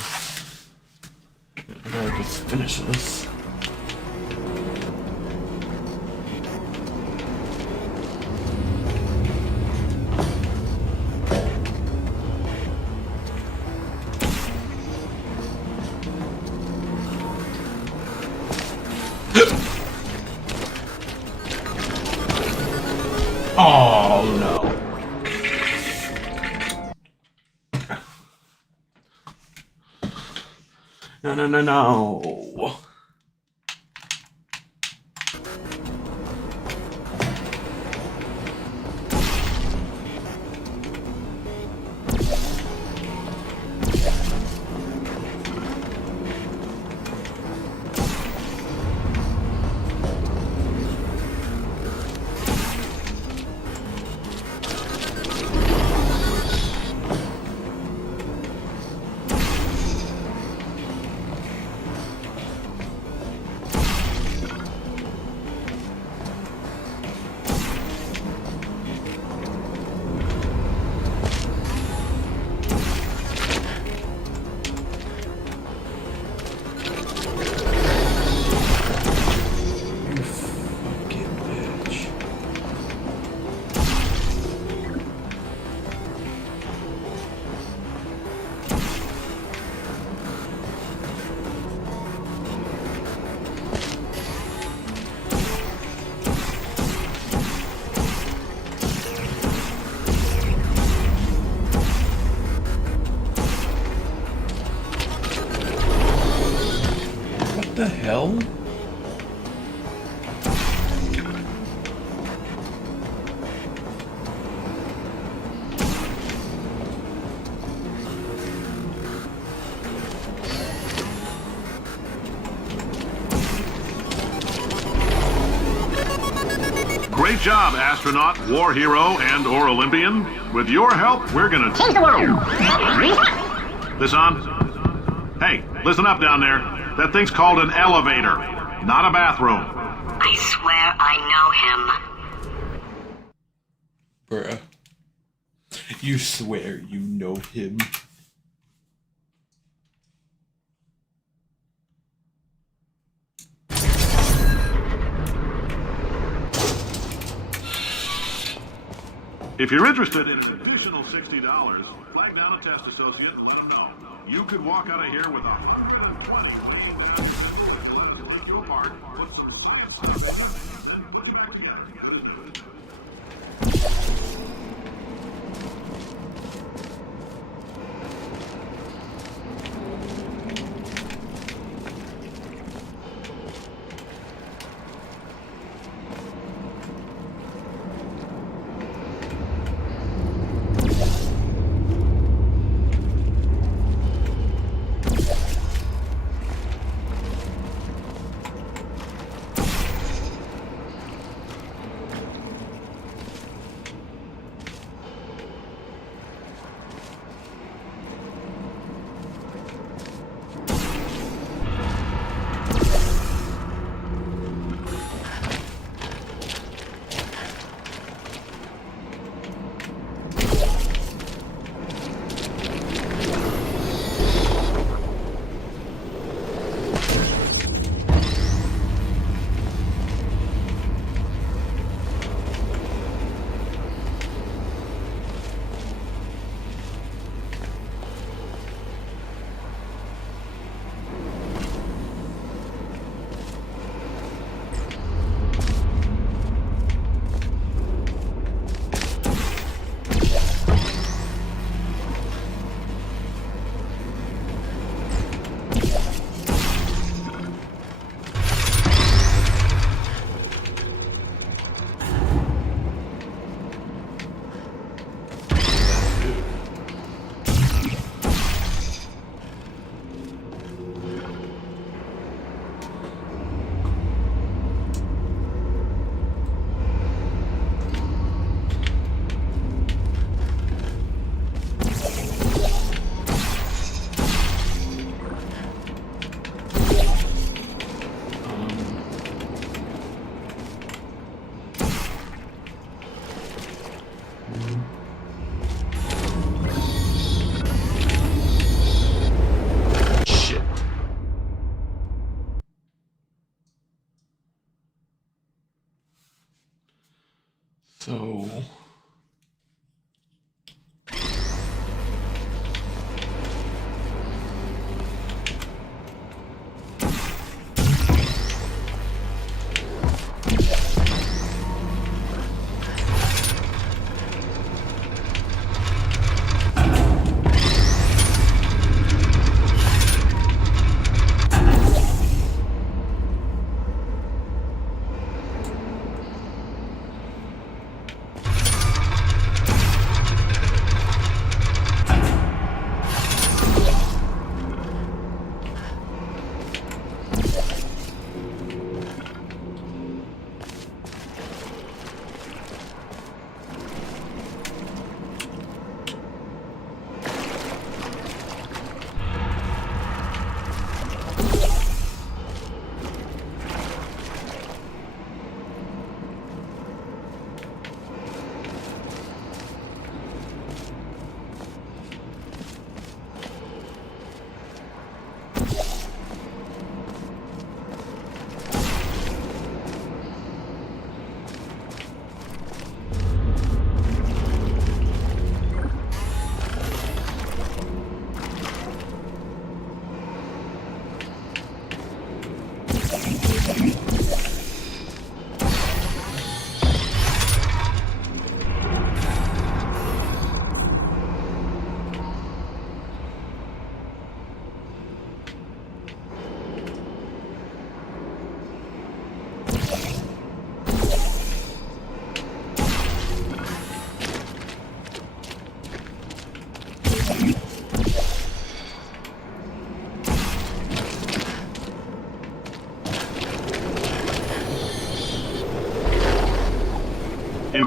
I gotta just finish this. Oh no. No. What the hell? Great job, astronaut, war hero, and/or Olympian. With your help, we're gonna change the world. This on? Hey, listen up down there. That thing's called an elevator, not a bathroom. I swear I know him. Bruh. You swear you know him. If you're interested in an additional $60, flag down a test associate and let them know. You could walk out of here with 120 machine tests. If you let us take you apart, put some science stuff in, then put you back together.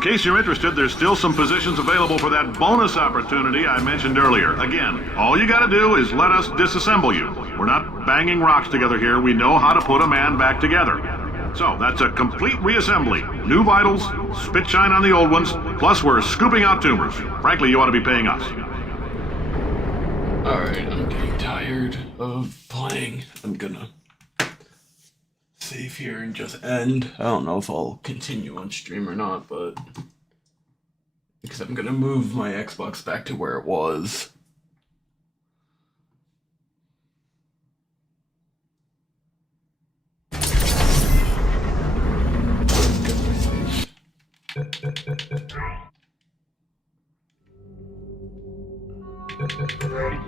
case you're interested, there's still some positions available for that bonus opportunity I mentioned earlier. Again, all you gotta do is let us disassemble you. We're not banging rocks together here. We know how to put a man back together. So, that's a complete reassembly. New vitals, spit shine on the old ones, plus we're scooping out tumors. Frankly, you ought to be paying us. Alright, I'm getting tired of playing. I'm gonna save here and just end. I don't know if I'll continue on stream or not, but because I'm gonna move my Xbox back to where it was.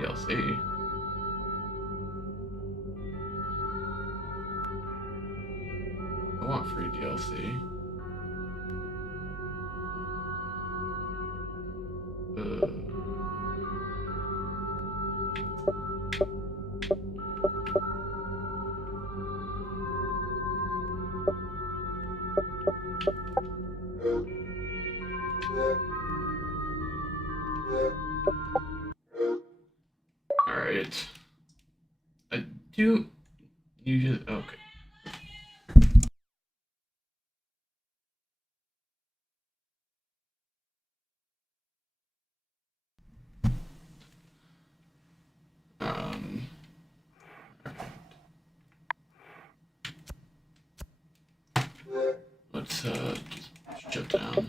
DLC. I want free DLC. Alright. You just, okay. Let's just shut down.